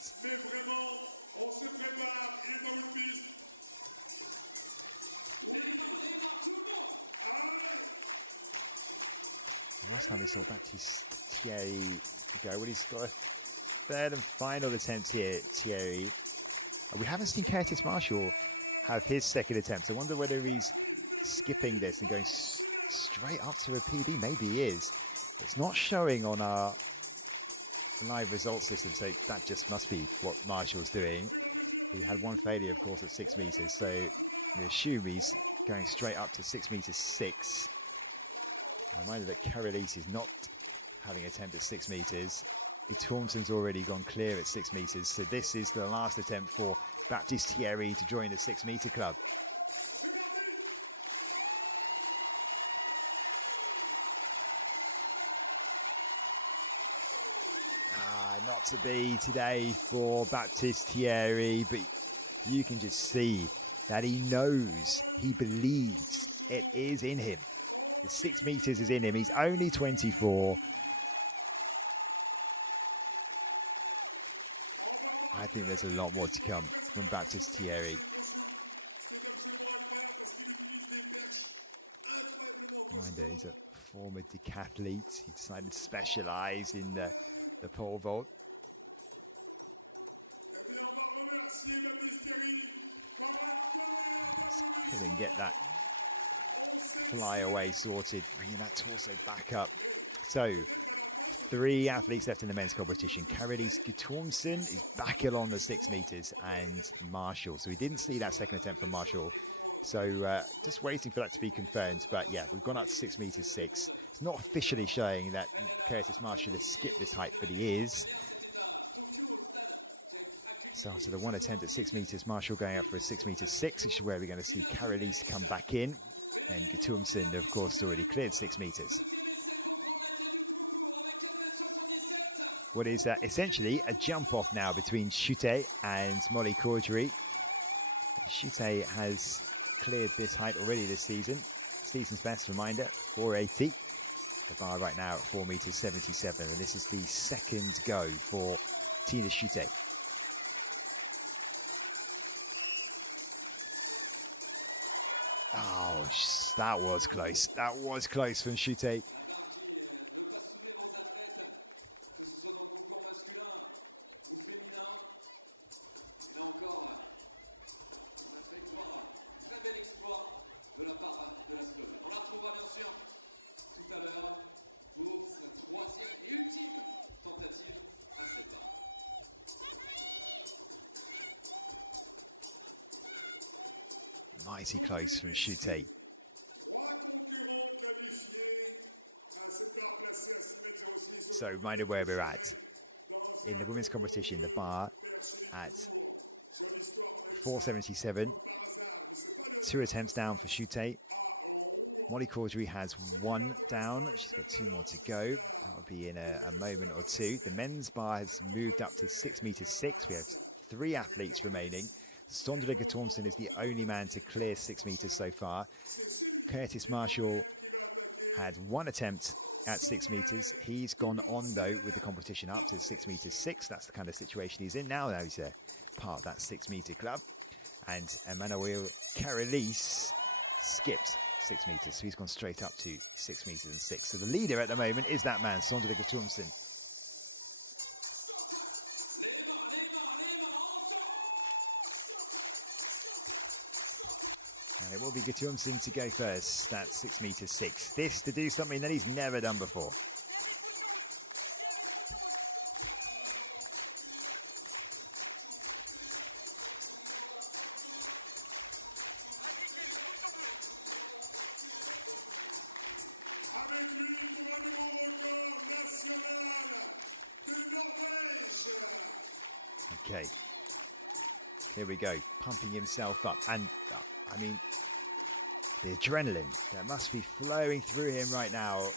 Last time we saw Baptiste Thierry go, well, he's got a third and final attempt here, Thierry. We haven't seen Curtis Marshall have his second attempt. I wonder whether he's skipping this and going straight up to a PB. Maybe he is. It's not showing on our live results system, so that just must be what Marshall's doing. He had one failure, of course, at 6 meters, so we assume he's going straight up to 6 meters 6. A reminder that Carolise is not having an attempt at 6 meters. Thompson's already gone clear at 6 meters, so this is the last attempt for Baptiste Thierry to join the 6 meter club. Not to be today for Baptiste Thierry, but you can just see that he knows, he believes it is in him. The 6 meters is in him. He's only 24. I think there's a lot more to come from Baptiste Thierry. Reminder, he's a former decathlete. He decided to specialize in the pole vault. Couldn't get that fly away sorted, bringing that torso back up. So 3 athletes left in the men's competition. Carolise Thompson is back along the 6 meters, and Marshall. So we didn't see that second attempt from Marshall. So just waiting for that to be confirmed. But yeah, we've gone up to 6 meters 6. It's not officially showing that Curtis Marshall has skipped this height, but he is. So after the one attempt at 6 meters, Marshall going up for a 6 meters 6, which is where we're going to see Carolise come back in. And Thompson, of course, already cleared 6 meters. What is essentially a jump off now between Chute and Molly Caudry. Chute has cleared this height already this season. Season's best, reminder, 480. The bar right now at 4 meters 77, and this is the second go for Tina Chute. Oh, that was close. That was close from Chute. Mighty close from Chute. So reminder where we're at. In the women's competition, the bar at 477. 2 attempts down for Chute. Molly Caudry has 1 down. She's got 2 more to go. That will be in a moment or two. The men's bar has moved up to 6 meters 6. We have 3 athletes remaining. Sondre Thomsen is the only man to clear 6 meters so far. Curtis Marshall had 1 attempt at 6 meters. He's gone on though with the competition up to 6 meters 6. That's the kind of situation he's in now. Now he's a part of that 6 meter club. And Emmanuel Carolis skipped 6 meters, so he's gone straight up to 6 meters and 6. So the leader at the moment is that man, Sondre Thomsen. And it will be Guttormsen to go first. That's 6 meters 6. This to do something that he's never done before. Okay, here we go, pumping himself up. And I mean, the adrenaline that must be flowing through him right now.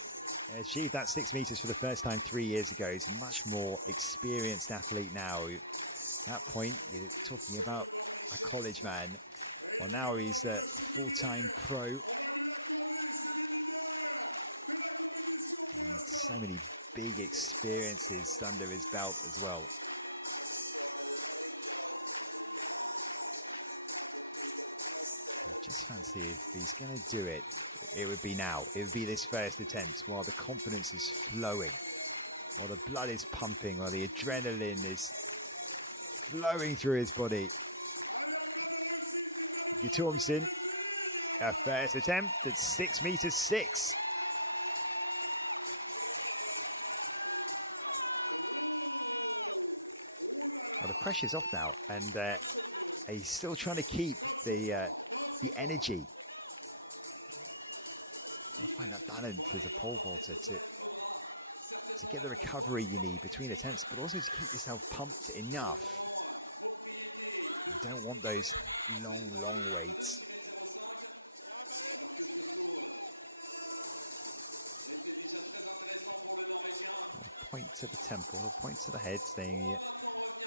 He achieved that 6 meters for the first time 3 years ago. He's a much more experienced athlete now. At that point, you're talking about a college man. Well, now he's a full-time pro. And so many big experiences under his belt as well. Just fancy if he's going to do it, it would be now. It would be this first attempt while the confidence is flowing, while the blood is pumping, while the adrenaline is flowing through his body. Guttormsen, a first attempt at 6 meters 6. Well, the pressure's off now, and he's still trying to keep the energy. Gotta find that balance as a pole vaulter to get the recovery you need between attempts, but also to keep yourself pumped enough. You don't want those long waits. I'll point to the temple, I'll point to the head, saying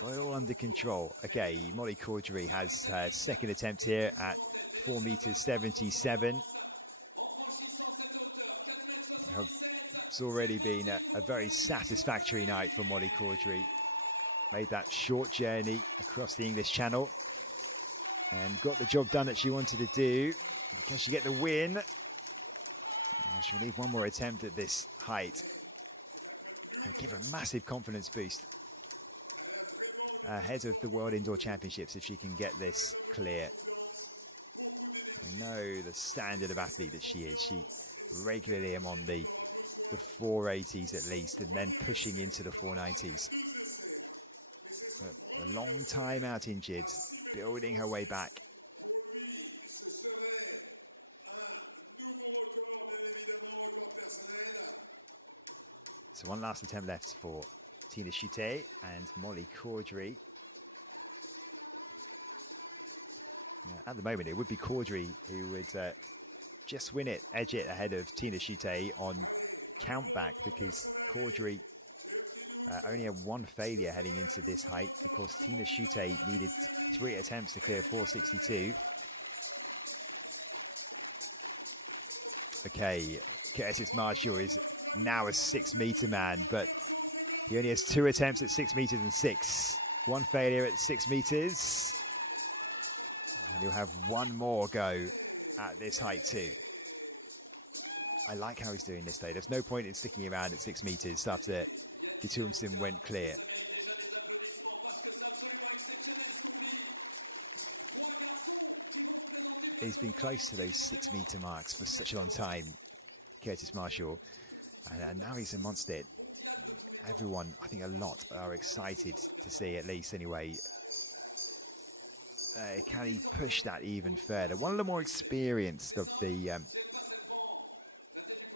got it all under control. Okay, Molly Caudry has her second attempt here at 4 meters 77. It's already been a very satisfactory night for Molly Caudry. Made that short journey across the English Channel and got the job done that she wanted to do. Can she get the win? Oh, she'll need one more attempt at this height. It'll give her a massive confidence boost ahead of the World Indoor Championships if she can get this clear. We know the standard of athlete that she is. She regularly am on the 480s at least, and then pushing into the 490s. But a long time out injured, building her way back. So one last attempt left for Tina Chute and Molly Caudry. At the moment, it would be Caudry who would just win it, edge it ahead of Tina Chute on countback, because Caudry only had 1 failure heading into this height. Of course, Tina Chute needed 3 attempts to clear 462. Okay, Curtis Marshall is now a 6 meter man, but he only has 2 attempts at 6 meters and 6. 1 failure at 6 meters. And he'll have 1 more go at this height too. I like how he's doing this though. There's no point in sticking around at 6 meters after Guttormsen went clear. He's been close to those 6 meter marks for such a long time, Curtis Marshall. And now he's amongst it. Everyone, I think a lot, are excited to see, at least anyway, can he push that even further? One of the more experienced of the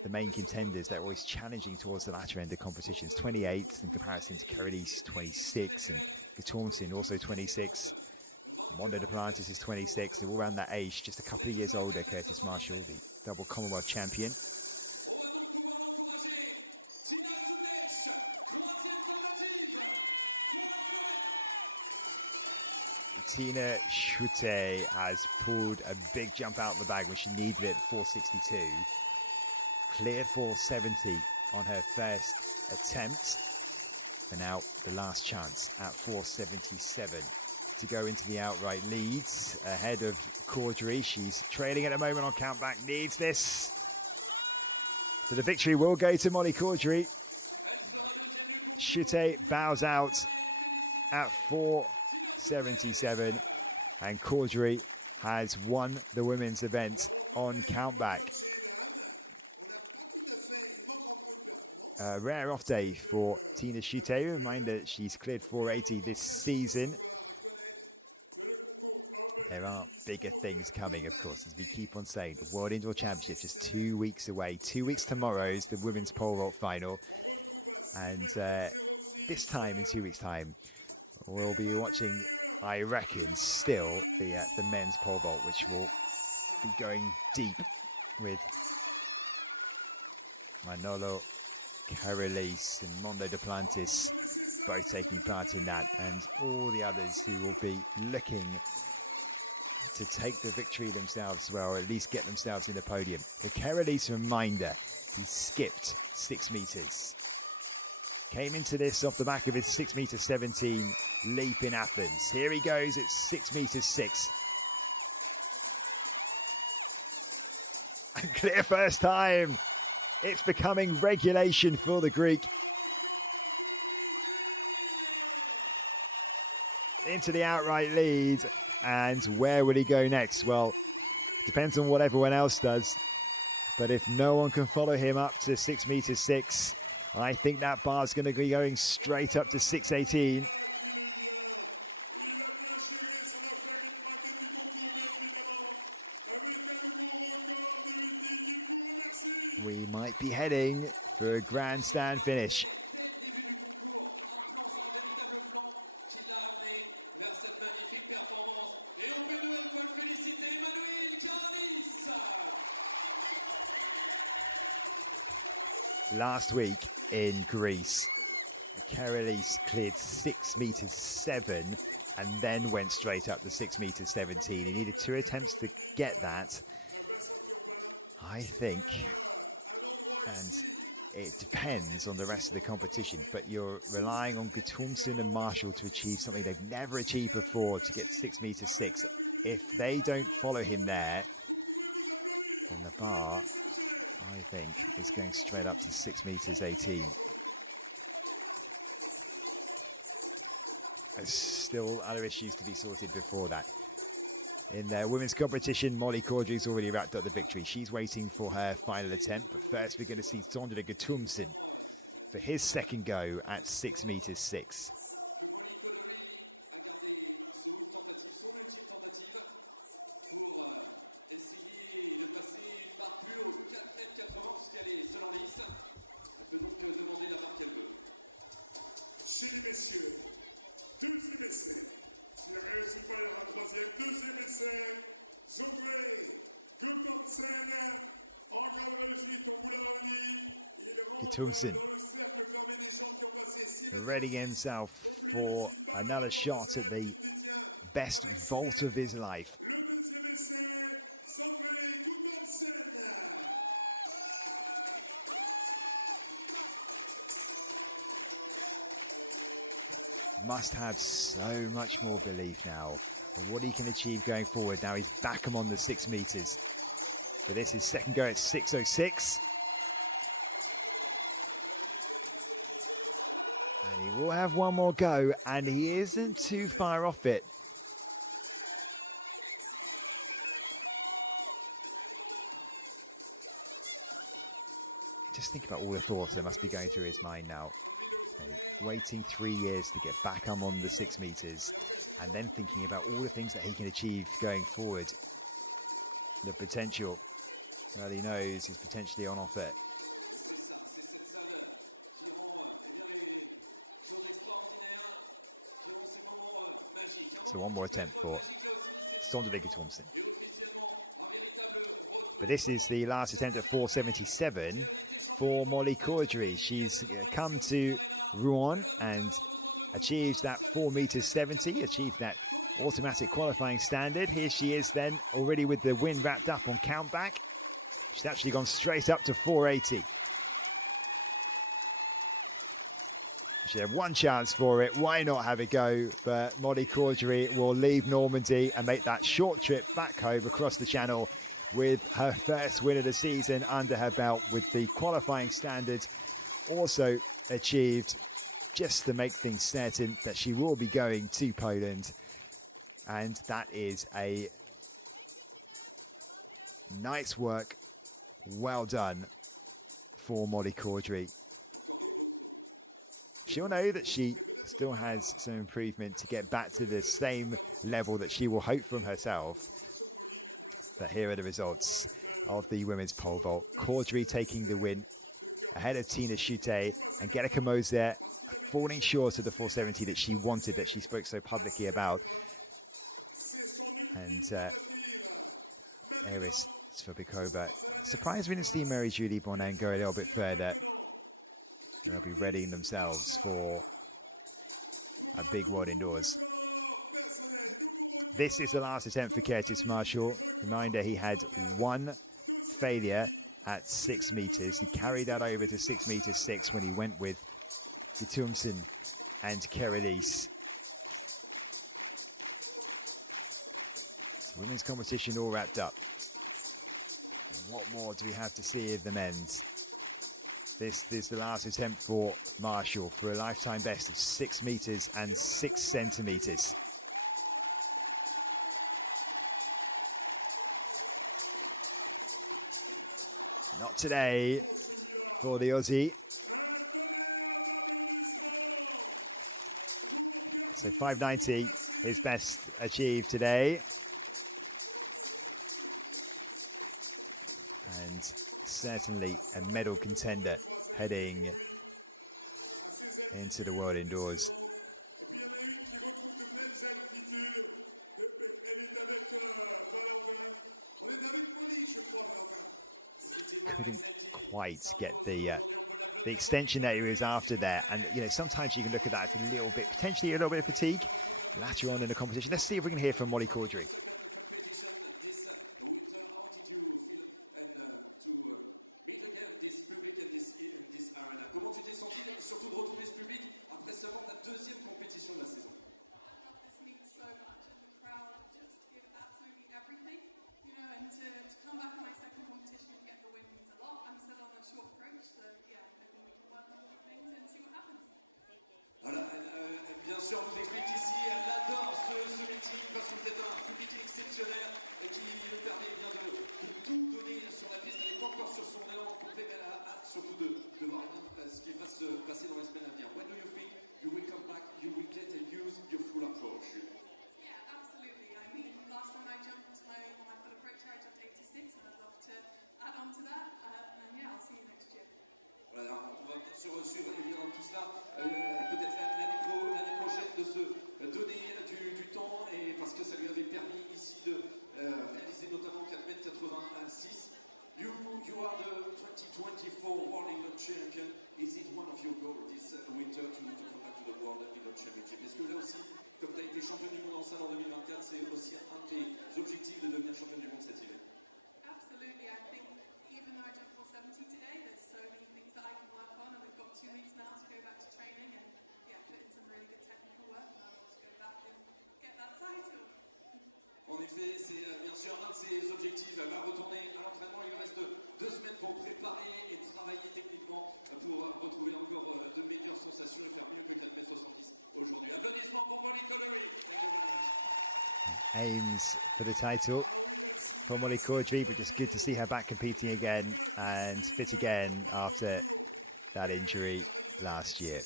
main contenders that are always challenging towards the latter end of competitions. 28 in comparison to Carolis, 26, and Guttormsen also 26. Mondo Duplantis is 26. They're all around that age, just a couple of years older. Curtis Marshall, the double Commonwealth champion. Tina Schute has pulled a big jump out of the bag when she needed it at 462. Cleared 470 on her first attempt. And now the last chance at 477 to go into the outright leads ahead of Caudry. She's trailing at the moment on countback, needs this. So the victory will go to Molly Caudry. Schute bows out at 477 and Caudry has won the women's event on countback. A rare off day for Tina Schute. Reminder that she's cleared 480 this season. There are bigger things coming, of course, as we keep on saying. The World Indoor Championship just 2 weeks away. 2 weeks tomorrow is the women's pole vault final. And this time, in 2 weeks' time, we'll be watching, I reckon, still the men's pole vault, which will be going deep with Manolo Carolise and Mondo Duplantis both taking part in that, and all the others who will be looking to take the victory themselves, well, or at least get themselves in the podium. The Carolise, reminder, he skipped 6 meters. Came into this off the back of his 6 meter 17 leap in Athens. Here he goes at 6 meters 6. And clear first time. It's becoming regulation for the Greek. Into the outright lead. And where will he go next? Well, depends on what everyone else does. But if no one can follow him up to 6 meters 6, I think that bar's going to be going straight up to 618. We might be heading for a grandstand finish. Last week in Greece, Carolise cleared 6 meters 7 and then went straight up to 6 meters 17. He needed 2 attempts to get that, I think. And it depends on the rest of the competition, but you're relying on Guttormson and Marshall to achieve something they've never achieved before, to get 6 meters 6. If they don't follow him there, then the bar, I think, is going straight up to 6 meters 18. There's still other issues to be sorted before that. In their women's competition, Molly Caudry's already wrapped up the victory. She's waiting for her final attempt, but first we're going to see Sondre Guttormson for his second go at 6 meters 6. Guttormson readying himself for another shot at the best vault of his life. Must have so much more belief now of what he can achieve going forward. Now he's back him on the 6 meters. But this is second go at 6:06. And he will have one more go, and he isn't too far off it. Just think about all the thoughts that must be going through his mind now. Waiting 3 years to get back on the 6 meters, and then thinking about all the things that he can achieve going forward. The potential, well, he knows is potentially on offer. So one more attempt for Sondevik Thomsen. But this is the last attempt at 477 for Molly Caudry. She's come to Rouen and achieved that 4 meters 70, achieved that automatic qualifying standard. Here she is then, already with the win wrapped up on countback. She's actually gone straight up to 480. She had one chance for it. Why not have a go? But Molly Caudry will leave Normandy and make that short trip back home across the channel with her first win of the season under her belt, with the qualifying standards also achieved, just to make things certain that she will be going to Poland. And that is a nice work. Well done for Molly Caudry. She'll know that she still has some improvement to get back to the same level that she will hope from herself. But here are the results of the women's pole vault. Caudry taking the win ahead of Tina Schutte, and Gerke Moser falling short of the 470 that she wanted, that she spoke so publicly about. And Eris Svabikova. Surprised we didn't see Mary Julie Bonin go a little bit further. And they'll be readying themselves for a big world indoors. This is the last attempt for Curtis Marshall. Reminder, he had one failure at 6 meters. He carried that over to 6 meters 6 when he went with Guttormsen and Kerelise. So women's competition all wrapped up. What more do we have to see of the men's? This is the last attempt for Marshall for a lifetime best of 6 meters and 6 centimeters. Not today for the Aussie. So 590, his best achieved today. And certainly a medal contender heading into the world indoors. Couldn't quite get the extension that he was after there. And, you know, sometimes you can look at that as a little bit, potentially a little bit of fatigue later on in the competition. Let's see if we can hear from Molly Caudry. Aims for the title for Molly Caudry, but just good to see her back competing again and fit again after that injury last year.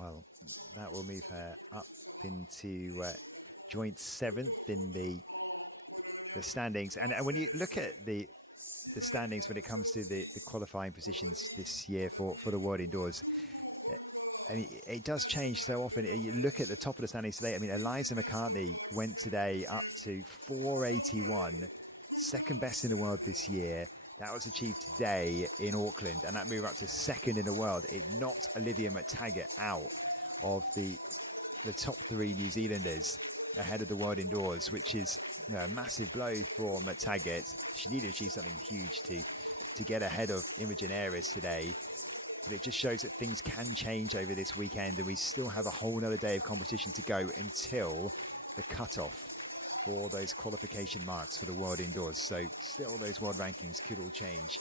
Well, that will move her up into joint 7th in the standings. And when you look at the standings when it comes to the qualifying positions this year for the World Indoors, I mean, it does change so often. You look at the top of the standings today. I mean, Eliza McCartney went today up to 481, second best in the world this year. That was achieved today in Auckland, and that moved up to second in the world. It knocked Olivia McTaggart out of the top three New Zealanders ahead of the world indoors, which is a massive blow for McTaggart. She needed to achieve something huge to get ahead of Imogen Aries today. But it just shows that things can change over this weekend, and we still have a whole nother day of competition to go until the cutoff for those qualification marks for the world indoors. So still those world rankings could all change.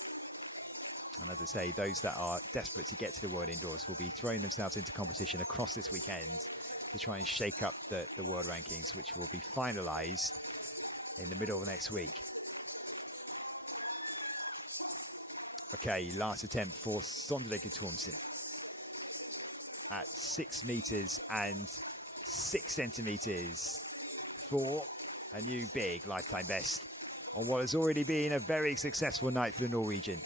And as I say, those that are desperate to get to the world indoors will be throwing themselves into competition across this weekend to try and shake up the world rankings, which will be finalised in the middle of next week. Okay, last attempt for Sondreke Thomsen at 6 meters and 6 centimeters for a new big lifetime best on what has already been a very successful night for the Norwegian.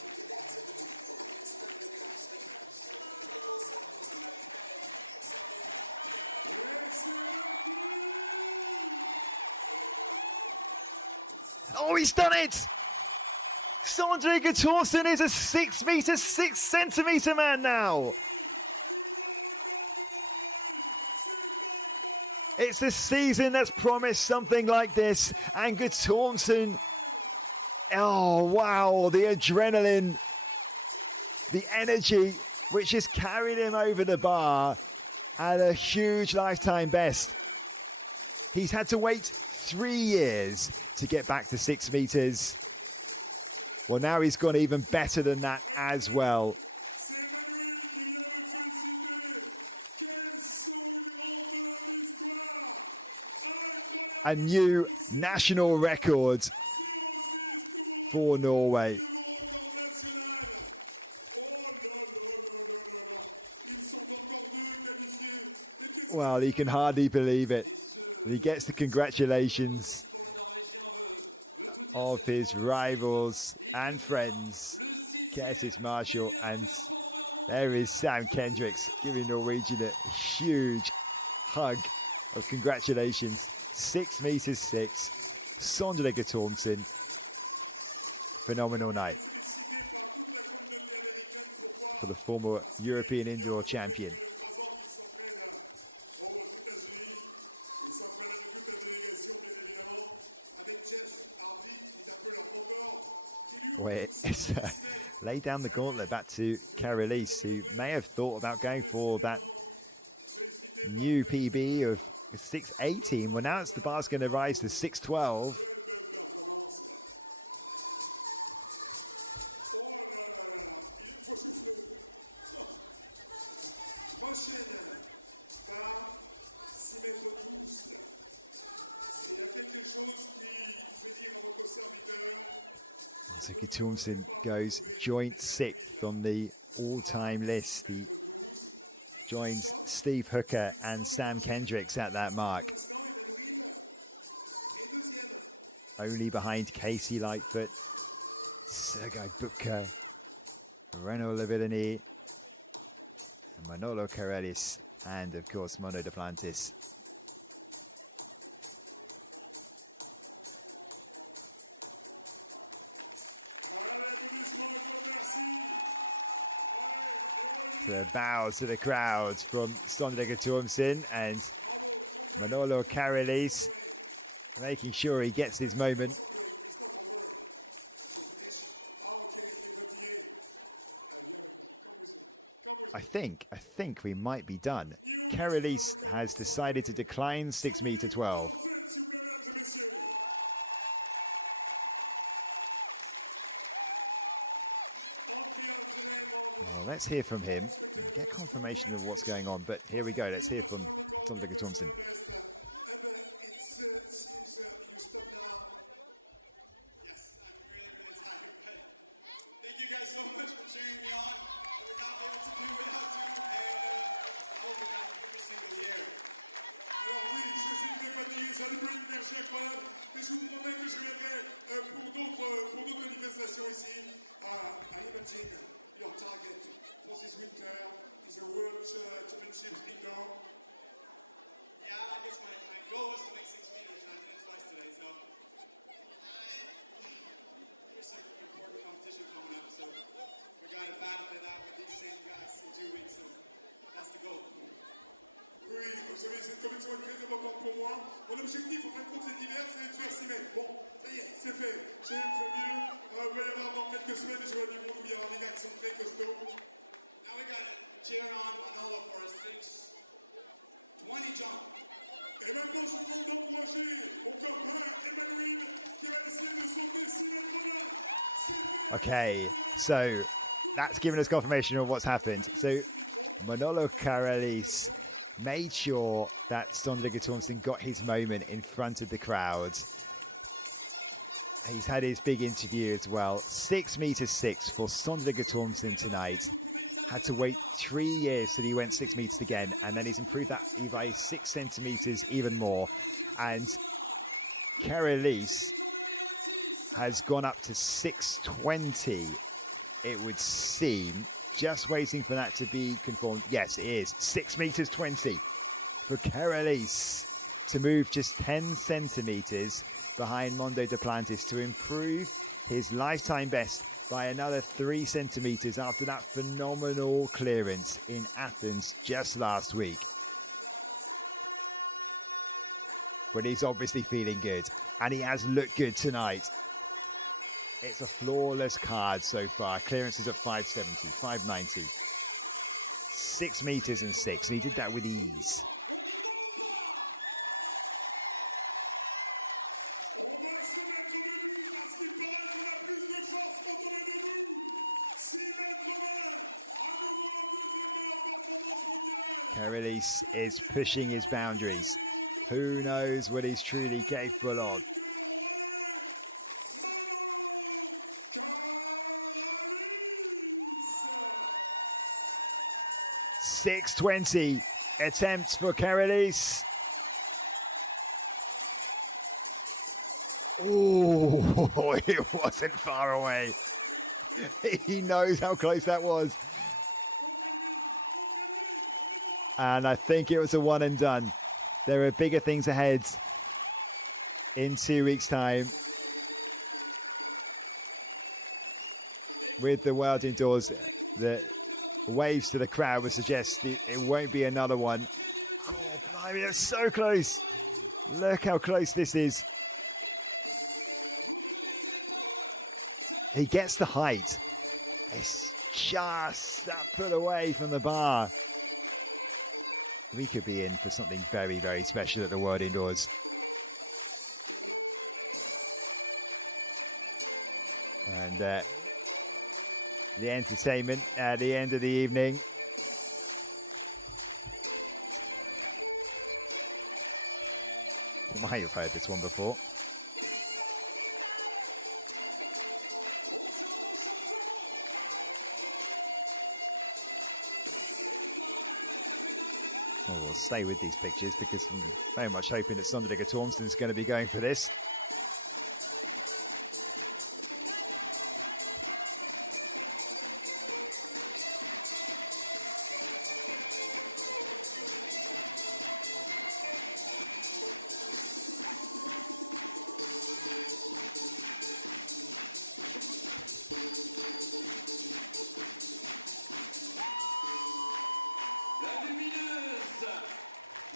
Oh, he's done it! Sondreke Thomsen is a 6 meter 6 centimeter man now. It's the season that's promised something like this. And Thomsen, oh wow, the adrenaline, the energy, which has carried him over the bar at a huge lifetime best. He's had to wait 3 years to get back to 6 meters. Well, now he's gone even better than that as well. A new national record for Norway. Well, he can hardly believe it. He gets the congratulations of his rivals and friends, Curtis Marshall, and there is Sam Kendricks giving Norwegian a huge hug of congratulations. 6 meters 6, Sondreke Thomsen. Phenomenal night for the former European indoor champion. Where it's laid down the gauntlet back to Carolise, who may have thought about going for that new PB of 6:18. Well, now it's the bar's going to rise to 6:12. So Thomsen goes joint 6th on the all-time list. He joins Steve Hooker and Sam Kendricks at that mark. Only behind Casey Lightfoot, Sergei Bubka, Renaud Lavillenie, Manolo Karelis, and of course Mono Duplantis. So bows to the crowd from Sondreke Thomsen and Manolo Karelis, making sure he gets his moment. I think we might be done. Karelis has decided to decline 6 meter 12. Well, let's hear from him. Get confirmation of what's going on, but here we go. Let's hear from Sondreke Thomsen. Okay, so that's given us confirmation of what's happened. So Manolo Carelis made sure that Sondre Thompson got his moment in front of the crowd. He's had his big interview as well. 6 meters 6 for Sondre Thompson tonight. Had to wait 3 years till he went 6 meters again, and then he's improved that by 6 centimeters even more. And Carelis has gone up to 620, it would seem. Just waiting for that to be confirmed. Yes, it is. 6 meters 20 for Carelis to move just 10 centimeters behind Mondo Duplantis to improve his lifetime best by another 3 centimeters after that phenomenal clearance in Athens just last week. But he's obviously feeling good, and he has looked good tonight. It's a flawless card so far. Clearances at 570, 590. 6 meters and 6, and he did that with ease. Carelis is pushing his boundaries. Who knows what he's truly capable of? .620 attempts for Carelis. Oh, it wasn't far away. He knows how close that was. And I think it was a one and done. There are bigger things ahead in 2 weeks' time. With the World Indoors, the waves to the crowd would suggest it won't be another one. Oh, blimey, that's so close. Look how close this is. He gets the height. It's just that foot away from the bar. We could be in for something very, very special at the World Indoors. And the entertainment at the end of the evening. You might have heard this one before. Oh, we'll stay with these pictures because I'm very much hoping that Sondre Thompson is going to be going for this.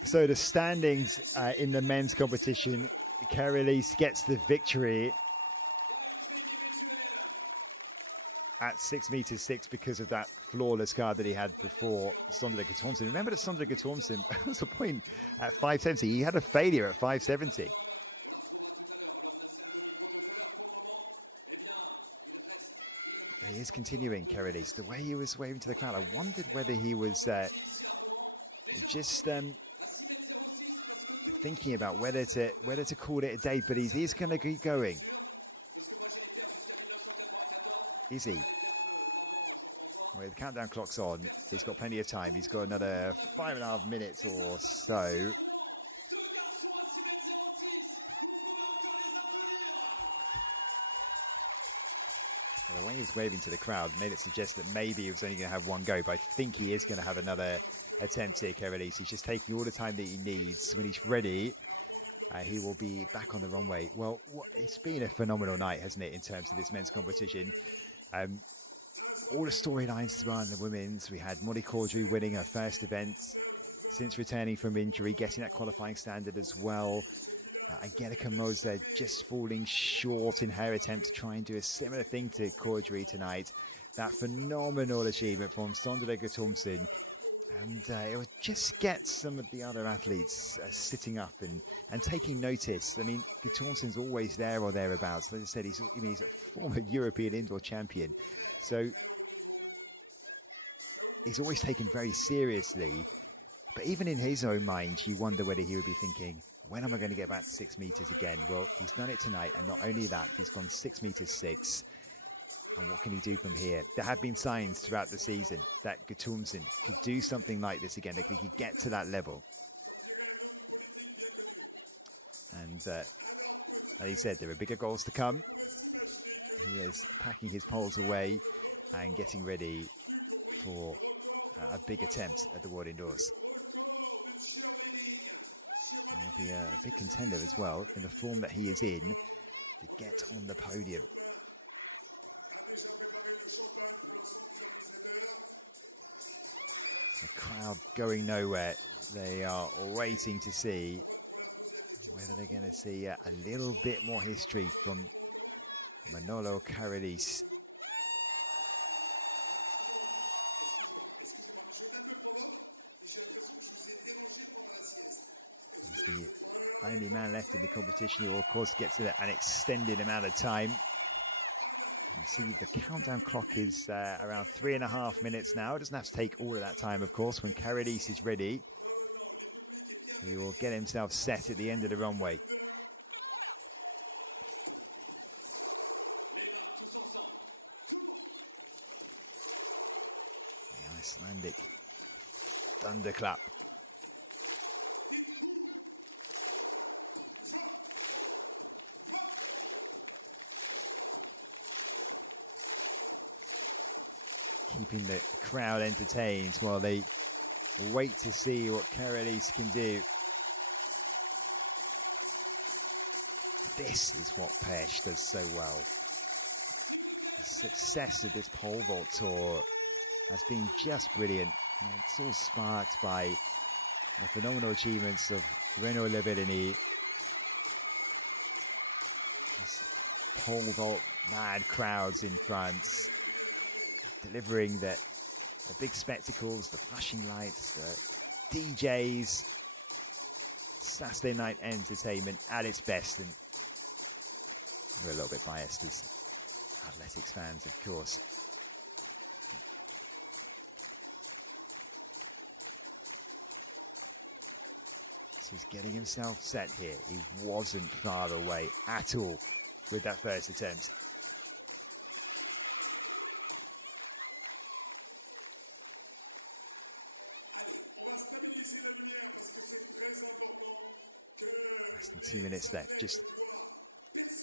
So the standings in the men's competition, Carelis gets the victory at 6 meters 6 because of that flawless card that he had before Sondre Thompson. Remember that Sondre Thompson was a point at 570. He had a failure at 570. He is continuing, Carelis. The way he was waving to the crowd, I wondered whether he was just thinking about whether to call it a day, but he's going to keep going. Is he? Well, the countdown clock's on. He's got plenty of time. He's got another 5.5 minutes or so. Well, the way he was waving to the crowd made it suggest that maybe he was only going to have one go, but I think he is going to have another attempt here, Carelis. He's just taking all the time that he needs. When he's ready, he will be back on the runway. Well, it's been a phenomenal night, hasn't it, in terms of this men's competition. All the storylines throughout the women's. We had Molly Caudry winning her first event since returning from injury, getting that qualifying standard as well. Angelica Moser just falling short in her attempt to try and do a similar thing to Caudry tonight. That phenomenal achievement from Sondre Thompson. And it will just get some of the other athletes sitting up and taking notice. I mean, Guttormsen's always there or thereabouts. Like I said, he's a former European indoor champion. So he's always taken very seriously. But even in his own mind, you wonder whether he would be thinking, when am I going to get back to 6 meters again? Well, he's done it tonight. And not only that, he's gone 6 meters 6. And what can he do from here? There have been signs throughout the season that Guttormsen could do something like this again, that he could get to that level. And like he said, there are bigger goals to come. He is packing his poles away and getting ready for a big attempt at the World Indoors. And he'll be a big contender as well, in the form that he is in, to get on the podium. The crowd going nowhere. They are waiting to see whether they're going to see a little bit more history from Manolo Caralis. He's the only man left in the competition who, of course, gets to an extended amount of time. You see the countdown clock is around 3.5 minutes now. It doesn't have to take all of that time, of course, when Caralis is ready. He will get himself set at the end of the runway. The Icelandic thunderclap. Keeping the crowd entertained while they wait to see what Caralis can do. This is what Perche does so well. The success of this pole vault tour has been just brilliant. You know, it's all sparked by the phenomenal achievements of Renaud Levellini. These pole vault mad crowds in France, delivering the big spectacles, the flashing lights, the DJs, Saturday night entertainment at its best. And we're a little bit biased as athletics fans, of course. So he's getting himself set here. He wasn't far away at all with that first attempt. Less than 2 minutes left. Just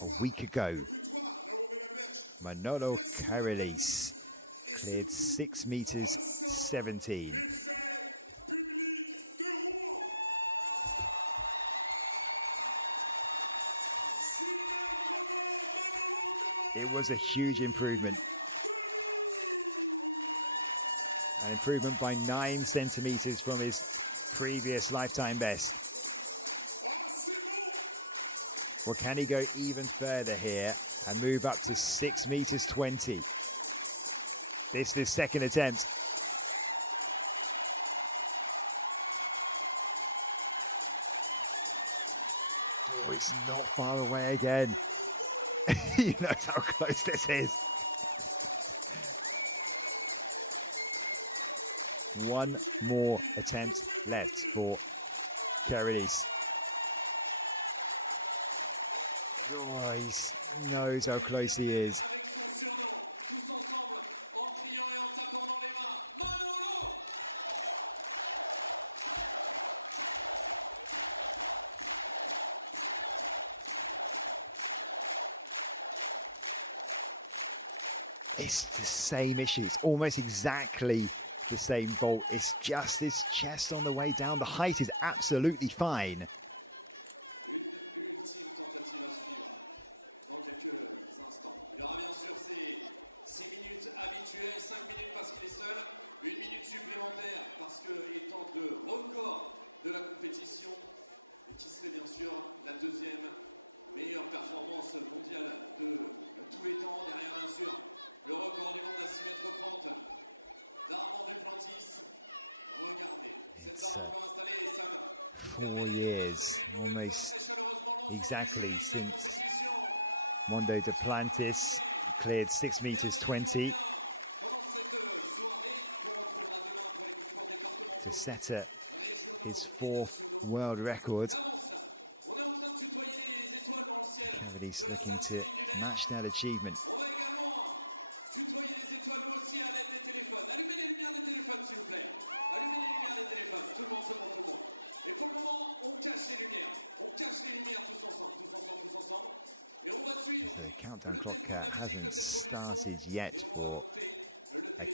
a week ago, Manolo Caralis cleared 6 meters 17. It was a huge improvement. An improvement by 9 centimeters from his previous lifetime best. Well, can he go even further here and move up to 6 meters 20? This is his second attempt. Oh, it's not far away again. You know how close this is. One more attempt left for Caralis. Oh, he knows how close he is. It's the same issue. It's almost exactly the same vault. It's just this chest on the way down. The height is absolutely fine. It's 4 years, almost exactly, since Mondo Duplantis cleared 6 meters 20 to set his 4th world record. Cavali's looking to match that achievement. The countdown clock hasn't started yet for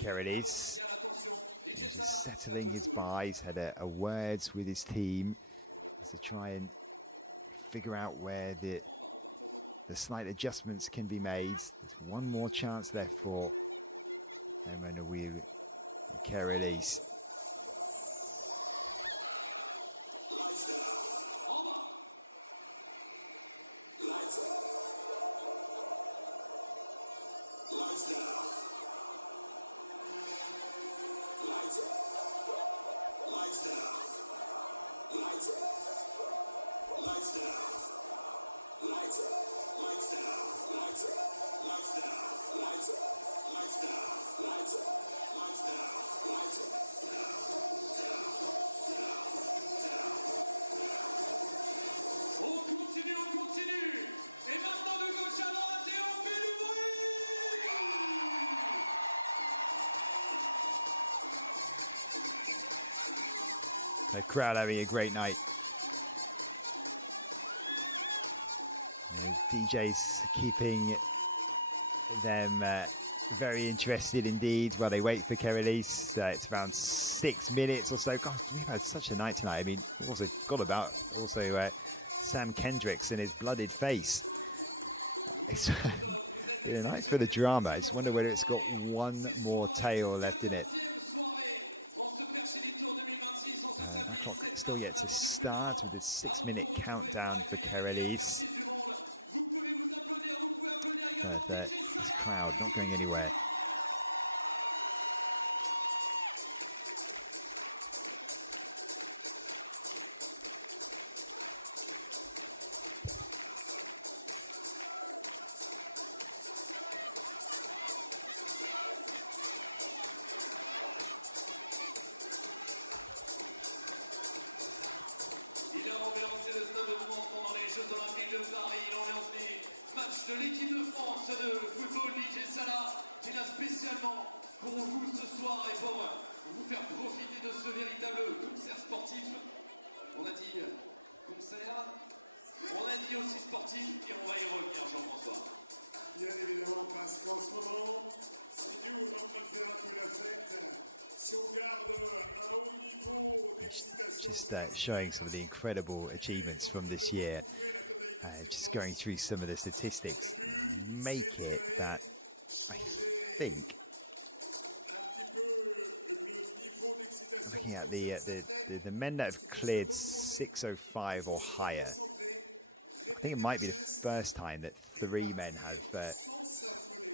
Kerelis. Just settling his buy. He's had a words with his team to try and figure out where the slight adjustments can be made. There's one more chance left for Emmanuel Kerelis. The crowd having a great night. DJs keeping them very interested indeed while they wait for Kerelis. It's around 6 minutes or so. God, we've had such a night tonight. I mean, we also forgot about Sam Kendricks and his blooded face. It's been a night for the drama. I just wonder whether it's got one more tail left in it. That clock still yet to start with a 6-minute countdown for Kerelis. But this crowd not going anywhere. Just showing some of the incredible achievements from this year. Just going through some of the statistics, make it that I think, looking at the men that have cleared 6:05 or higher, I think it might be the first time that 3 men have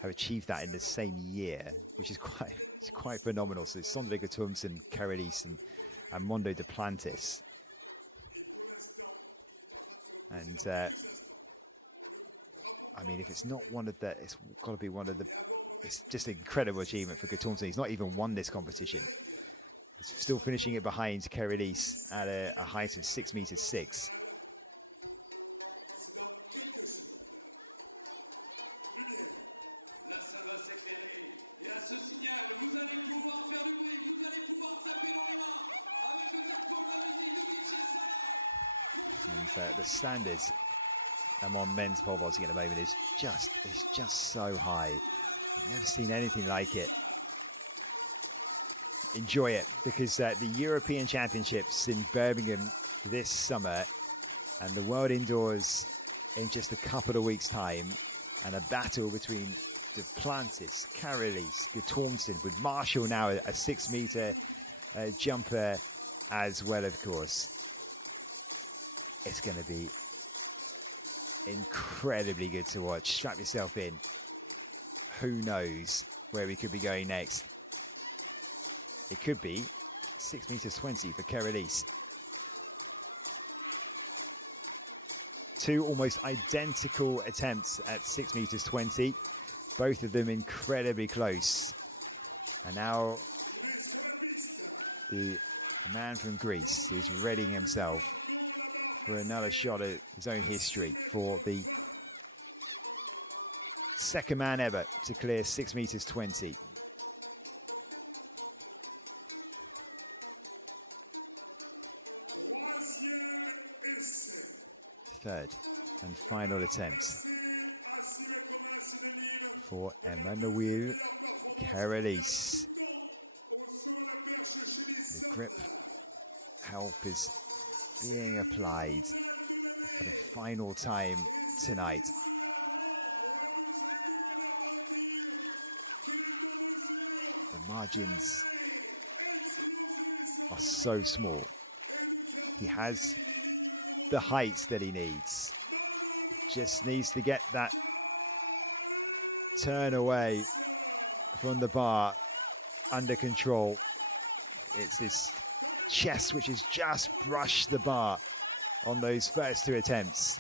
achieved that in the same year, which is quite phenomenal. So Sondre Gutormsen, Kerelis, and Mondo Duplantis. And I mean, if it's not one of the, it's got to be one of the, it's just an incredible achievement for Gutormsen. He's not even won this competition. He's still finishing it behind Kerelis at a height of 6 meters 6. And the standards among men's pole vaulting at the moment is just so high. Never seen anything like it. Enjoy it, because the European Championships in Birmingham this summer and the World Indoors in just a couple of weeks' time, and a battle between Duplantis, Kerelis, Gutormsen, with Marshall now a 6 meter jumper as well, of course. It's going to be incredibly good to watch. Strap yourself in. Who knows where we could be going next? It could be 6 meters 20 for Kerelise. Two almost identical attempts at 6 meters 20, both of them incredibly close. And now the man from Greece is readying himself for another shot at his own history, for the second man ever to clear 6 meters 20. Third and final attempt for Emmanuel Kerelise. The grip help is being applied for the final time tonight. The margins are so small. He has the height that he needs. Just needs to get that turn away from the bar under control. It's this chest which has just brushed the bar on those first two attempts.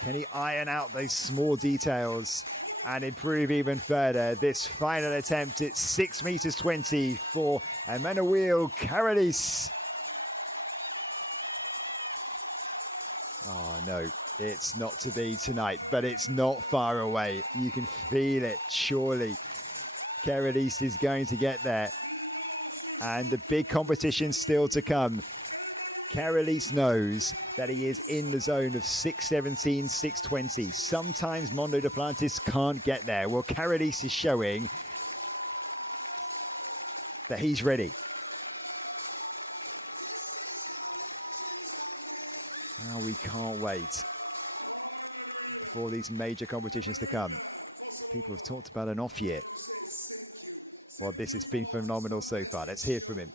Can he iron out those small details and improve even further? This final attempt at 6 meters 20 for Emmanuel Kerelise. Oh no, it's not to be tonight, but it's not far away. You can feel it, surely. Kerelise is going to get there. And the big competition still to come. Kerelise knows that he is in the zone of 617, 620. Sometimes Mondo Duplantis can't get there. Well, Kerelise is showing that he's ready. Oh, we can't wait for these major competitions to come. People have talked about an off year. Well, this has been phenomenal so far. Let's hear from him.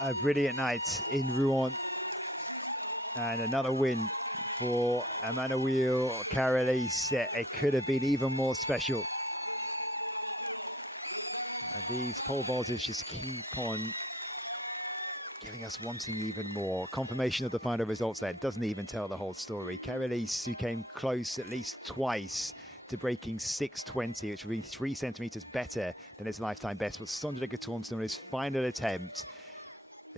A brilliant night in Rouen, and another win for Emmanuel Kerelise. It could have been even more special. These pole vaulters just keep on giving us wanting even more. Confirmation of the final results there doesn't even tell the whole story. Kerelise, who came close at least twice to breaking 620, which would be 3 centimeters better than his lifetime best, was Sondre Gatormson on his final attempt.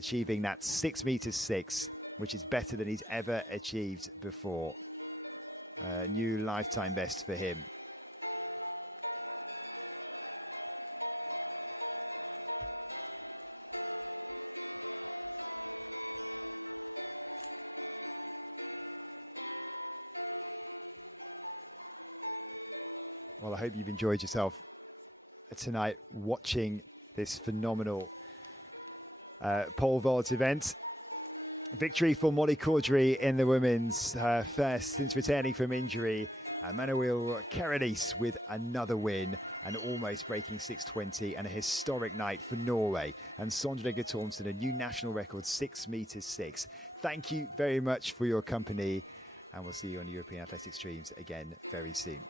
achieving that 6 meters 6, which is better than he's ever achieved before. New lifetime best for him. Well, I hope you've enjoyed yourself tonight watching this phenomenal pole vault event. Victory for Molly Caudry in the women's, first since returning from injury. Manuel Kerelis with another win and almost breaking 6:20, and a historic night for Norway. And Sondre Thomsen, a new national record, 6 meters 6. Thank you very much for your company, and we'll see you on European Athletics streams again very soon.